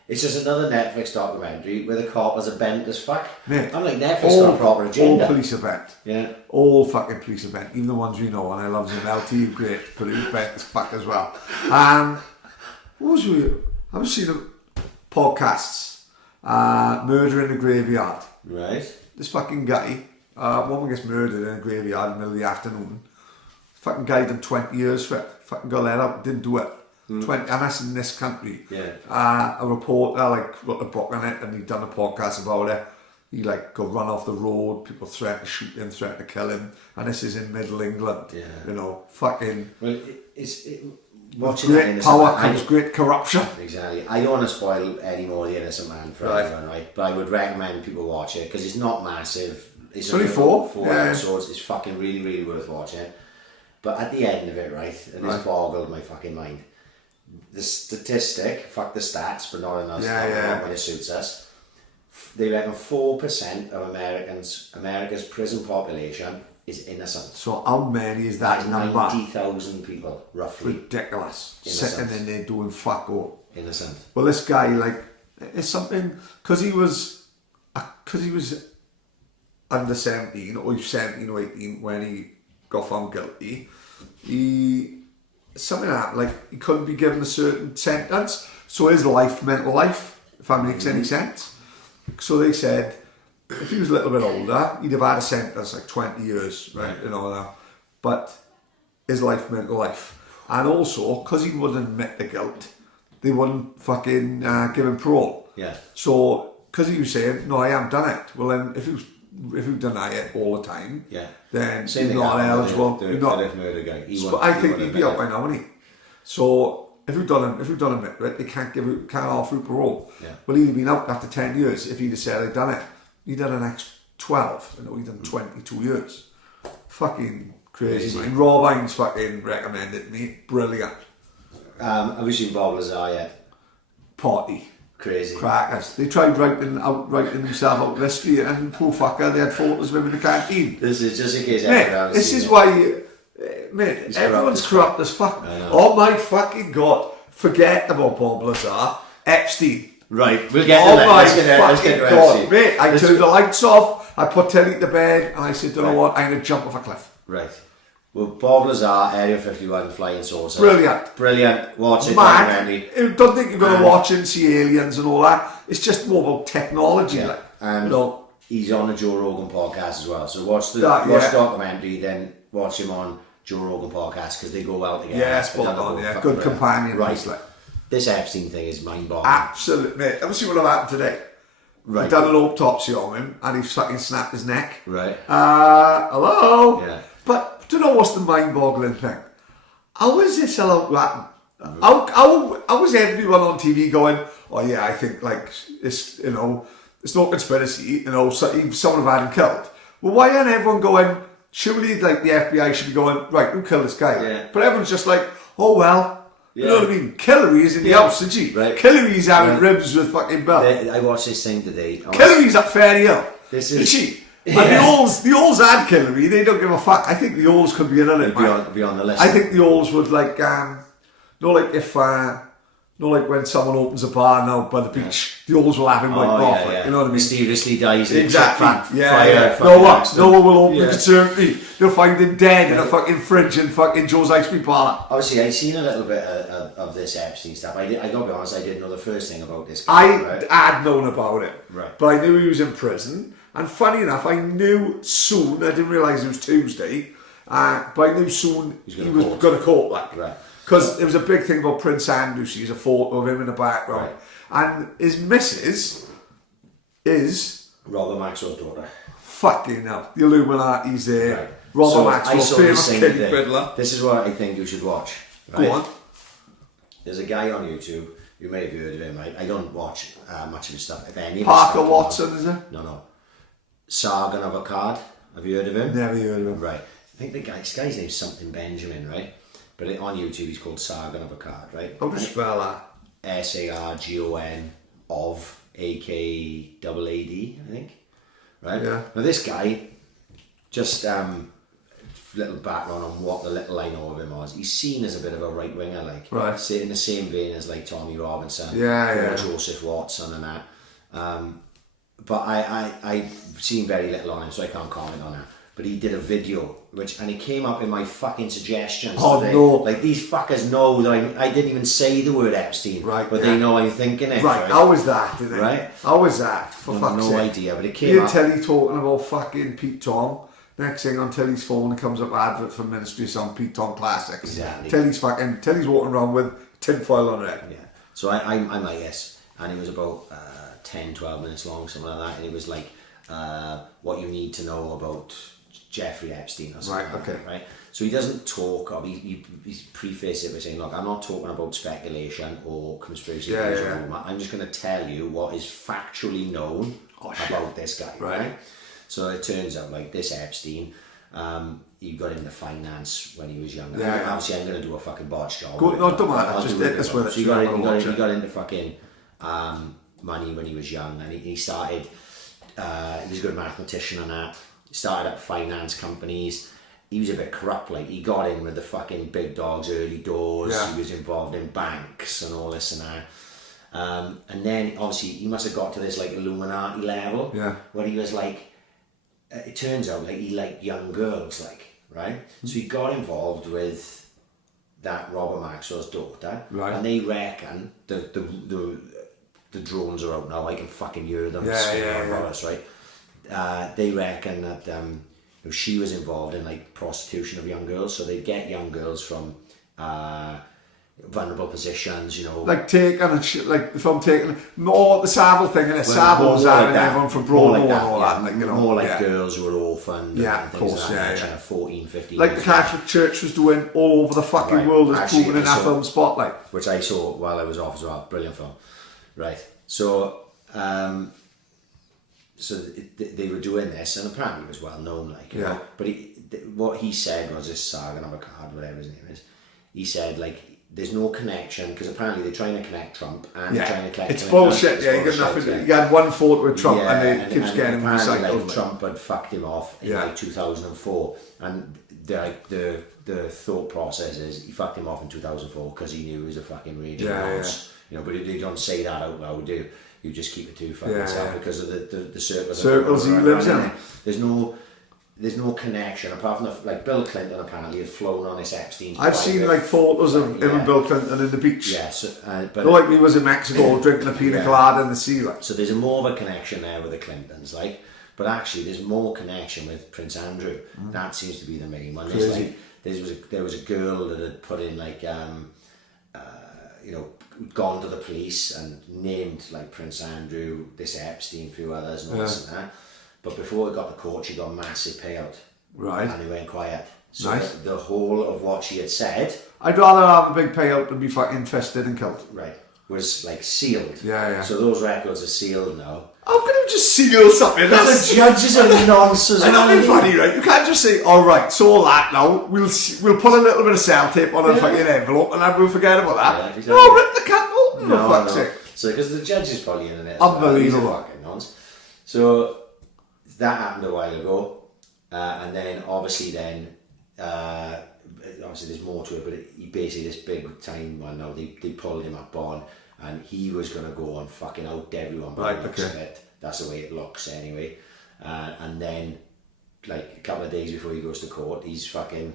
it's just another Netflix documentary where the coppers are bent as fuck. Mate, I'm like, Netflix got a proper agenda. All police are bent. Yeah. All fucking police are bent. Even the ones we know, and I love them. LT, great, but he was bent as fuck as well. What was we? I was seeing podcasts. Murder in a Graveyard. Right. This fucking guy, woman gets murdered in a graveyard in the middle of the afternoon. Fucking guy done 20 years for it. Fucking got let out, didn't do it. 20, and that's in this country. Yeah. A reporter like wrote a book on it, and he'd done a podcast about it. He like got run off the road, people threatened to shoot him, threatened to kill him, and this is in Middle England. Yeah. You know, fucking. Well, watching great power comes great corruption. Exactly. I don't want to spoil any more The Innocent Man for everyone, right? But I would recommend people watch it because it's not massive. It's only four episodes. It's fucking really worth watching. But at the end of it, right, and this boggled my fucking mind. The statistic, fuck the stats, but not enough when it suits us. They reckon 4% of America's prison population is innocent. So how many is that number? 90,000 people, roughly. Ridiculous. Innocent. Sitting in there doing fuck all. Innocent. Well, this guy, like, it's something, because he was under 17, or 17 or 18 when he got found guilty, something like that, like, he couldn't be given a certain sentence, so his life meant life, if that makes any sense. So they said, if he was a little bit older, he'd have had a sentence like 20 years, right, you know that. But his life meant life. And also, because he wouldn't admit the guilt, they wouldn't fucking give him parole. Yeah. So, because he was saying, no, I haven't done it. Well, then, if you deny it all the time, then you're not eligible. The murder guy. I think he'd be out by now, wouldn't he? So, if we've done a bit, right, they can't offer you parole. Yeah. Well, he'd have been out after 10 years if he'd have said he'd done it. He'd done an extra 12. You know, he'd done 22 years. Fucking crazy, man. Rob Hines fucking recommended it to me. Brilliant. Have you seen Bourgas Ultras yet? Party. Crazy. Crackers. They tried writing themselves out of history, and poor fucker, they had photos of him in the canteen. This is just in case Mate, this is why, mate, everyone's corrupt as fuck. Oh my fucking God. Forget about Bourgas Ultras. Epstein. Right, we'll get to that. Let's get to Epstein. Mate, I turned the lights off, I put Telly to bed, and I said, you know what, I'm going to jump off a cliff. Right. Well, Bourgas Ultras, Area 51, Flying Saucer. Brilliant. Watch it, documentary. I don't think you're going to watch it and see aliens and all that. It's just more about technology. Yeah. Like, and you know, he's on the Joe Rogan podcast as well. So watch the documentary, then watch him on Joe Rogan podcast, because they go well together. Yeah, spot on, yeah. Good companion. Right. This Epstein thing is mind-boggling. Absolutely, mate. Let me see what happened today. Right. We've done an autopsy on him, and he's fucking snapped his neck. Right. Hello? Yeah. But do you know what's the mind-boggling thing? How is this allowed to happen? How was everyone on TV going, oh yeah, I think like it's, you know, it's no conspiracy, you know, so someone have had him killed. Well, why aren't everyone going, surely like the FBI should be going, right, who killed this guy? Yeah. But everyone's just like, oh well. You know what I mean? Hillary's in the house, isn't she? Right. Hillary's having ribs with fucking Bill. I watched this thing today. Hillary's at Ferry Hill. This is she? Yeah. And the Alls had Hillary, they don't give a fuck. I think the Alls could be another be on the list. I think the Alls would like, like when someone opens a bar now by the beach, the Alls will have him off. Yeah. You know what I mean? Mysteriously dies. Exactly. Fire. No one will open the conservatory. They'll find him dead in a fucking fridge in fucking Joe's ice cream parlour. Obviously, I've seen a little bit of this Epstein stuff. I gotta be honest, I didn't know the first thing about this guy. I'd known about it, right? But I knew he was in prison. And funny enough, I knew soon. I didn't realise it was Tuesday, but I knew soon he was going to court, like. Right. Because there was a big thing about Prince Andrew. She's a photo of him in the background, and his missus is Robert Maxwell's daughter. Fucking hell, the Illuminati's there. Right. Robert Maxwell, famous King Fiddler. This is what I think you should watch. Right? Go on. There's a guy on YouTube. You may have heard of him. I don't watch much of his stuff. If any Parker Watson, is it? No. Sargon of Akkad. Have you heard of him? Never heard of him. Right. I think this guy's name's something Benjamin, right? But on YouTube he's called Sargon of Akkad, right? How do you spell that? Sargon of AKAAD, I think. Right? Yeah. Now this guy, just little background on what the little I know of him was. He's seen as a bit of a right winger, like in the same vein as like Tommy Robinson, Joseph Watson and that. But I've seen very little on him, so I can't comment on that. But he did a video, and he came up in my fucking suggestions today. No. Like, these fuckers know that I didn't even say the word Epstein, but they know I'm thinking it. Right, how was that, didn't it? Right? How was that, for fuck's sake? No idea, but it came up. Telly talking about fucking Pete Tong. Next thing on Telly's phone, it comes up advert for Ministry Song Pete Tong Classics. Exactly. Telly's walking around with tinfoil on it. Yeah. So I'm like this, and it was about 10, 12 minutes long, something like that, and it was like what you need to know about Jeffrey Epstein or something like that, right? So he doesn't talk, or he prefaced it by saying, look, I'm not talking about speculation or conspiracy theories or rumor. I'm just going to tell you what is factually known about this guy, right? So it turns out, like, this Epstein, he got into finance when he was younger. Obviously, I'm going to do a fucking botch job. Don't matter, just hit us with it. So he got into fucking money when he was young, and he started, he was a good mathematician and that. He started up finance companies. He was a bit corrupt, like, he got in with the fucking big dogs early doors. He was involved in banks and all this and that. And then, obviously, he must have got to this, like, Illuminati level, where he was like, it turns out, like, he liked young girls, like, right? So he got involved with that Robert Maxwell's daughter, and they reckon the drones are out now. I can fucking hear them screaming about us, right? They reckon that she was involved in, like, prostitution of young girls, so they'd get young girls from vulnerable positions, you know. Like Taken and shit, like the film Taken, more the Savile thing, and Savile was having everyone from Broadmoor and all that, like, you know. More like girls who were orphaned. Yeah, and of course, like yeah. 14, 15 like the Catholic Church was doing all over the fucking world, as proven in that film Spotlight. Which I saw while I was off as well. Brilliant film. Right. So, they were doing this, and apparently it was well known, like, you know. But what he said was, this Sagan of a card, whatever his name is, he said, like, there's no connection, because apparently they're trying to connect Trump and they're trying to connect... It's bullshit, you got nothing. You had one photo with Trump and it keeps getting recycled. Like, Trump had fucked him off in like 2004, and the thought process is he fucked him off in 2004 because he knew he was a fucking raging nonce. You know, but they don't say that out loud, do you? You just keep it to fucking yourself because of the circles he lives in. There's no connection apart from like Bill Clinton apparently had flown on this Epstein. I've seen like photos of him and Bill Clinton in the beach. Yes, but like he was in Mexico drinking a pina colada in the sea. Like. So there's more of a connection there with the Clintons, like. But actually, there's more connection with Prince Andrew. That seems to be the main one. There was a girl that had put in like you know, gone to the police and named like Prince Andrew, this Epstein, a few others, and all this and that. But before it got to court, she got a massive payout. Right. And he went quiet. So the whole of what she had said... I'd rather have a big payout than be fucking infested and killed. Right. Was like sealed. Yeah. So those records are sealed now. How can you just seal something? The judges are nonsense. I know, it's funny, right? You can't just say, all right, so all that now, we'll put a little bit of sellotape on a fucking envelope and then we'll forget about that. Yeah, exactly. No, rip the can't open, for fuck's sake. So, because the judge is probably in it. Unbelievable. Fucking nonsense. So, that happened a while ago, and then obviously there's more to it, but he basically this big time one now they pulled him up on, and he was going to go and fucking out everyone by the looks of it. That's the way it looks anyway. And then like a couple of days before he goes to court, he's fucking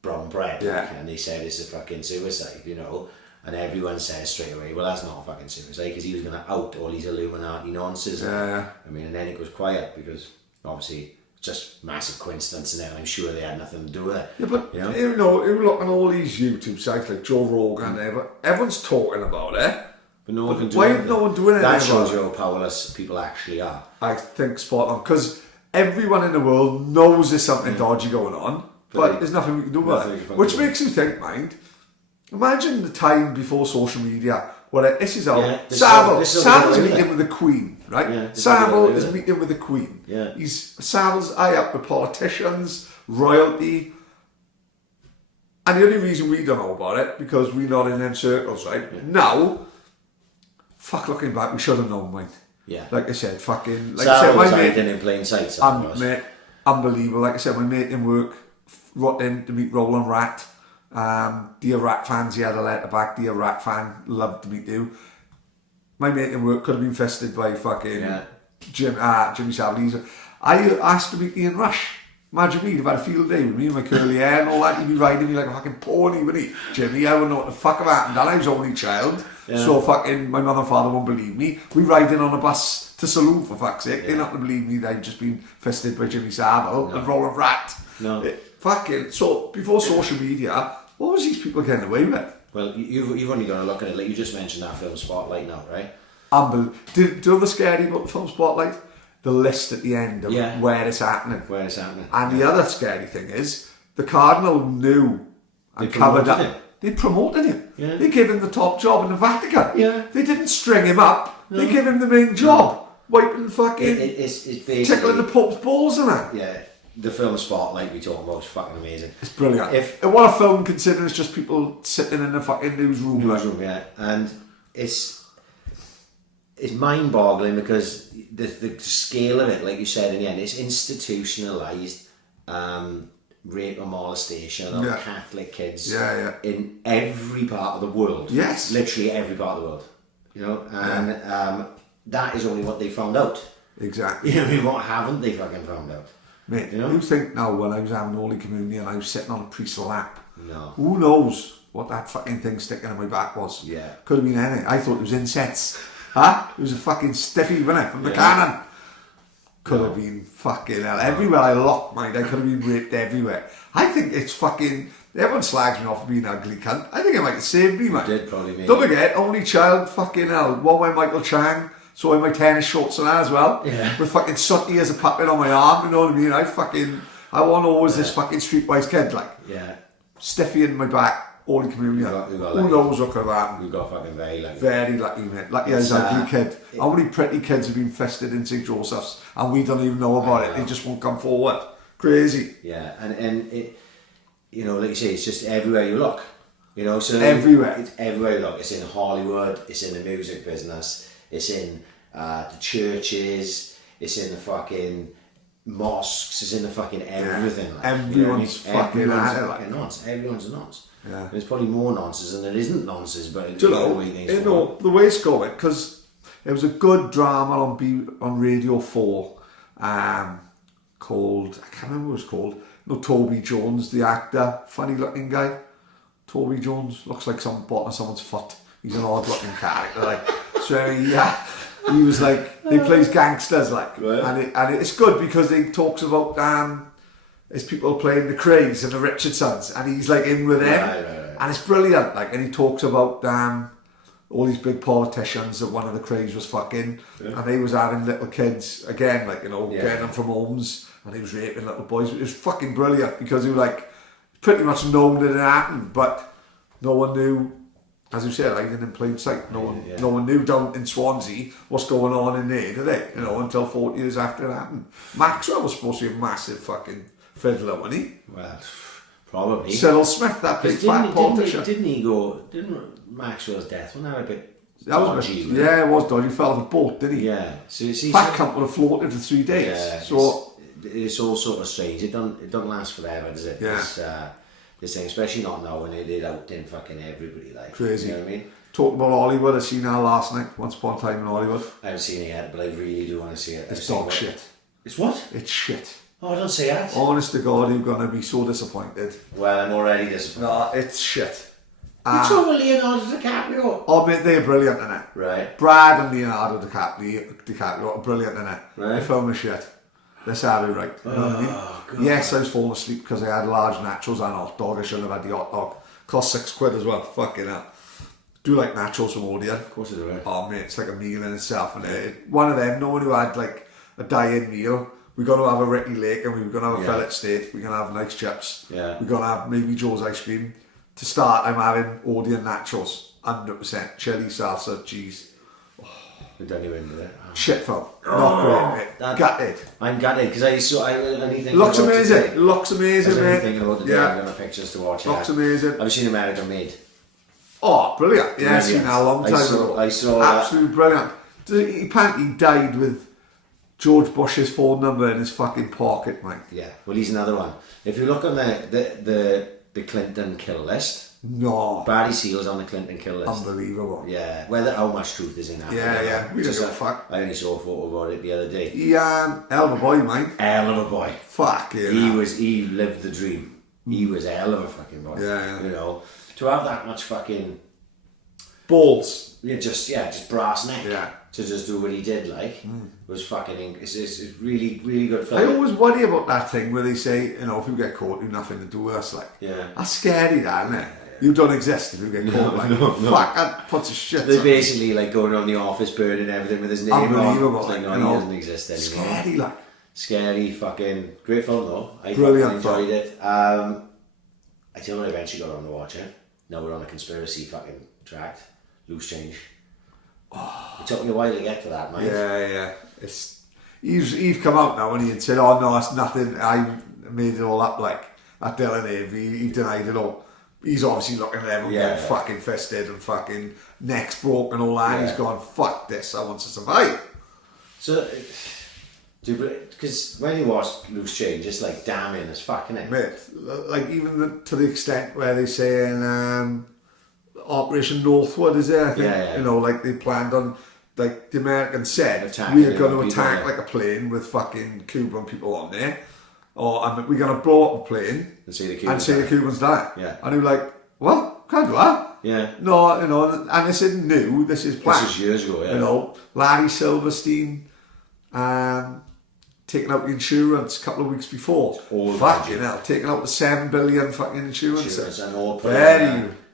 brown bread, and they said it's a fucking suicide, you know. And everyone says straight away, well, that's not a fucking suicide, because he was going to out all these Illuminati nonsense. I mean, and then it goes quiet because obviously just massive coincidence, and then I'm sure they had nothing to do with it. Yeah, but you know, you look on all these YouTube sites like Joe Rogan, everyone's talking about it. But no one can do why anything. Why no one doing anything? That shows you how powerless people actually are. I think spot on, because everyone in the world knows there's something dodgy going on, but there's nothing we can do about it. Which makes you think, mind. Imagine the time before social media. Well, this is how Savile's meeting with the Queen, right? Yeah, Savile is meeting with the Queen. Yeah. Savile's high up with politicians, royalty. And the only reason we don't know about it, because we're not in them circles, right? Yeah. Now, looking back, we should have known, mate. Yeah. Like I said, fucking... Like I said, my mate... in plain sight, mate, unbelievable. Like I said, my mate in work, brought in to meet Roland Rat. Dear Rat fans, he had a letter back. Dear Rat fan, loved to meet you. My mate in work could have been infested by fucking Jimmy Savile. I asked to meet Ian Rush. Imagine me, he'd have had a field day with me, my curly hair and all that. He'd be riding me like a fucking pony, wouldn't he? Jimmy, I wouldn't know what the fuck have happened. And I was only child, so fucking my mother and father won't believe me. We riding on a bus to Saloon, for fuck's sake. They're not going to believe me that I've just been infested by Jimmy Savile and Roland Rat. So before social media, what was these people getting away with? Well, you've only got to look at it, like you just mentioned that film Spotlight now, right? Do you know the scary about the film Spotlight? The list at the end of where it's happening. And the other scary thing is, the Cardinal knew and covered up. They promoted him. Yeah. They gave him the top job in the Vatican. Yeah. They didn't string him up. No. They gave him the main job. Wiping fucking... It's tickling the Pope's balls and that. Yeah. The film Spotlight we talk about is fucking amazing. It's brilliant. What a film considering it's just people sitting in the fucking newsroom. And it's mind-boggling because the scale of it, like you said in the end, it's institutionalised rape or molestation of Catholic kids in every part of the world. Yes. Literally every part of the world. You know? And that is only what they found out. Exactly. You know, I mean, what haven't they fucking found out? Mate, you think now when I was having Holy Communion and I was sitting on a priest's lap, no. Who knows what that fucking thing sticking in my back was? Yeah. Could have been anything. I thought it was incense. It was a fucking stiffy, wasn't it, from the cannon. Could have been fucking hell. Everywhere I looked, mate, I could have been raped everywhere. I think it's Everyone slags me off for being an ugly cunt. I think it might have saved me, man. Did probably me. Don't forget, only child, fucking hell. One way Michael Chang, so in my tennis shorts and that as well. Yeah. With fucking sooty as a puppet on my arm, you know what I mean? I want always this fucking streetwise kid, like. Yeah. Stiffy in my back, Holy Communion. Who knows what could have happened? We got fucking very lucky. Very lucky, mate. Lucky as an ugly kid. How many pretty kids have been fested in St. Joseph's and we don't even know about it? They just won't come forward. Crazy. Yeah, and it, you know, like you say, it's just everywhere you look. You know, so everywhere. It's everywhere you look. It's in Hollywood. It's in the music business. It's in the churches. It's in the fucking mosques. It's in the fucking everything. Like, everyone's fucking nonsense. Everyone's a nonce. Yeah. There's probably more nonsense than there isn't nonsense, but do you know, the way it's going, because it was a good drama on Radio 4 called, I can't remember what it was called. No, Toby Jones, the actor, funny looking guy. Toby Jones looks like some bottom of someone's foot. He's an odd looking character, like. So he was like, he plays gangsters, like, right. and it's good because he talks about his people playing the Crays and the Richardsons, and he's like in with them, right. And it's brilliant. Like, and he talks about all these big politicians that one of the Crays was fucking, and they was having little kids again, like, you know, getting them from homes, and he was raping little boys. It was fucking brilliant because he was like pretty much known that it happened, but no one knew. As you said, hiding in plain sight. No one knew down in Swansea what's going on in there, did they? You know, until 40 years after it happened. Maxwell was supposed to be a massive fucking fiddler, wasn't he? Well, probably. Cyril Smith, that big fat politician. Didn't Maxwell's death, wasn't that a bit dodgy? Yeah, it was dodgy. He fell off a boat, didn't he? Yeah. So Fat Camp would have floated for 3 days. Yeah. So it's all sort of strange. It don't last forever, does it? Yeah. This thing, especially not now when they out in fucking everybody, like. Crazy. You know what I mean? Talking about Hollywood, I seen that last night, Once Upon a Time in Hollywood. I haven't seen it yet, but I really do want to see it. It's dog shit. It's what? It's shit. Oh, don't say that. Honest to God, you're going to be so disappointed. Well, I'm already disappointed. No, it's shit. You talking about Leonardo DiCaprio? Oh, mate, they're brilliant in it. Right. Brad and Leonardo DiCaprio are brilliant in it. Right. They film the shit. Let's have it right. You know what I mean? God. Yes, I was falling asleep because I had large nachos and a hot dog. I shouldn't have had the hot dog. Cost £6 as well. Fucking hell. Do like nachos from Odeon. Of course it is. Oh, mate, it's like a meal in itself. And one of them, no one who had like a die-in meal. We're going to have a Ricky Lake and we're going to have a fillet steak. We're going to have nice chips. Yeah. We're going to have maybe Joe's ice cream. To start, I'm having Odeon nachos. 100% chili, salsa, cheese. We don't even into that. Oh. Shit film. Not great, mate. Gutted. I'm gutted because anything. Looks amazing. Looks amazing, mate. Thinking about the day, I'm going to pictures to watch. Looks amazing. I've seen American Made. Oh, brilliant. Yeah, I've seen that a long time ago. I saw absolutely brilliant. He apparently died with George Bush's phone number in his fucking pocket, mate. Yeah, well, he's another one. If you look on the Clinton kill list, no, Paddy Seal's on the Clinton kill list. Unbelievable. Yeah, whether how much truth is in that? Yeah. We just fuck. I only saw a photo about it the other day. He hell of a boy, mate. Hell of a boy. Fuck yeah. He lived the dream. He was a hell of a fucking boy. Yeah. You know, to have that much fucking balls. Just brass neck. Yeah. To just do what he did, like, was fucking. It's really, really good film. I always worry about that thing where they say, you know, if you get caught, you've nothing to do with us, like. Yeah. That's scary, that, isn't it? You don't exist if you get caught, like. No. Fuck, that puts a shit. They're basically like going around the office, burning everything with his name on. Unbelievable. It's like, no, he doesn't exist anymore. Scary, like. Scary, fucking great film though. I Brilliant enjoyed it. I tell you what, I eventually got on to watch it. Now we're on a conspiracy fucking track. Loose Change. It took me a while to get to that, mate. Yeah. He's come out now and he said, oh no, it's nothing. I made it all up, like that Dylan Avey. He denied it all. He's obviously looking at everyone getting fucking fisted and fucking necks broke and all that. He's gone, fuck this, I want to survive. So, because when you watch Loose Change, it's like damning as fucking it. Mate, like even to the extent where they saying Operation Northwood is there, I think. Yeah. You know, like they planned on, like the Americans said, Attacking we're going to attack like a plane with fucking Cuban people on there. Or we're going to blow up a plane and say the Cubans die. Yeah. And he was like, what? Can't do that. Yeah. No, you know, and this isn't new, this is planned. This is years ago, yeah. You know, Larry Silverstein, taking out the insurance a couple of weeks before. Fucking hell, taking out the 7 billion fucking insurance. And all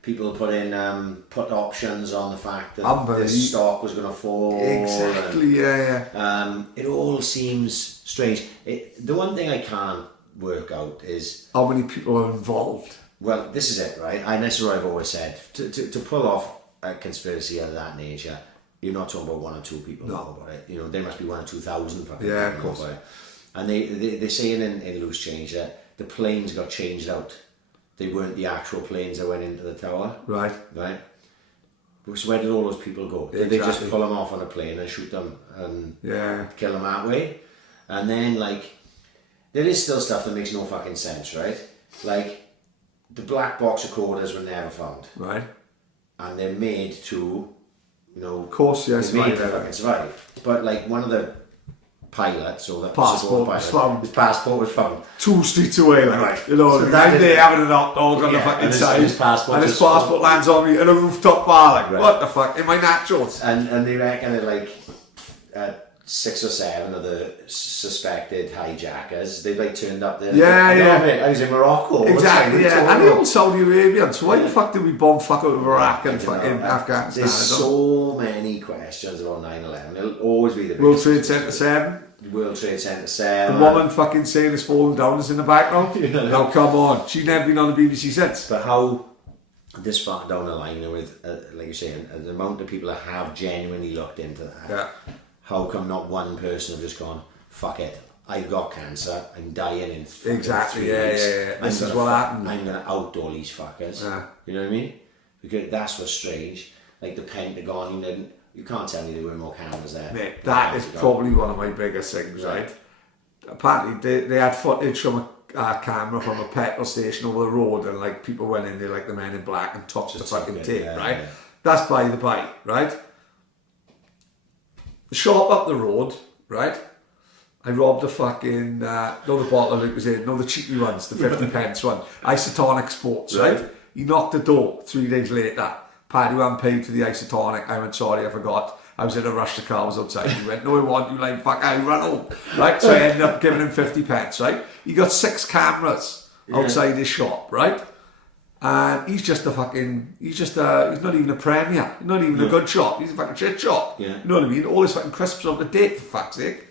people put in put options on the fact that this stock was going to fall. Exactly, it all seems strange. The one thing I can't work out is how many people are involved. Well, this is it, right? And this is what I've always said. To pull off a conspiracy of that nature, you're not talking about 1 or 2 people know about it. You know, there must be 1 or 2,000 fucking people of course. know about it. And they're saying in loose change that the planes got changed out. They weren't the actual planes that went into the tower. Right. So where did all those people go? Did they just pull them off on a plane and shoot them and kill them that way? And then, like, there is still stuff that makes no fucking sense, right? Like, the black box recorders were never found. Right. And they're made to, you know... Of course, yes. They're made to fucking survive. But, like, one of the pilots, or the passport was found. His passport was found 2 streets away, like, right. You know, so I'm there having an hot dog on the fucking side, his passport lands on me in a rooftop bar, like, what the fuck, in my naturals. And they reckon that, like, 6 or 7 of the suspected hijackers, they've, like, turned up there. I was in Morocco. Exactly, and they're all Saudi Arabian, so why the fuck did we bomb fuck out of Iraq and fucking Afghanistan? There's so many questions about 9/11. It'll always be the World Trade Center 7. World Trade Center 7. The woman fucking saying it's falling down is in the background. Now come on, she's never been on the BBC since. But how this far down the line with, like you're saying, the amount of people that have genuinely looked into that, how come not one person have just gone, fuck it, I've got cancer, I'm dying in 3 weeks. This is what happened. I'm going to out all these fuckers. You know what I mean? Because that's what's strange. Like the Pentagon, you can't tell me there were more cameras there. Mate, that is probably one of my biggest things, right? Apparently they had footage from a camera from a petrol station over the road, and like people went in there like the Men in Black and topped the fucking tape, right? That's by the by, right? The shop up the road, right? I robbed a fucking, not the bottle of it was in, no, the cheapy ones, the 50 pence one. Isotonic Sports, right? He knocked the door 3 days later. Paddy hadn't paid for the isotonic. I went, sorry, I forgot. I was in a rush, the car was outside. He went, no, I want you, like, fuck, I run home. Right? So I ended up giving him 50 pence, right? He got 6 cameras outside his shop, right? And he's just a fucking, he's not even a premier. He's not even a good shop. He's a fucking shit shop. You know what I mean? All his fucking crisps up to date, for fuck's sake.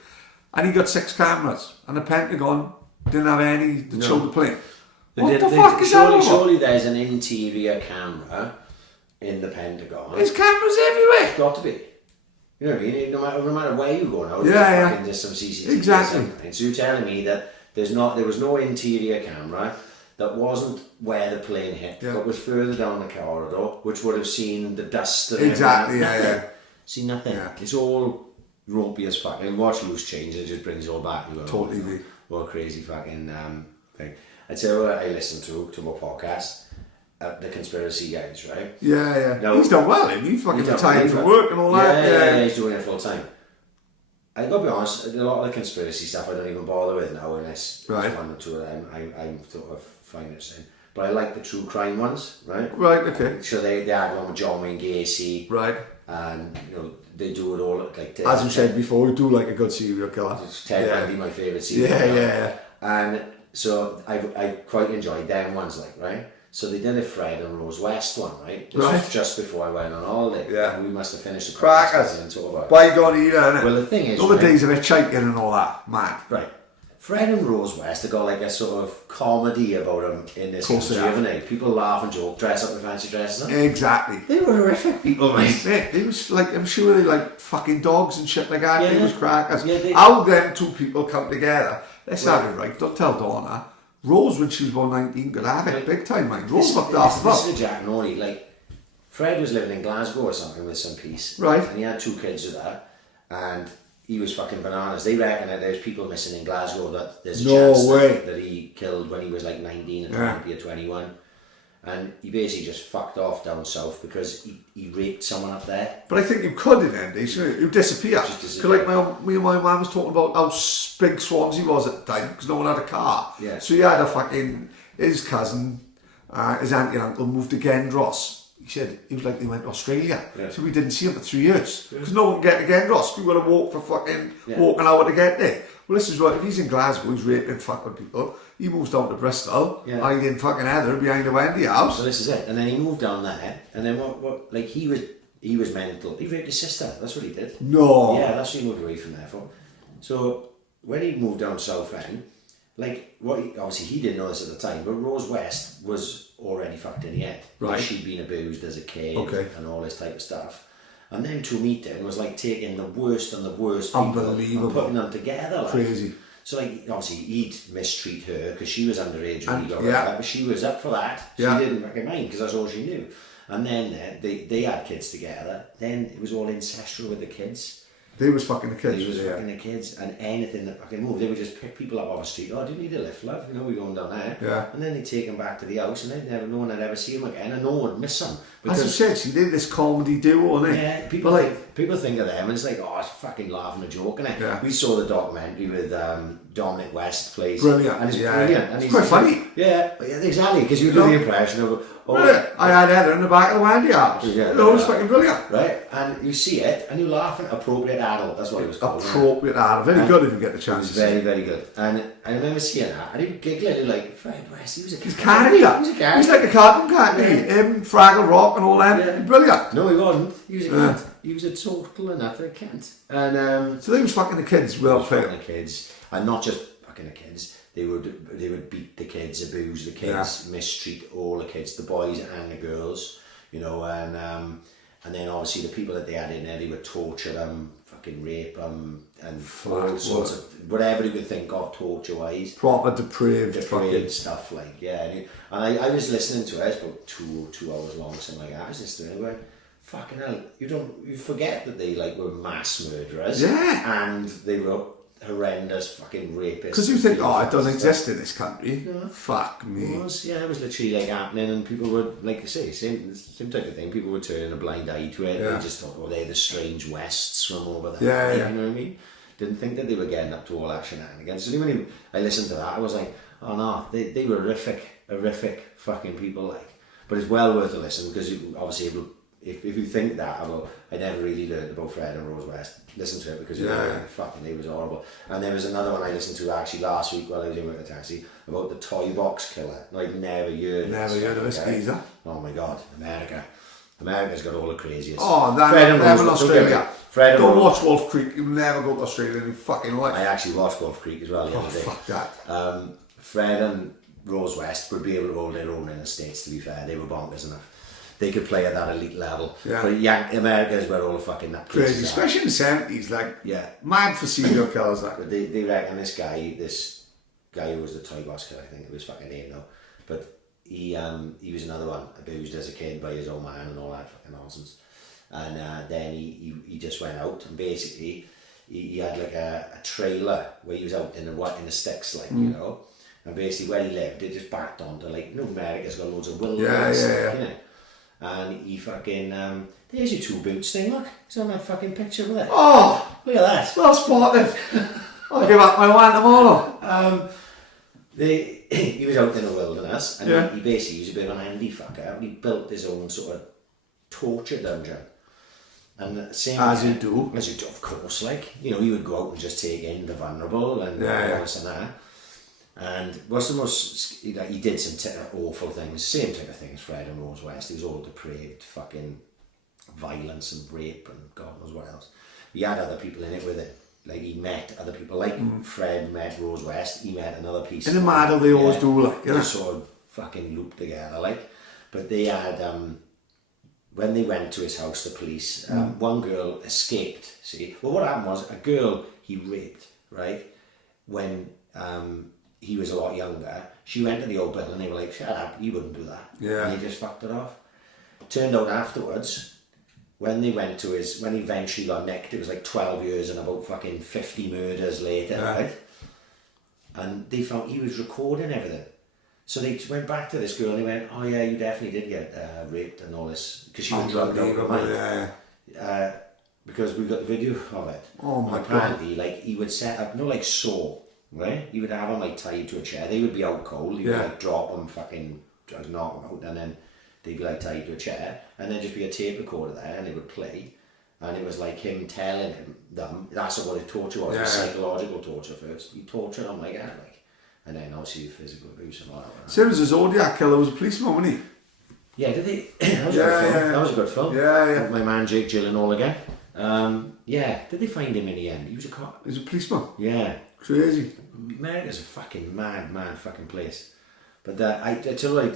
And he got 6 cameras. And the Pentagon didn't have any to show the plane. What the fuck is that about? Surely there's an interior camera in the Pentagon. There's cameras everywhere. It's got to be. You know what I mean? No matter where you go now, there's fucking just some CCTV. Exactly. So you're telling me that there was no interior camera that wasn't where the plane hit, but was further down the corridor, which would have seen the dust and everything. See nothing. It's all ropey as fuck. And watch Loose Change, it just brings it all back. Totally. What a crazy fucking thing. I'd say I listened to my podcast. The conspiracy guys, right? Now, he's done well, isn't he? Fucking retired from work and all that. Yeah, he's doing it full time. I gotta be honest, a lot of the conspiracy stuff I don't even bother with now unless there's 1 or 2 of them I sort of find interesting. But I like the true crime ones, right? Right, okay. So they had one with John Wayne Gacy. Right. And they do it all like as you said before, we do like a good serial killer. Ted Bundy, my favourite serial killer. And so I quite enjoyed them ones, like, right? So they did a Fred and Rose West one, right? This was just before I went on holiday. And we must have finished the crackers. Bygone era, innit? Well, the thing is, all the days of hitchhiking and all that, mad. Right. Fred and Rose West have got like a sort of comedy about them in this country, haven't they? People laugh and joke, dress up in fancy dresses. Exactly. They were horrific people, mate. They was like, I'm sure they like fucking dogs and shit like that. They was crackers. How them 2 people come together? Let's have it right. Don't tell Donna. Rose, when she was about 19, could have it big time, mate. Rose looked after This is a Jack and Ori. Like, Fred was living in Glasgow or something with some piece. Right. And he had 2 kids with her. And he was fucking bananas. They reckon that there's people missing in Glasgow that there's a chance that he killed when he was like 19 and 20 or 21. And he basically just fucked off down south because he raped someone up there. But I think you could in them days, you disappear. Because like me and my mum was talking about how big Swansea was at the time because no one had a car. So he had a fucking, his cousin, his auntie and uncle moved to Gendros, he said he was like they went to Australia, Yeah. so we didn't see him for 3 years because no one can get to Gendros. We got to walk for fucking walk an hour to get there. Well, this is what if he's in Glasgow, he's raping fucking people. He moves down to Bristol, hiding fucking Heather behind the Wendy house. So this is it, and then he moved down there, and then what? Like he was mental. He raped his sister. That's what he did. No. Yeah, that's what he moved away from there for. So when he moved down South End, like obviously he didn't know this at the time, but Rose West was already fucked in the head. Right. She'd been abused as a kid and all this type of stuff. And then to meet him was like taking the worst and the worst people and putting them together. Like. Crazy. So like obviously he'd mistreat her because she was underage when he got her, but she was up for that. She didn't fucking mind because that's all she knew. And then they had kids together. Then it was all incestual with the kids. They was fucking the kids. They was fucking the kids, and anything that fucking moved, they would just pick people up off the street. Oh, do you need a lift, love? You know, we're going down there. Yeah. And then they'd take them back to the house, and no one had ever seen them again, and no one would miss them. As I said, she did this comedy duo, and yeah, people think of them, and it's like, oh, it's fucking laughing a joke, innit? Yeah. We saw the documentary with Dominic West plays. Brilliant. And he's brilliant. And it's quite funny. Yeah, exactly, because you do the impression of... I had Heather in the back of the Wendy house. Yeah, it was fucking brilliant. Right, and you see it, and you laugh at appropriate adult, that's what it was called. Appropriate adult, very good if you get the chance to see it. Very, very good. And I remember seeing that, and he was giggling, he was like, Fred West, he was a character. He was a character. He's like a cartoon character. Him, Fraggle Rock and all that. Yeah. Brilliant. No, he wasn't. He was a cunt. He was a total and utter cunt. And so they was fucking the kids fucking the kids. And not just fucking the kids. They would beat the kids, abuse the kids, mistreat all the kids, the boys and the girls, you know, and then obviously the people that they had in there, they would torture them, fucking rape them, and all sorts of whatever you could think of torture wise. Proper depraved stuff, like, yeah. And I was listening to it, it's about 2 hours long, something like that. I was just doing it going, fucking hell, you forget that they like were mass murderers. Yeah. And they were horrendous fucking rapists. Because you think, it doesn't exist in this country. No. Fuck me. It was literally like happening, and people would, like I say, same type of thing. People would turn a blind eye to it. They just thought, they're the strange Wests from over there. You know what I mean? Didn't think that they were getting up to all that shenanigans. So when I listened to that, I was like, oh no, they were horrific fucking people, like. But it's well worth a listen, because obviously if you think that about, I never really learned about Fred and Rose West, listen to it, because fucking it was horrible. And there was another one I listened to actually last week while I was in with the taxi about the toy box killer. I'd never heard of this geezer. Oh my god, America's got all the craziest. Oh, never Australia. Don't watch Wolf Creek. You'll never go to Australia in your fucking life. I actually watched Wolf Creek as well the other day. Fuck that. Fred and Rose West would be able to hold their own in the States, to be fair. They were bonkers enough. They could play at that elite level. Yeah. But America is where all the fucking that crazy, especially in the 70s, like mad for serial killers. Like. But they reckon this guy who was the toy box killer, I think it was fucking name now, but he was another one, abused as a kid by his old man and all that fucking nonsense. And then he just went out, and basically he had like a trailer where he was out in the sticks, like, you know, and basically where he lived, it just backed onto, like, you know, America's got loads of wilderness, you know. And he fucking, there's your 2 boots thing, look. It's on that fucking picture with it. Oh! Look at that. Well spotted. I'll give up my one tomorrow. He was out in the wilderness, and he basically was a bit of an handy fucker, and he built his own sort of torture dungeon. And same as you do, of course, like, you know, he would go out and just take in the vulnerable and all this and that. And what's the most, he did some awful things, same type of things, Fred and Rose West. He was all depraved, fucking violence and rape and God knows what else. He had other people in it with it. Like, he met other people, like Fred met Rose West, he met another piece. In the matter they always do, like, they sort of fucking looped together, like. But they had, when they went to his house, the police, one girl escaped, see. Well, what happened was, a girl he raped, right, when he was a lot younger, she went to the old bill and they were like, shut up, you wouldn't do that. Yeah. And he just fucked it off. Turned out afterwards, when they went to when he eventually got nicked, it was like 12 years and about fucking 50 murders later, right? And they found he was recording everything. So they went back to this girl and they went, oh yeah, you definitely did get raped and all this, because she was drugged out of her mind. Because we got the video of it. Oh my God. Apparently, like, he would set up, like Saw, right? He would have them like tied to a chair. They would be out cold. He would like drop them, fucking knock them out, and then they'd be like tied to a chair, and there'd just be a tape recorder there, and they would play, and it was like him telling them that's what his torture was. It was psychological torture first. He tortured them like that, like, and then obviously physical abuse and all that. Same as the Zodiac killer was a policeman, wasn't he? Yeah, did they? That was a good film. That was a good film. Yeah. My man Jake Gyllenhaal again. Did they find him in the end? He was a cop. He was a policeman. Yeah. Crazy. America's a fucking mad fucking place. But I tell you,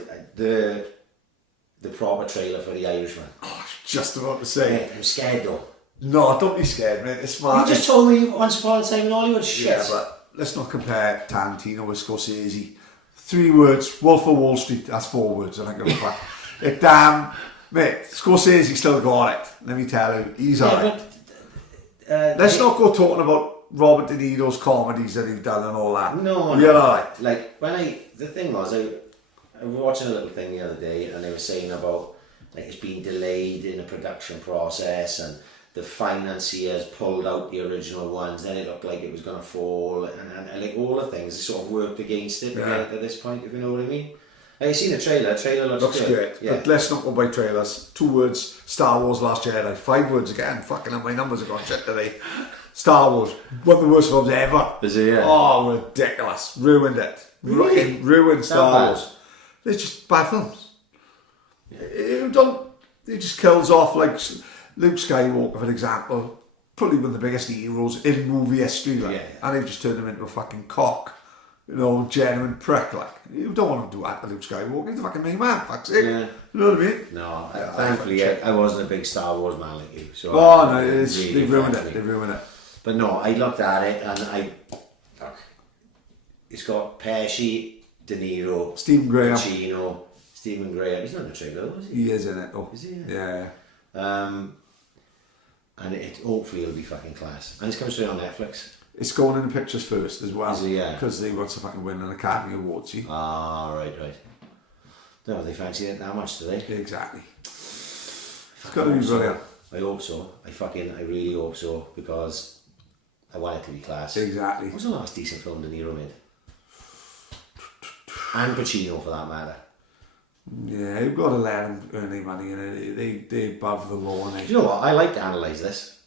the proper trailer for The Irishman. Oh, I was just about to say. Yeah, I'm scared though. No, don't be scared, mate. It's smart. You just told me Once Upon a Time in Hollywood shit. Yeah, but let's not compare Tarantino with Scorsese. 3 words, Wolf of Wall Street. That's 4 words. I don't give a fuck. Mate, Scorsese still got it. Let me tell you, he's alright. Let's not go talking about Robert De Niro's comedies that he's done and all that. No. You're alright. Like the thing was, I was watching a little thing the other day, and they were saying about like it's been delayed in the production process, and the financiers pulled out the original ones. Then it looked like it was going to fall, and like all the things sort of worked against it at this point. If you know what I mean. Have you seen the trailer? The trailer looks good. Great. Yeah. But let's not go by trailers. 2 words, Star Wars Last Jedi. 5 words again. Fucking hell, my numbers have gone shit today. Star Wars. One of the worst films ever. Is it? Yeah. Oh, ridiculous. Ruined it. Really? Ruined Star Wars. They're just bad films. It just kills off like Luke Skywalker, for example. Probably one of the biggest heroes in movie history. Like, yeah. And they've just turned him into a fucking cock. You know, genuine prick, like. You don't want to do that to Luke Skywalker, he's a fucking main man, fuck's sake. Yeah. You know what I mean? No, thankfully I wasn't a big Star Wars man like you. So they've ruined it. But no, I looked at it and it's got Pesci, De Niro, Stephen Graham, Pacino, Stephen Graham. He's not in the trailer though, is he? He is in it, oh. Is he? Yeah. And it hopefully it'll be fucking class. And it's coming straight on Netflix. It's going in the pictures first as well. Is it, yeah? Because they want to fucking win an Academy Award, see? Ah, right. No, they fancy it that much, do they? Exactly. It's got to be brilliant. I hope so. I really hope so, because I want it to be class. Exactly. What was the last decent film De Niro made? And Pacino, for that matter. Yeah, you've got to let them earn their money, and they're above the law. Do you know what? I like to analyse this.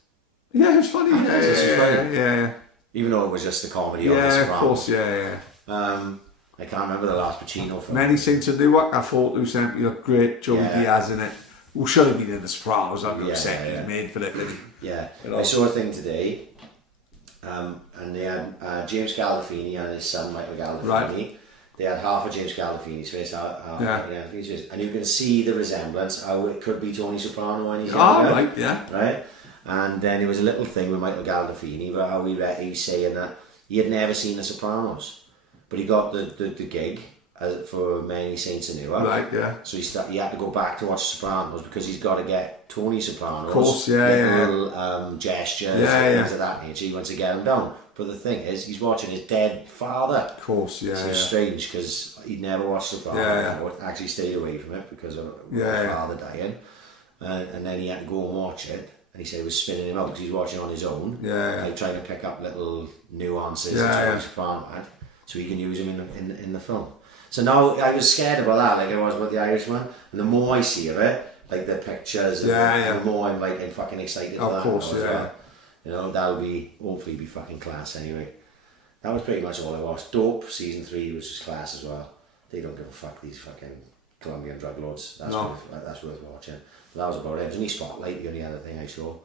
Yeah, it was funny. Yeah. Even though it was just a comedy on Instagram. Instagram. Yeah, of course, yeah. I can't remember the last Pacino film. Many Saints of Newark, I thought who sent me looked great. Joey Diaz in it. Who should have been in The Sopranos. I'm not saying he's made for it, really. Yeah. You know? I saw a thing today, and they had James Gandolfini and his son Michael Gandolfini. Right. They had half of James Gandolfini's face, half of Michael Gandolfini's face, and you can see the resemblance, how it could be Tony Soprano when he's younger. Right, yeah. Right? And then there was a little thing with Michael Gandolfini about how he was saying that he had never seen The Sopranos, but he got the gig for Many Saints of Newark. Right, yeah. So he had to go back to watch Sopranos because he's got to get Tony Soprano's of course, little gestures and things of that nature. He wants to get him down. But the thing is, he's watching his dead father. Of course, yeah. So it's strange because he'd never watched Sopranos before. Actually stayed away from it because of his father dying. And then he had to go and watch it. And he said it was spinning him out because he's watching on his own. Like trying to pick up little nuances that Tony Soprano had, so he can use them in the film. So now I was scared about that, like I was about The Irishman. And the more I see of it, like the pictures, and the more I'm like I'm fucking excited for that. Of course, well. You know, that'll hopefully be fucking class anyway. That was pretty much all I watched. Dope season 3 was just class as well. They don't give a fuck, these fucking Colombian drug lords. That's worth watching. But that was about it. It was only Spotlight, the only other thing I saw.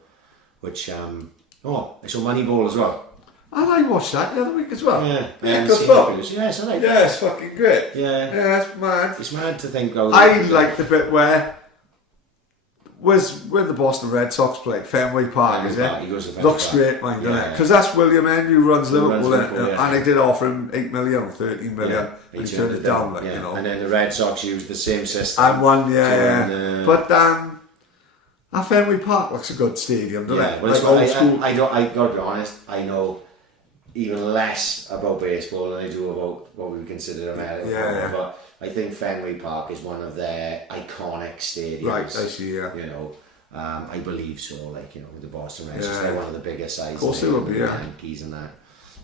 Which, I saw Moneyball as well. And I watched that the other week as well. Yeah, good film. Yeah, it's alright. Yeah, it's fucking great. Yeah, it's mad. It's mad to think. I like the bit where the Boston Red Sox play, Fenway Park, is it? He goes to Fenway Looks Park. great, mind, doesn't it? Because that's William N. who runs Liverpool, yeah. and they did offer him 8 million or 13 million, and he turned it down, like, you know. And then the Red Sox used the same system. And won, But that Fenway Park looks a good stadium, doesn't it? Well, like old school. I gotta be honest, I know even less about baseball than I do about what we would consider American football. But I think Fenway Park is one of their iconic stadiums. Right, I see, You know, I believe so. Like, you know, with the Boston Red Sox, they're one of the biggest sides. Of course they will be, Yankees and that.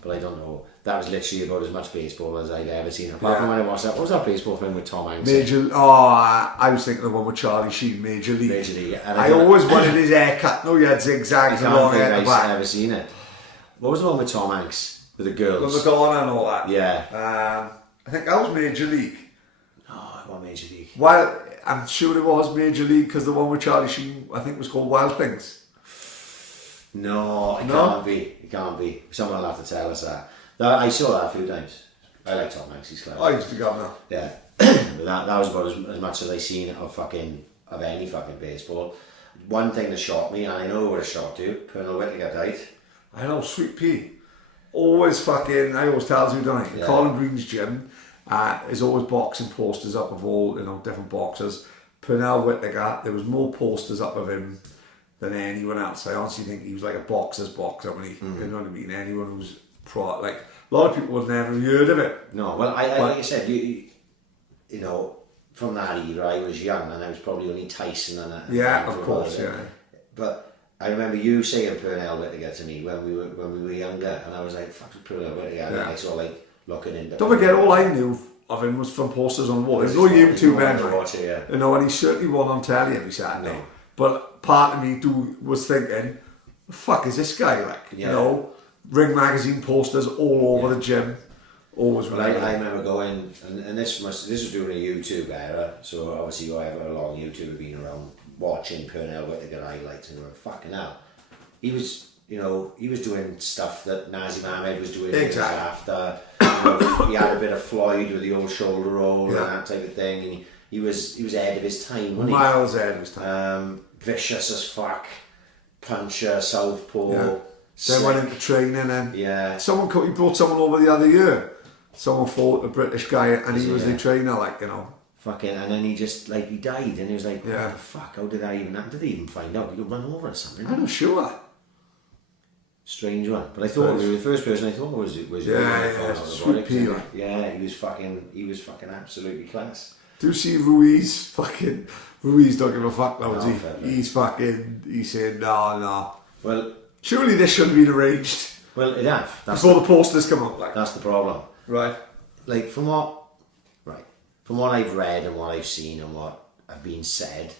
but I don't know. That was literally about as much baseball as I'd ever seen. Apart from when I watched that, what was that baseball film with Tom Hanks? I was thinking of the one with Charlie Sheen, Major League. Major League. And I always wanted his haircut. No, he had zigzags I along can't at the think back. I've ever seen it. What was the one with Tom Hanks? With the girls? With Madonna and all that. Yeah. I think that was Major League. Oh, it was Major League. Well, I'm sure it was Major League because the one with Charlie Sheen, I think, was called Wild Things. No, it can't be. It can't be. Someone will have to tell us that. I saw that a few times. I like Tom Hanks, he's clever. I used to go now. Yeah. But that was about as much as I seen of any fucking baseball. One thing that shocked me, and I know it would have shocked you, Colonel Whittaker died. I know, Sweet Pea. Always I always tells you, don't he? Yeah. Colin Green's gym is always boxing posters up of all, different boxers. Pernell Whittaker, there was more posters up of him than anyone else. I honestly think he was like a boxer's boxer when he, you know what I mean? Anyone who's like, a lot of people would never heard of it. No, well, I like I said, you know, from that era, I was young and I was probably only Tyson and yeah, of course, yeah. But I remember you saying Pernell Whittaker to me when we were younger, and I was like, "Fuck, Pernell Whittaker." And I saw like looking into. Don't forget, all I knew of him was from posters on the wall. There's no YouTube anyway. You know, and he certainly won on telly every Saturday. No. But part of me was thinking, "The fuck is this guy like?" Yeah. You know. Ring magazine posters all over the gym. Always. Well, I remember going, and this was during a YouTube era, so obviously however long YouTube had been around, watching Pernell Whittaker highlights and going, fucking hell. He was doing stuff that Nazim Ahmed was doing after. He had a bit of Floyd with the old shoulder roll and that type of thing, and he was ahead of his time, wasn't he? Miles ahead of his time. Vicious as fuck, puncher, southpaw. Yeah. Then went into training and he brought someone over the other year. Someone fought a British guy and he was the trainer, Fucking, and then he just, he died and he was like, what the fuck, how did that even happen? Did they even find out? He got run over or something? I'm not sure. Strange one. But I thought, the first person I thought was Sweet Pea. Yeah, he was fucking absolutely class. Do you see Ruiz don't give a fuck now, does he? He's saying, no. Well, surely this shouldn't have been arranged. Well, it have. Before the posters come up, That's the problem. Right. From what I've read and what I've seen and what have been said,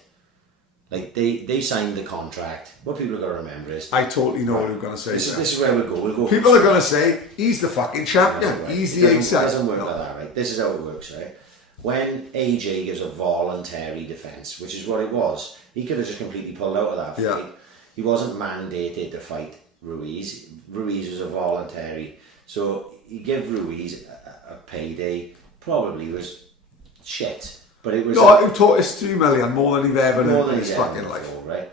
they signed the contract. What people are going to remember is... I totally know what we're going to say. This is where we'll go. People are going to say, he's the fucking champion. Right. He's the AiC. It doesn't work like that, right? This is how it works, right? When AJ gives a voluntary defence, which is what it was, he could have just completely pulled out of that fight. He wasn't mandated to fight Ruiz. Ruiz was a voluntary. So he gave Ruiz a payday. Probably was shit. But it was... No, he taught us 2 million, more than he'd ever in his fucking life. Right?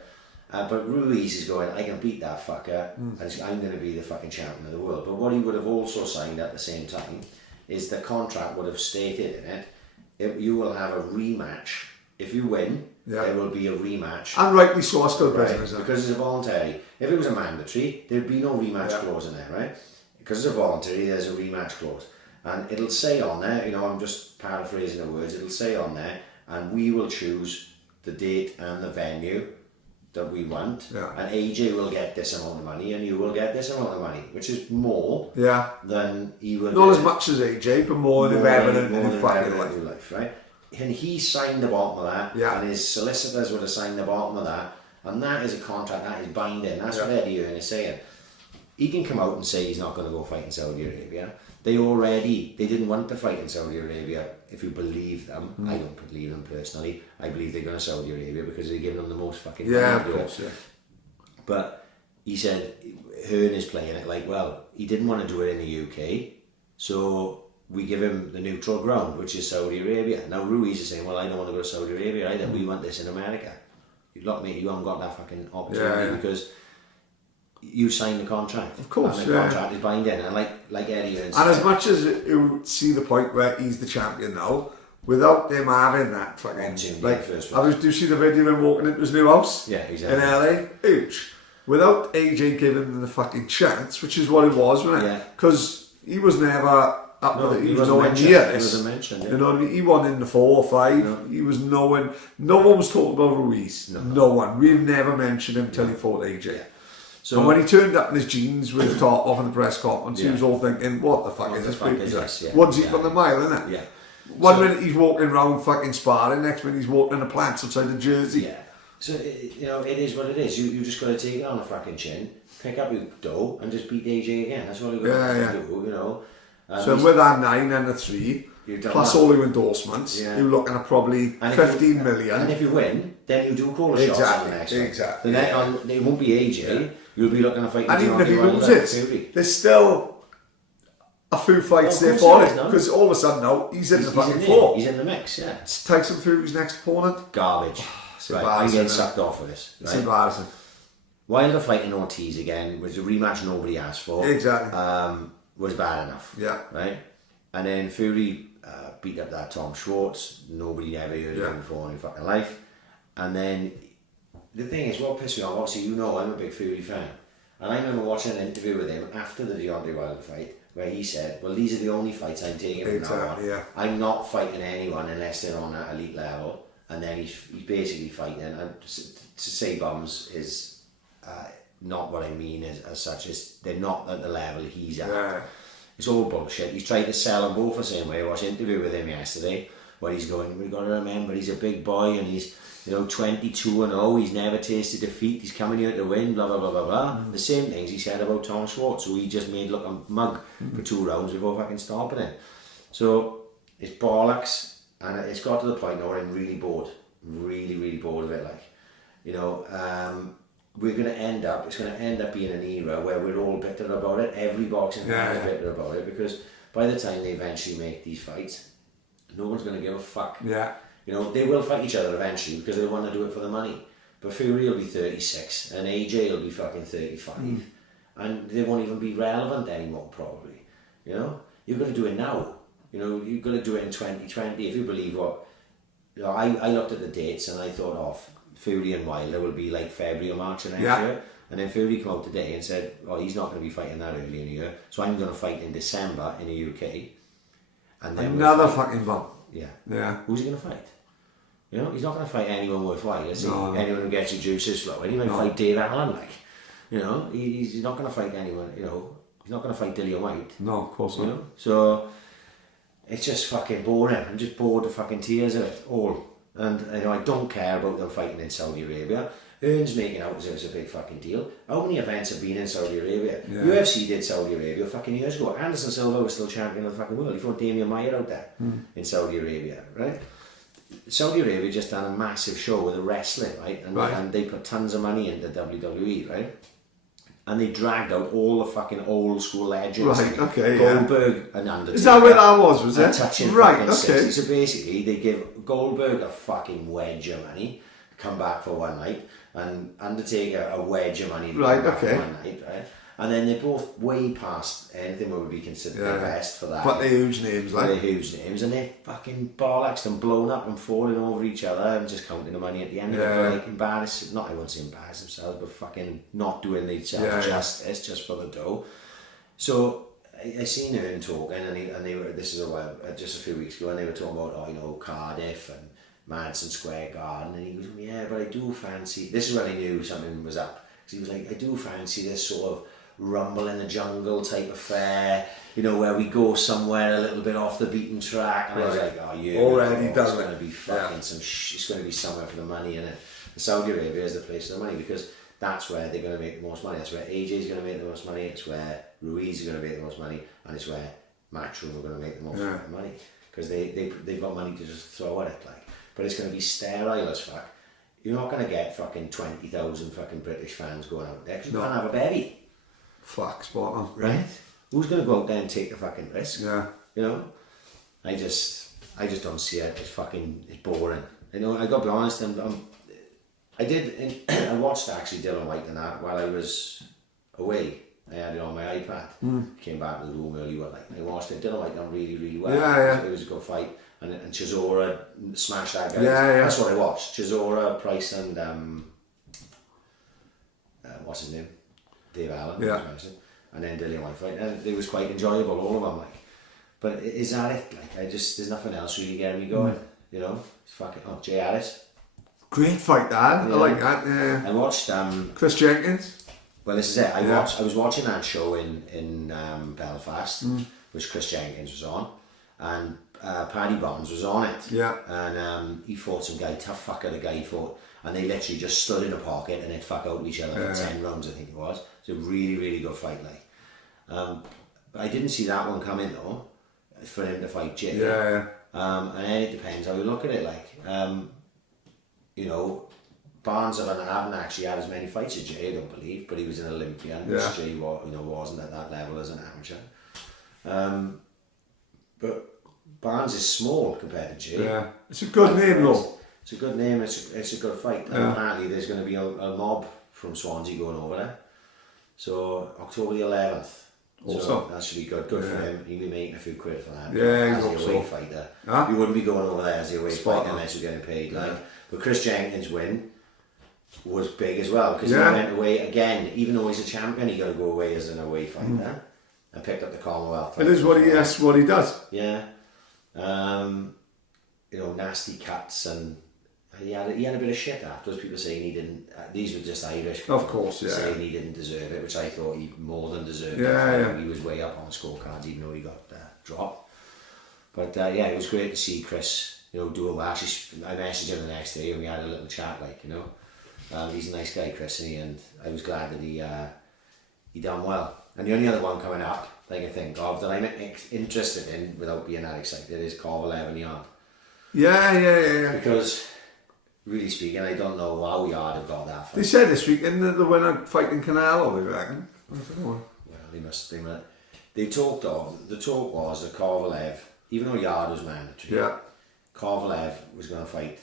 But Ruiz is going, I can beat that fucker, and I'm going to be the fucking champion of the world. But what he would have also signed at the same time is the contract would have stated in it, you will have a rematch. If you win, there will be a rematch. And rightly so, I still business. Because it's a voluntary. If it was a mandatory, there'd be no rematch clause in there, right? Because it's a voluntary, there's a rematch clause. And it'll say on there, I'm just paraphrasing the words, it'll say on there, and we will choose the date and the venue that we want, and AJ will get this amount of money and you will get this amount of money, which is more than he will not as much as AJ, but more than ever in his fucking life, right? And he signed the bottom of that, and his solicitors would have signed the bottom of that, and that is a contract, that is binding. That's what Eddie Hearn is saying. He can come out and say he's not going to go fight in Saudi Arabia. They didn't want to fight in Saudi Arabia, if you believe them. I don't believe them personally. I believe they're going to Saudi Arabia because they're giving them the most fucking money. Yeah, of course, But he said, Hearn is playing it he didn't want to do it in the UK, so we give him the neutral ground, which is Saudi Arabia. Now Ruiz is saying, well, I don't want to go to Saudi Arabia either. We want this in America. You haven't got that fucking opportunity because... You signed the contract. Of course, and the contract is binding. And like Eddie Hearn said, and as much as you see the point where he's the champion now, without them having that fucking... do you see the video of him walking into his new house? Yeah, exactly. In LA? Huge. Without AJ giving him the fucking chance, which is what it was, wasn't it? Yeah. Because he was never... he was nowhere near this. He wasn't mentioned. You know what I mean? He won in the 4 or 5. No. He was no one was talking about Ruiz. No one. We've never mentioned him till he fought AJ. Yeah. So and when he turned up in his jeans with the top off in the press conference, he was all thinking, what the fuck is this? Onesie from the mile, isn't it? Yeah. One minute he's walking around fucking sparring, next minute he's walking in the plants outside the Jersey. Yeah. So, you know, it is what it is. You just got to take it on the fucking chin, pick up your dough, and just beat AJ again. That's all you got to do, you know. So with that 9 and the 3, plus all your endorsements, you're looking at probably 15 million. And if you win, then you do call a shot on the next one. Exactly. It won't be AJ. You'll be looking at fighting. And even if he loses, there's still a few fights there for it. Because all of a sudden now, he's in the fucking floor. He's in the mix, yeah. Tyson Fury's next opponent. Garbage. Right, I'm getting sucked off of this. It's embarrassing. Wilder fighting Ortiz again was a rematch nobody asked for. Exactly. Was bad enough. Yeah. Right? And then Fury beat up that Tom Schwartz. Nobody ever heard of him before in their fucking life. And then the thing is, what pissed me off, obviously you know I'm a big Fury fan. And I remember watching an interview with him after the Deontay Wilder fight where he said, well, these are the only fights I'm taking from now on. Yeah. I'm not fighting anyone unless they're on that elite level. And then he's basically fighting, and to say bums is not what I mean as such. As they're not at the level he's at. Yeah. It's all bullshit. He's tried to sell them both the same way. I watched an interview with him yesterday where he's going, we've got to remember he's a big boy and he's 22-0, he's never tasted defeat, he's coming here to win, blah blah blah blah blah. The same things he said about Tom Schwartz, who he just made look a mug for 2 rounds before fucking stopping him. So it's bollocks. And it's got to the point now where I'm really bored. Really bored of it. Like, you know, we're going to end up, it's going to end up being an era where we're all bitter about it. Every boxing fan is bitter about it because by the time they eventually make these fights, no one's going to give a fuck. Yeah. You know, they will fight each other eventually because they want to do it for the money. But Fury will be 36 and AJ will be fucking 35. And they won't even be relevant anymore, probably. You know, you've got to do it now. You know, you've got to do it in 2020 if you believe what... You know, I looked at the dates and I thought, Fury and Wilder will be like February or March of next year. And then Fury came out today and said, he's not going to be fighting that early in the year. So I'm going to fight in December in the UK. And then another fucking bump. Yeah. Who's he going to fight? You know, he's not going to fight anyone worthwhile, is he? No. Anyone who gets your juices flowing. He might fight Dave Allen, like. You know, he's not going to fight anyone, you know. He's not going to fight Dillian White. No, of course not. You know? So... it's just fucking boring. I'm just bored to fucking tears of it all. And you know, I don't care about them fighting in Saudi Arabia. Earn's making out as if it's a big fucking deal. How many events have been in Saudi Arabia? UFC did Saudi Arabia fucking years ago. Anderson Silva was still champion of the fucking world. He fought Damian Maia out there in Saudi Arabia, right? Saudi Arabia just done a massive show with the wrestling, right? And they put tons of money into WWE, right? And they dragged out all the fucking old school legends. Right, okay, Goldberg and Undertaker. Is that where that was it? Touching right, fucking okay. 60. So basically, they give Goldberg a fucking wedge of money, come back for one night, and Undertaker a wedge of money to come back for one night, right? And then they're both way past anything what would be considered the best for that. But they're huge names, like. They're huge names, and they're fucking bollocks and blown up and falling over each other and just counting the money at the end of it. Like embarrass, not I won't say embarrass themselves, but fucking not doing themselves justice just for the dough. So I seen Earn talking, and they were, this is a while, just a few weeks ago, and they were talking about Cardiff and Madison Square Garden, and he was but I do fancy. This is when I knew something was up, because he was like, I do fancy this sort of rumble in the jungle type affair, you know, where we go somewhere a little bit off the beaten track. And I was like, already done it's going to be fucking it's going to be somewhere for the money, and Saudi Arabia is the place for the money because that's where they're going to make the most money. That's where AJ is going to make the most money. It's where Ruiz is going to make the most money, and it's where Matchroom are going to make the most money because they've got money to just throw at it, like. But it's going to be sterile as fuck. You're not going to get fucking 20,000 fucking British fans going out there because you can't have a baby. Fuck, spot on. Right? Who's going to go out there and take the fucking risk? Yeah. You know? I just don't see it. It's boring. You know, I got to be honest, I watched actually Dylan White and that while I was away. I had it on my iPad. Came back to the room early one night and I watched it. Dylan White done really, really well. Yeah. It was a good fight. And Chisora smashed that guy. Yeah. That's what I watched. Chisora, Price and what's his name? Dave Allen. Yeah. And then Dillian White fight. And it was quite enjoyable, all of them, like. But is that it? Like, there's nothing else really getting me going. You know? It's fucking Jay Harris. Great fight, that. I like that. Yeah. I watched Chris Jenkins. Well, this is it. I was watching that show in Belfast, which Chris Jenkins was on, and Paddy was on it. Yeah. And he fought some guy, tough fucker, the guy he fought, and they literally just stood in a pocket and they'd fuck out each other for 10 rounds, I think it was. It's a really, really good fight, like. I didn't see that one come in though, for him to fight Jay. Yeah. And then it depends how you look at it, like. You know, Barnes haven't actually had as many fights as Jay, I don't believe, but he was an Olympian, which Jay wasn't at that level as an amateur. But Barnes is small compared to Jay. Yeah, it's a good name though. It's a good name, it's a good fight. And apparently there's going to be a mob from Swansea going over there. So October the 11th. Awesome. So that should be good. Good for him. He'll be making a few quid for that. Yeah, as a away fighter. You wouldn't be going over there as a away fighter unless you're getting paid. Like, but Chris Jenkins' win was big as well because he went away again. Even though he's a champion, he got to go away as an away fighter and picked up the Commonwealth. It is what he does. Yeah. You know, nasty cuts, and he had a bit of shit afterwards. People saying he didn't. These were just Irish people, of course, saying he didn't deserve it, which I thought he more than deserved. He was way up on the scorecards, even though he got dropped. But it was great to see Chris, you know, do a well. I messaged him the next day and we had a little chat, like, you know. He's a nice guy, Chris, and I was glad that he done well. And the only other one coming up, like I think of, that I'm interested in without being that excited is Kovalev and Yard. Yeah. Because, really speaking, I don't know how Yard have got that fight. They said this weekend that the winner fighting Canelo, they reckon. I don't know. Well, the talk was that Kovalev, even though Yard was mandatory, Kovalev was going to fight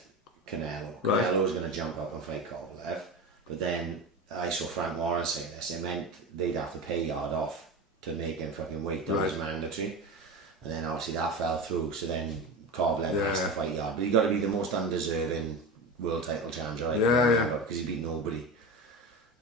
Canelo. Canelo was going to jump up and fight Kovalev. But then I saw Frank Warren saying this. It meant they'd have to pay Yard off to make him fucking wait. That was mandatory. And then obviously that fell through. So then Kovalev has to fight Yard. But he got to be the most undeserving world title challenger, because he beat nobody.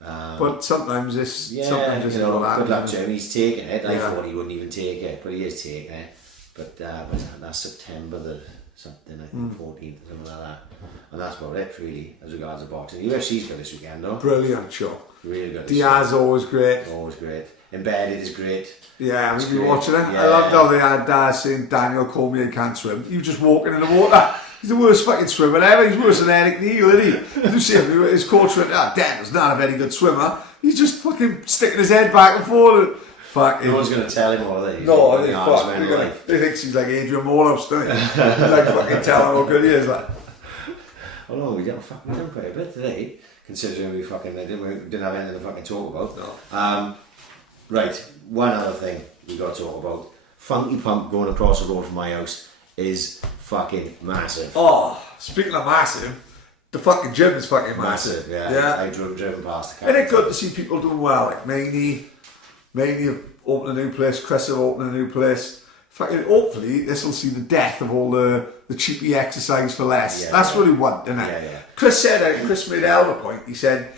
But sometimes it's good luck to him. He's taking it. I thought he wouldn't even take it, but he is taking it. But that's September the something, I think 14th or something like that. And that's about it really as regards to boxing. UFC's good this weekend though. Brilliant show. Really good. Diaz always great. Always great. Embedded is great. Yeah, we've been watching it. I loved how they had saying Daniel Cormier can't swim. He was just walking in the water. He's the worst fucking swimmer ever. He's worse than Eric Neal, isn't he? You see him, his coach went, Daniel's not a very good swimmer. He's just fucking sticking his head back and forth. No one's going to tell him all that. No, they think she's like Adrian Morlos, don't they? Like fucking tell him how good he is. Like. Oh no, we done quite a bit today, considering we didn't have anything to fucking talk about. No. Right, one other thing we got to talk about. Funky Pump going across the road from my house is fucking massive. Oh, speaking of massive, the fucking gym is fucking massive. Yeah. I driven past the Isn't it good to see people doing well? Like Maney have opened a new place, Chris have opened a new place. Fucking, hopefully this will see the death of all the cheapy exercise for less. That's what we want, isn't it? Yeah. Chris made a hell of a point. He said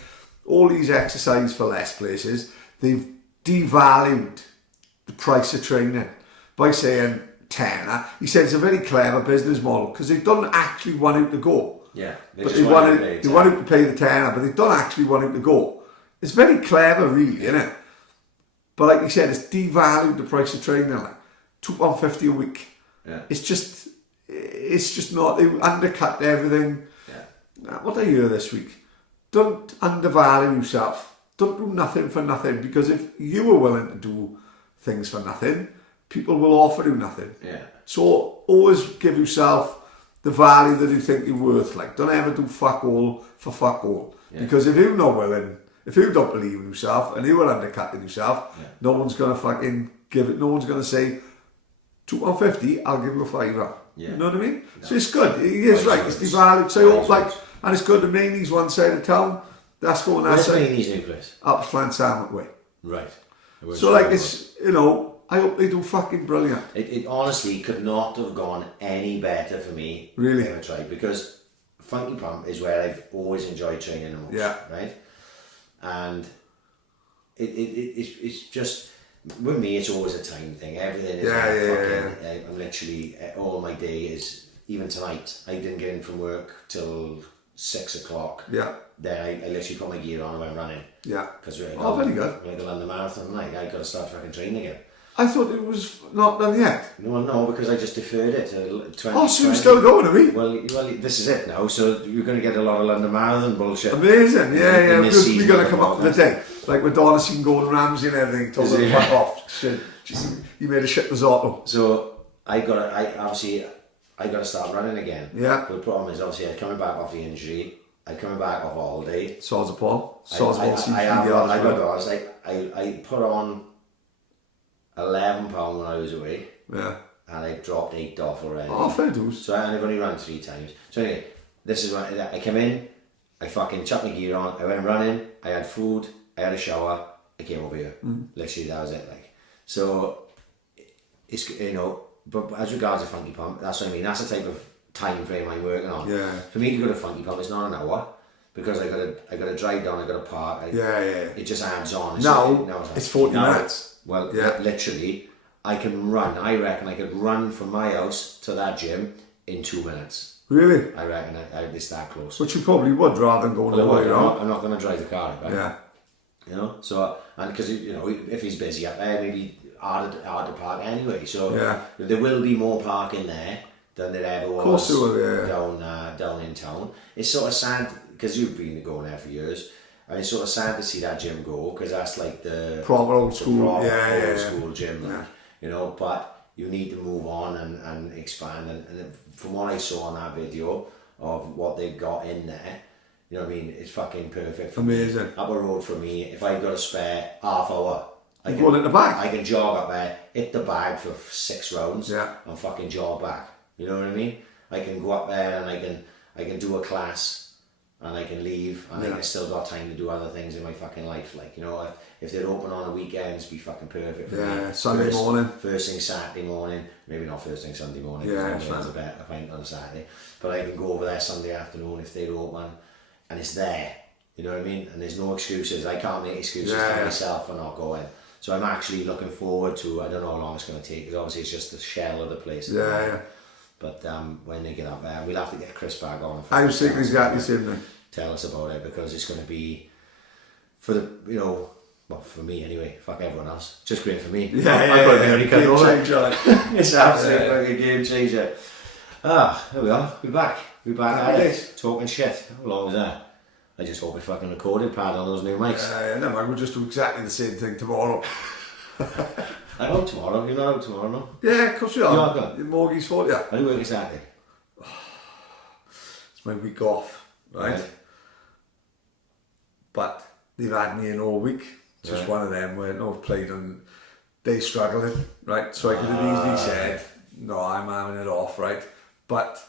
all these exercise for less places, they've devalued the price of training by saying tenner. He said it's a very clever business model because they don't actually want out to go. Yeah, they want out to pay the tenner, but they don't actually want out to go. It's very clever, really, isn't it? But like you said, it's devalued the price of training, like £2.50 a week. Yeah. It's just not. They undercut everything. Yeah. What I hear this week, don't undervalue yourself. Don't do nothing for nothing, because if you are willing to do things for nothing, people will offer you nothing. Yeah. So always give yourself the value that you think you're worth. Like, don't ever do fuck all for fuck all. Yeah. Because if you're not willing, if you don't believe in yourself and you are undercutting yourself, no one's gonna fucking give it. No one's gonna say £2.50. I'll give you a £5. Yeah. You know what I mean? No. So it's good. He is right. It's devalued. So and it's good. The Maney's one side of town. That's going that side. Where's Maney's new place? Up Llansammet way. Right. So like it's, you know, I hope they do fucking brilliant. It honestly could not have gone any better for me. Really? If I tried, because Funky Pump is where I've always enjoyed training the most. Yeah. Right. And it's just, with me, it's always a time thing. Everything is I'm literally, all my day is, even tonight, I didn't get in from work till 6 o'clock. Yeah. Then I literally put my gear on and went running. Yeah. Because very good. Like a London Marathon, like I got to start fucking training again. I thought it was not done yet. No, because I just deferred it to 20. Oh, so you're still going, are we? Well, this is it now. So you're going to get a lot of London Marathon bullshit. Amazing, yeah. We're going to come up podcast. with the day. Like Madonna seen Gordon Ramsay and everything. Told them to fuck off. Shit. You made a shit risotto. So I got to start running again. Yeah. But the problem is obviously I'm coming back off the injury. I'm coming back off all day. Swords upon. I put on 11 pound when I was away. Yeah. And I dropped 8 off already. Oh, fair dues. So I've only run 3 times. So anyway, this is when I come in, I fucking chucked my gear on, I went running, I had food, I had a shower, I came over here. Literally that was it, like. So it's, you know, but as regards to Funky Pump, that's what I mean, that's the type of time frame I'm working on. Yeah. For me to go to Funky Pump, it's not an hour. Because I gotta drive down, I gotta park. It just adds on. It's 40 minutes. Well, literally, I can run. I reckon I could run from my house to that gym in 2 minutes. Really? I reckon it's that close. Which you probably would rather than going all the way around. I'm not going to drive the car right? Yeah. You know, so, and because, you know, if he's busy up there, maybe hard to park anyway. So there will be more parking there than there ever was. Of course there will, down in town. It's sort of sad, because you've been going there for years, and it's sort of sad to see that gym go, because that's like the proper old school, old school gym, like, you know. But you need to move on and expand. And from what I saw on that video of what they've got in there, you know what I mean, it's fucking perfect. Amazing. Up a road for me, if I've got a spare half hour, I can go in the bag. I can jog up there, hit the bag for 6 rounds, and fucking jog back. You know what I mean? I can go up there and I can do a class. And I can leave, and I still got time to do other things in my fucking life. Like, you know, if they're open on the weekends, be fucking perfect for me. Sunday morning. First thing Saturday morning, maybe not first thing Sunday morning, because there's a pint on a Saturday. But I can go over there Sunday afternoon if they're open, and it's there. You know what I mean? And there's no excuses. I can't make excuses to myself for not going. So I'm actually looking forward to, I don't know how long it's going to take, because obviously it's just the shell of the place. But when they get up there, we'll have to get Chris back on. I was thinking exactly the same thing. Tell us about it, because it's going to be, for the, you know, well, for me anyway, fuck everyone else, just great for me. I've got to be really cut over. It's absolutely like a game changer. There we are, we're back at it, talking shit. How long was that? I just hope we fucking recorded, Pad, on those new mics. No man, we'll just do exactly the same thing tomorrow. I'm out tomorrow. You're not out tomorrow, no? Yeah, of course you are. You are going? Morgie's fault, I do work Saturday. It's my week off, right? But they've had me in all week. Just one of them where I've played and they struggling, right? So I could have easily said, no, I'm having it off, right? But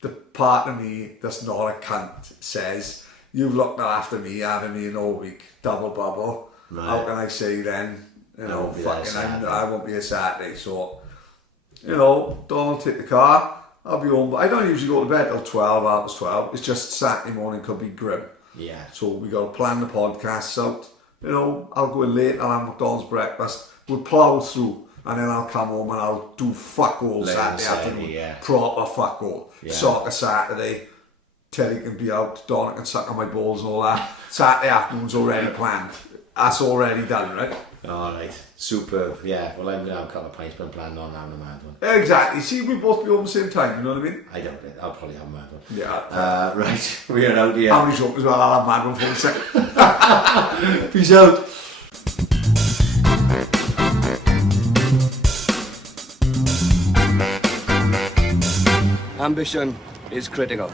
the part of me that's not a cunt says, you've looked after me, having me in all week, double bubble. Right. How can I say then? You know, I won't be a Saturday, so, you know, don't take the car, I'll be home. I don't usually go to bed till 12, 12. It's just Saturday morning could be grim. Yeah. So we got to plan the podcasts out. You know, I'll go in late, I'll have McDonald's breakfast, we'll plough through, and then I'll come home and I'll do fuck all Saturday afternoon. Proper fuck all. Soccer Saturday, Teddy can be out, Donna can suck on my balls and all that. Saturday afternoon's already planned. That's already done, right? Alright, superb. Yeah, well, I'm going to have a couple of pints, but I'm planning on having a mad one. Exactly. See, we both be home at the same time, you know what I mean? I doubt it. I'll probably have a mad one. Yeah. Right, we are out here. How many shows as well? I'll have mad one for a second. Peace out. Ambition is critical.